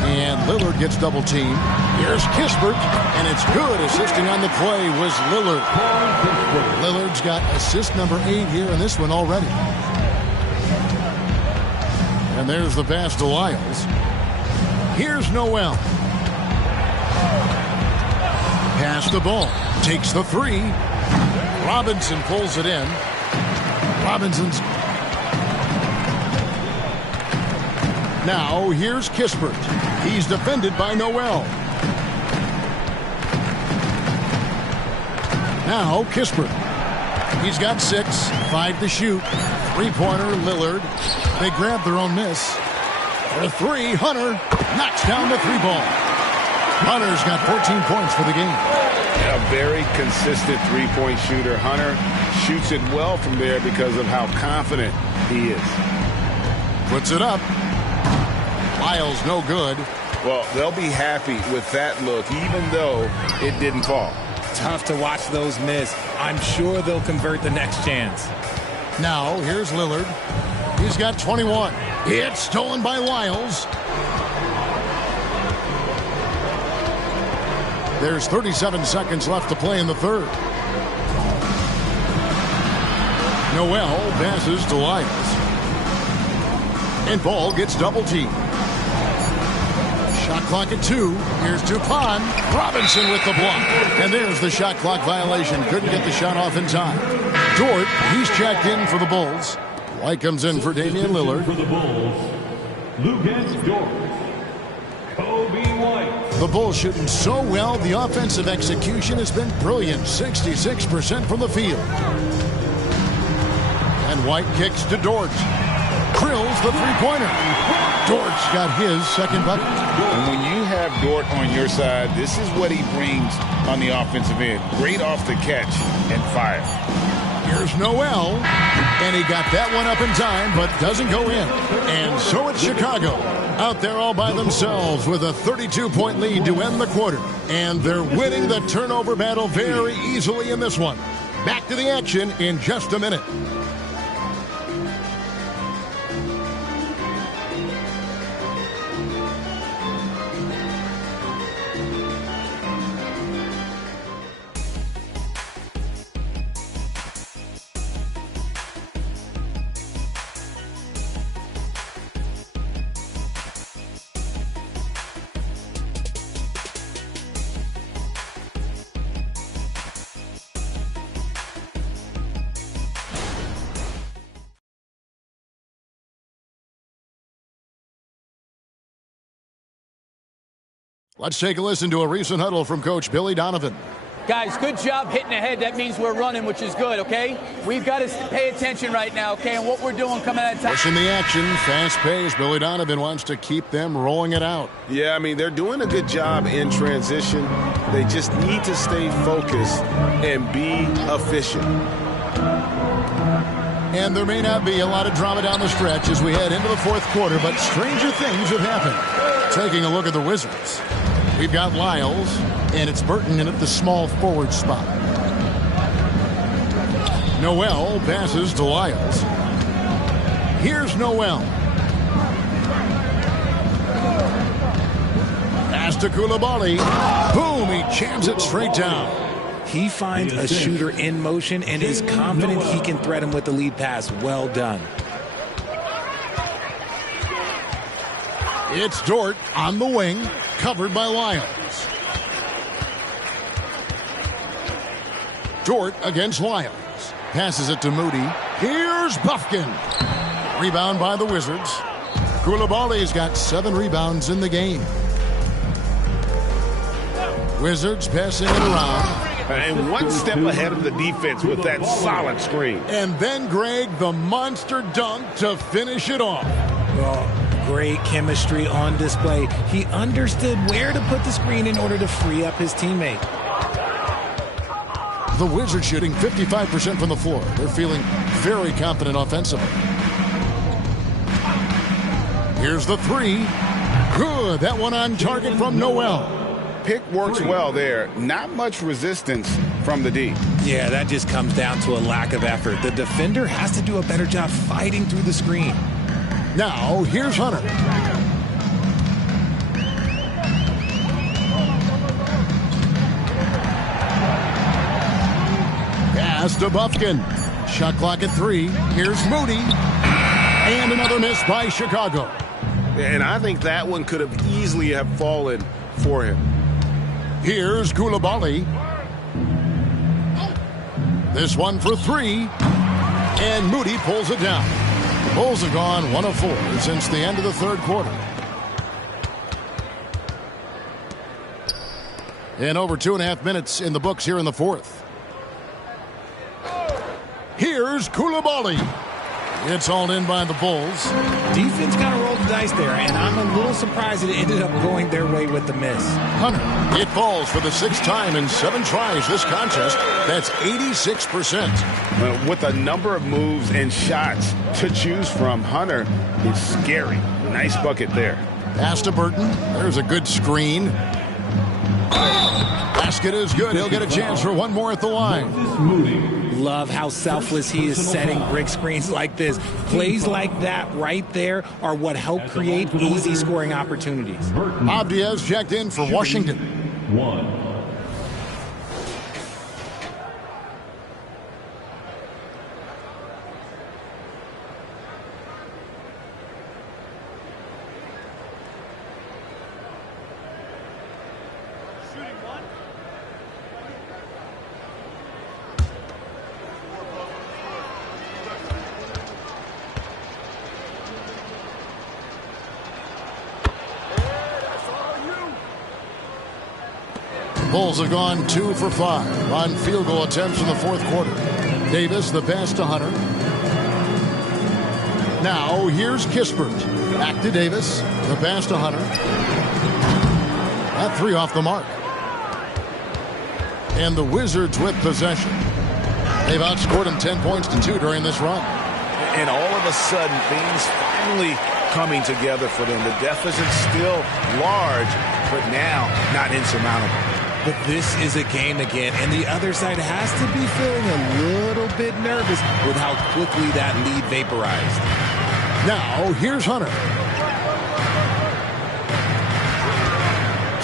And Lillard gets double teamed. Here's Kispert, and it's good. Assisting on the play was Lillard. Lillard's got assist number 8 here in this one already. And there's the pass to Lyles. Here's Noel. Pass the ball. Takes the 3. Robinson pulls it in. Robinson's. Now, here's Kispert. He's defended by Noel. Now, Kispert. He's got 6, 5 to shoot. 3-pointer, Lillard. They grab their own miss. For 3, Hunter knocks down the 3 ball. Hunter's got 14 points for the game. A very consistent three-point shooter. Hunter shoots it well from there because of how confident he is. Puts it up. Lyles no good. Well, they'll be happy with that look, even though it didn't fall. Tough to watch those miss. I'm sure they'll convert the next chance. Now, here's Lillard. He's got 21. It's stolen by Lyles. There's 37 seconds left to play in the third. Noel passes to Lyles. And Ball gets double-teamed. Shot clock at 2. Here's Dupont. Robinson with the block. And there's the shot clock violation. Couldn't get the shot off in time. Dort, he's checked in for the Bulls. White comes in for Damian Lillard. For the Bulls, Lucas Dort. Kobe White. The Bulls shooting so well, the offensive execution has been brilliant. 66% from the field. And White kicks to Dort. Drills the three-pointer. Dort's got his second bucket. And when you have Dort on your side, this is what he brings on the offensive end. Great off the catch and fire. Here's Noel, and he got that one up in time, but doesn't go in. And so it's Chicago out there all by themselves with a 32-point lead to end the quarter. And they're winning the turnover battle very easily in this one. Back to the action in just a minute. Let's take a listen to a recent huddle from Coach Billy Donovan. Guys, good job hitting ahead. That means we're running, which is good, okay? We've got to pay attention right now, okay, and what we're doing coming out of time. Pushing the action, fast pace. Billy Donovan wants to keep them rolling it out. Yeah, I mean, they're doing a good job in transition. They just need to stay focused and be efficient. And there may not be a lot of drama down the stretch as we head into the fourth quarter, but stranger things have happened. Taking a look at the Wizards. We've got Lyles, and it's Burton in at the small forward spot. Noel passes to Lyles. Here's Noel. Pass to Koulibaly. Boom, he jams it straight down. He finds a shooter in motion and is confident he can thread him with the lead pass. Well done. It's Dort on the wing, covered by Lyles. Dort against Lyles. Passes it to Moody. Here's Buffkin. Rebound by the Wizards. Koulibaly's got 7 rebounds in the game. Wizards passing it around. And one step ahead of the defense with that solid screen. And then, Greg, the monster dunk to finish it off. Oh, great chemistry on display. He understood where to put the screen in order to free up his teammate. The Wizards shooting 55% from the floor. They're feeling very confident offensively. Here's the 3. Good. That one on target from Noel. Pick works well there. Not much resistance from the D. Yeah, that just comes down to a lack of effort. The defender has to do a better job fighting through the screen. Now, here's Hunter. Pass to Buffkin. Shot clock at 3. Here's Moody. And another miss by Chicago. And I think that one could have easily have fallen for him. Here's Koulibaly. This one for 3. And Moody pulls it down. Bulls have gone 1 of 4 since the end of the third quarter. And over 2.5 minutes in the books here in the fourth. Here's Koulibaly. It's hauled in by the Bulls. Defense kind of rolled the dice there, and I'm a little surprised it ended up going their way with the miss. Hunter, it falls for the 6th time in 7 tries this contest. That's 86%. With a number of moves and shots to choose from, Hunter is scary. Nice bucket there. Pass to Burton. There's a good screen. Basket is good. He'll get a chance for one more at the line. Love how selfless he is setting brick screens like this. Plays like that right there are what help create easy scoring opportunities. Bob Diaz checked in for Washington. 1. Bulls have gone 2 for 5 on field goal attempts in the 4th quarter. Davis, the pass to Hunter. Now here's Kispert. Back to Davis. The pass to Hunter. That 3 off the mark. And the Wizards with possession. They've outscored them 10 points to 2 during this run. And all of a sudden, things finally coming together for them. The deficit's still large, but now not insurmountable. But this is a game again, and the other side has to be feeling a little bit nervous with how quickly that lead vaporized. Now, here's Hunter.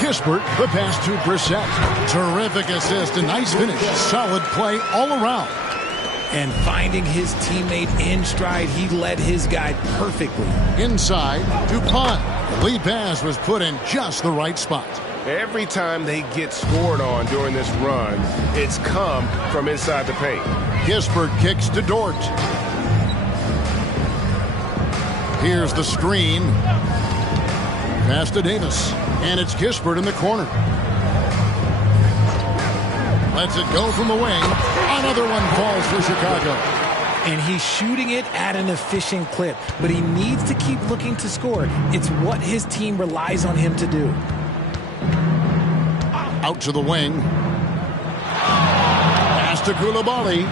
Kispert, the pass to Brissett. Terrific assist, a nice finish. Solid play all around. And finding his teammate in stride, he led his guy perfectly. Inside, Dupont. The lead pass was put in just the right spot. Every time they get scored on during this run, it's come from inside the paint. Kispert kicks to Dort. Here's the screen. Pass to Davis. And it's Kispert in the corner. Lets it go from the wing. Another one falls for Chicago. And he's shooting it at an efficient clip. But he needs to keep looking to score. It's what his team relies on him to do. Out to the wing. Pass to Koulibaly.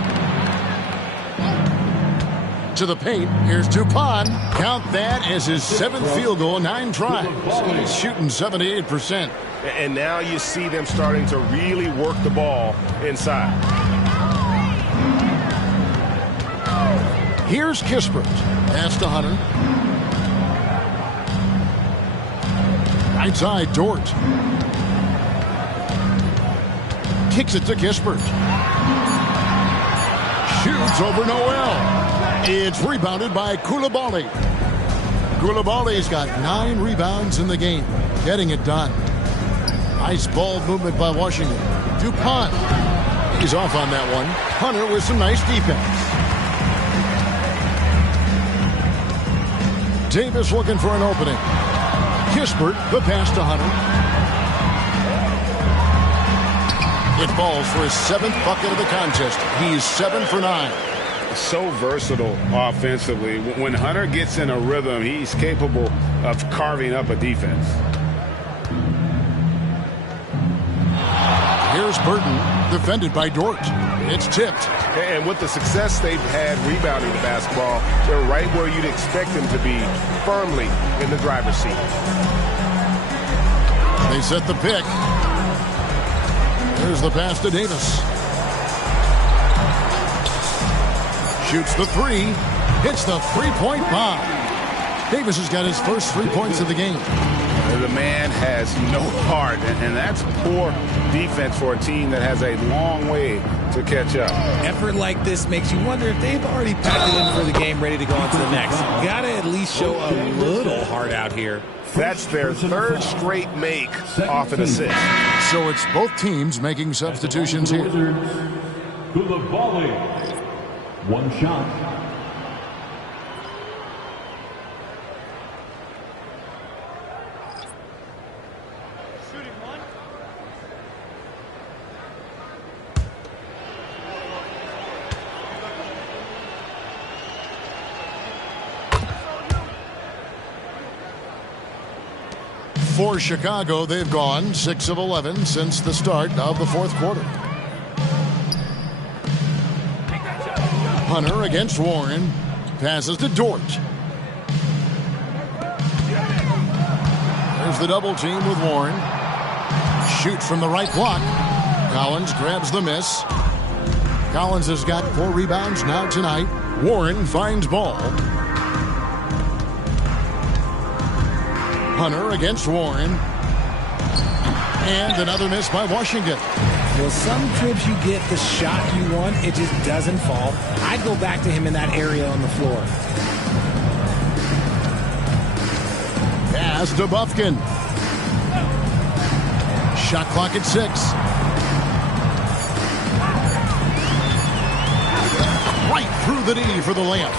To the paint. Here's Dupont. Count that as his 7th field goal, 9 tries. He's shooting 78%. And now you see them starting to really work the ball inside. Here's Kispert. Pass to Hunter. Right side, Dort. Kicks it to Kispert. Shoots over Noel. It's rebounded by Koulibaly. Koulibaly's got 9 rebounds in the game. Getting it done. Nice ball movement by Washington. Dupont. He's off on that one. Hunter with some nice defense. Davis looking for an opening. Kispert, the pass to Hunter. It falls for his 7th bucket of the contest. He's 7 for 9. So versatile offensively. When Hunter gets in a rhythm, he's capable of carving up a defense. Here's Burton, defended by Dort. It's tipped. And with the success they've had rebounding the basketball, they're right where you'd expect them to be, firmly in the driver's seat. They set the pick. There's the pass to Davis. Shoots the 3. Hits the 3-point bomb. Davis has got his first 3 points of the game. The man has no heart, and that's poor defense for a team that has a long way to catch up. Effort like this makes you wonder if they've already packed it in for the game, ready to go on to the next. Gotta at least show a little heart out here. That's their 3rd straight make off an assist. So it's both teams making substitutions here. Koulibaly. 1 shot. For Chicago, they've gone 6 of 11 since the start of the fourth quarter. Hunter against Warren. Passes to Dort. There's the double team with Warren. Shoot from the right block. Collins grabs the miss. Collins has got 4 rebounds now tonight. Warren finds ball. Hunter against Warren. And another miss by Washington. Well, some trips you get the shot you want, it just doesn't fall. I'd go back to him in that area on the floor. Pass to Bufkin. Shot clock at 6. Right through the knee for the layup.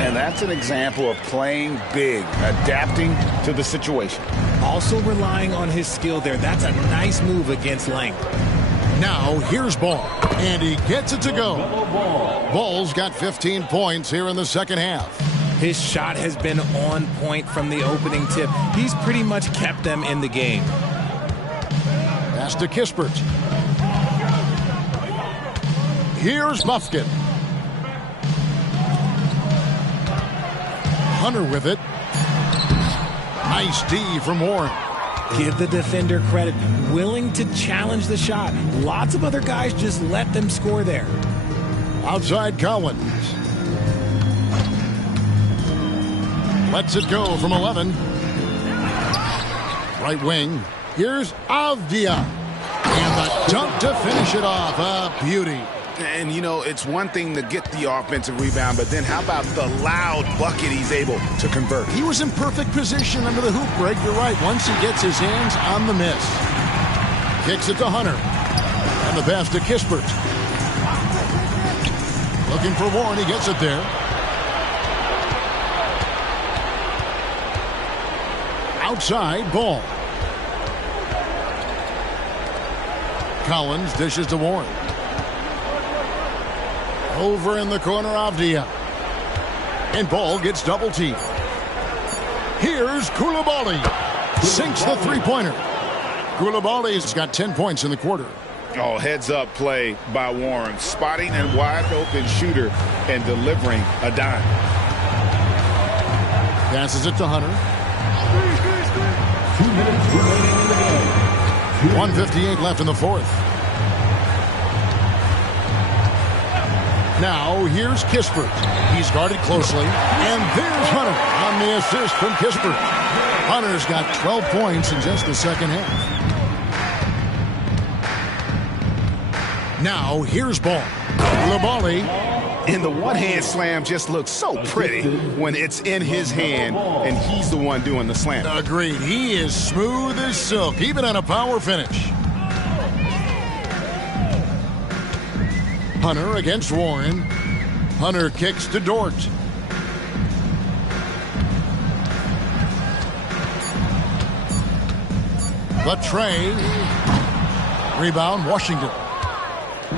And that's an example of playing big, adapting to the situation. Also relying on his skill there. That's a nice move against length. Now here's Ball, and he gets it to go. Ball's got 15 points here in the second half. His shot has been on point from the opening tip. He's pretty much kept them in the game. Pass to Kispert. Here's Bufkin. Hunter with it. Nice D from Warren. Give the defender credit. Willing to challenge the shot. Lots of other guys just let them score there. Outside Collins. Lets it go from 11. Right wing. Here's Avdia. And the dunk to finish it off. A beauty. And, you know, it's one thing to get the offensive rebound, but then how about the loud bucket he's able to convert? He was in perfect position under the hoop, Greg. You're right. Once he gets his hands on the miss. Kicks it to Hunter. And the pass to Kispert. Looking for Warren. He gets it there. Outside, Ball. Collins dishes to Warren. Over in the corner, Avdia. And Ball gets double teamed. Here's Koulibaly. Sinks the three-pointer. Koulibaly's got 10 points in the quarter. Oh, heads-up play by Warren. Spotting a wide-open shooter and delivering a dime. Passes it to Hunter. 2 minutes remaining in the game. 1:58 left in the fourth. Now, here's Kispert. He's guarded closely. And there's Hunter on the assist from Kispert. Hunter's got 12 points in just the second half. Now, here's Ball. Koulibaly. And the one-hand slam just looks so pretty when it's in his hand and he's the one doing the slam. Agreed. He is smooth as silk, even on a power finish. Hunter against Warren. Hunter kicks to Dort. The tray. Rebound, Washington.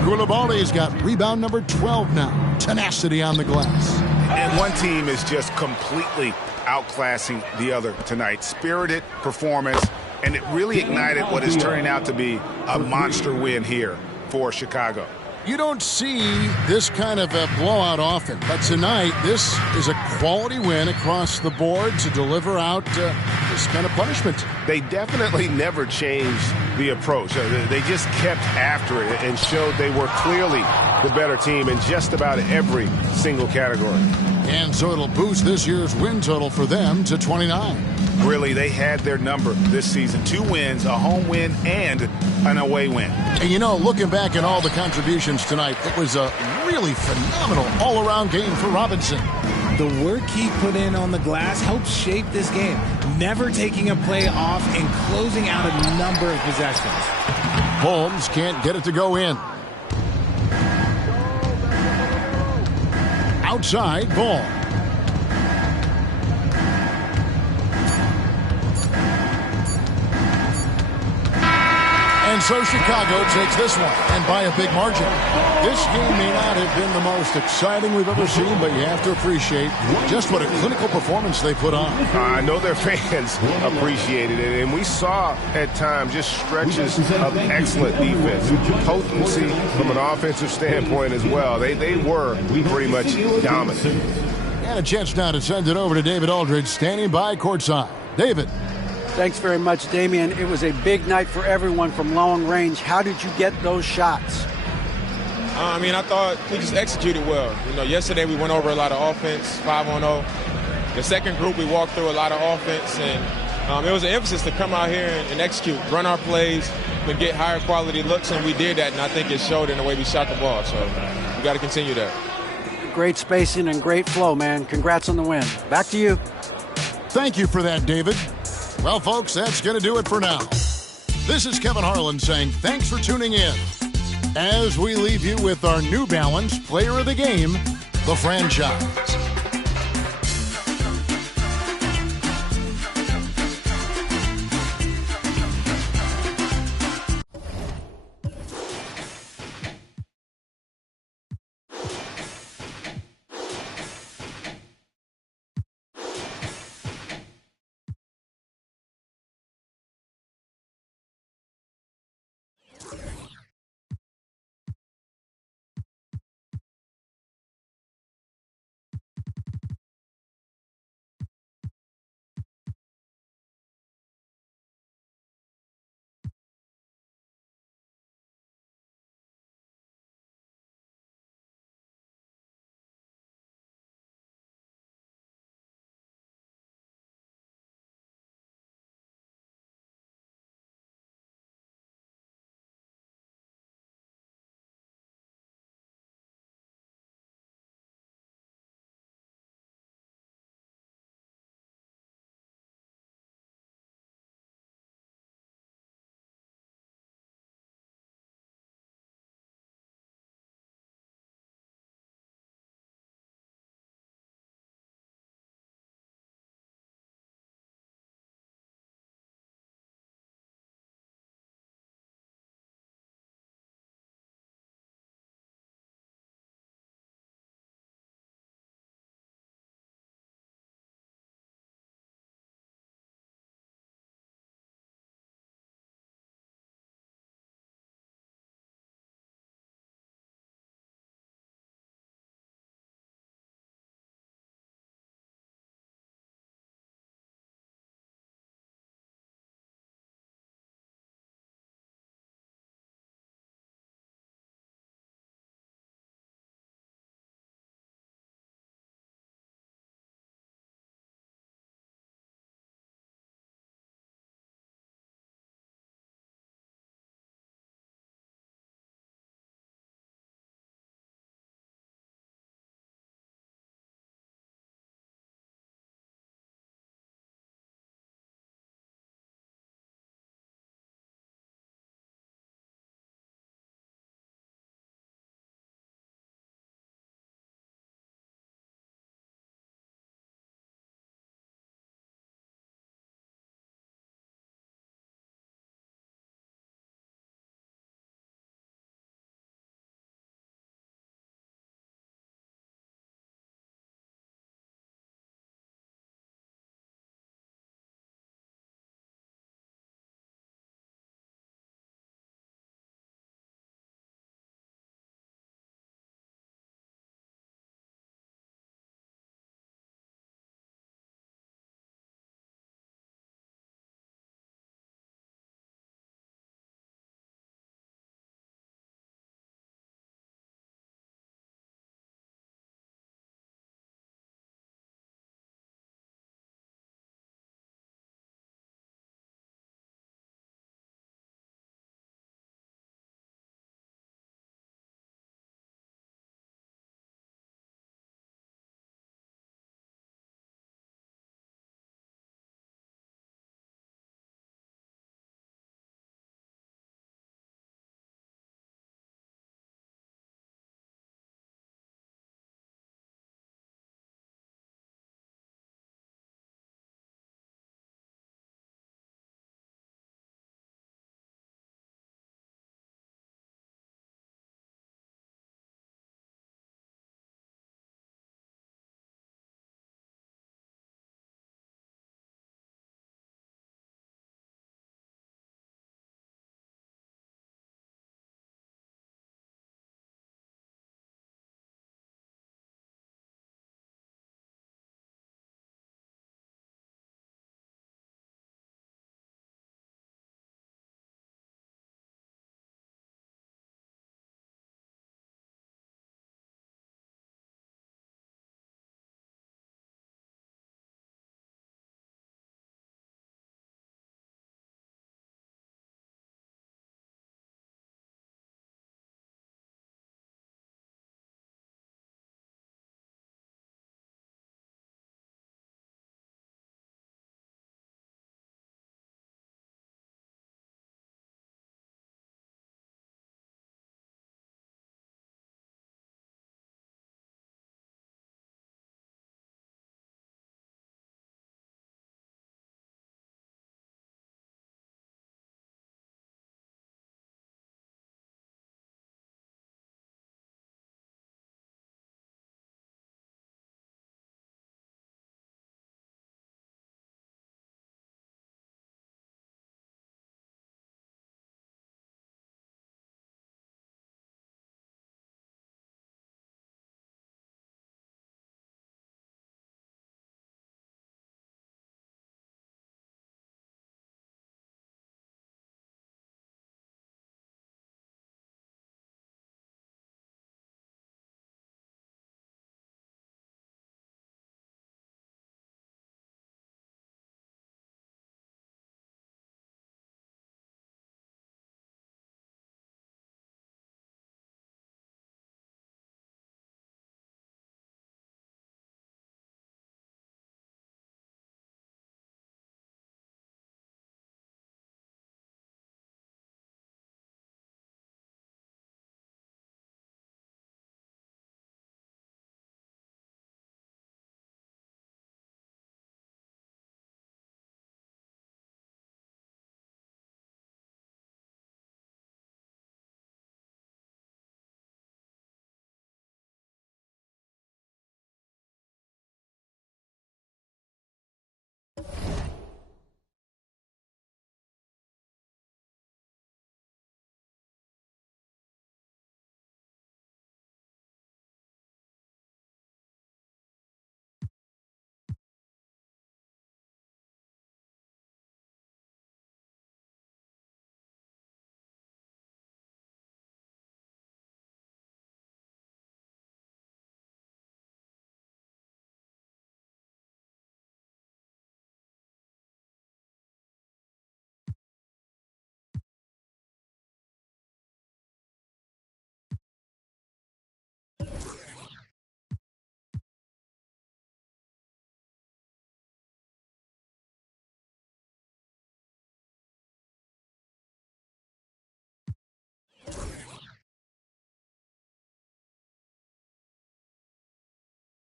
Koulibaly's got rebound number 12 now. Tenacity on the glass. And one team is just completely outclassing the other tonight. Spirited performance, and it really ignited what is turning out to be a monster win here for Chicago. You don't see this kind of a blowout often, but tonight this is a quality win across the board to deliver out this kind of punishment. They definitely never changed the approach. They just kept after it and showed they were clearly the better team in just about every single category. And so it'll boost this year's win total for them to 29. Really, they had their number this season. 2 wins, a home win, and an away win. And you know, looking back at all the contributions tonight, it was a really phenomenal all-around game for Robinson. The work he put in on the glass helped shape this game, never taking a play off and closing out a number of possessions. Holmes can't get it to go in. Outside, Ball. And so Chicago takes this one, and by a big margin. This game may not have been the most exciting we've ever seen, but you have to appreciate just what a clinical performance they put on. I know their fans appreciated it, and we saw at times just stretches of excellent defense, potency from an offensive standpoint as well. They were pretty much dominant. And a chance now to send it over to David Aldridge, standing by courtside. David. Thanks very much, Damian. It was a big night for everyone from long range. How did you get those shots? I thought we just executed well. Yesterday we went over a lot of offense, 5-on-0. The second group we walked through a lot of offense, and it was an emphasis to come out here and execute, run our plays, and get higher quality looks, and we did that, and I think it showed in the way we shot the ball. So we got to continue that. Great spacing and great flow, man. Congrats on the win. Back to you. Thank you for that, David. Well, folks, that's going to do it for now. This is Kevin Harlan saying thanks for tuning in as we leave you with our New Balance Player of the Game, the franchise.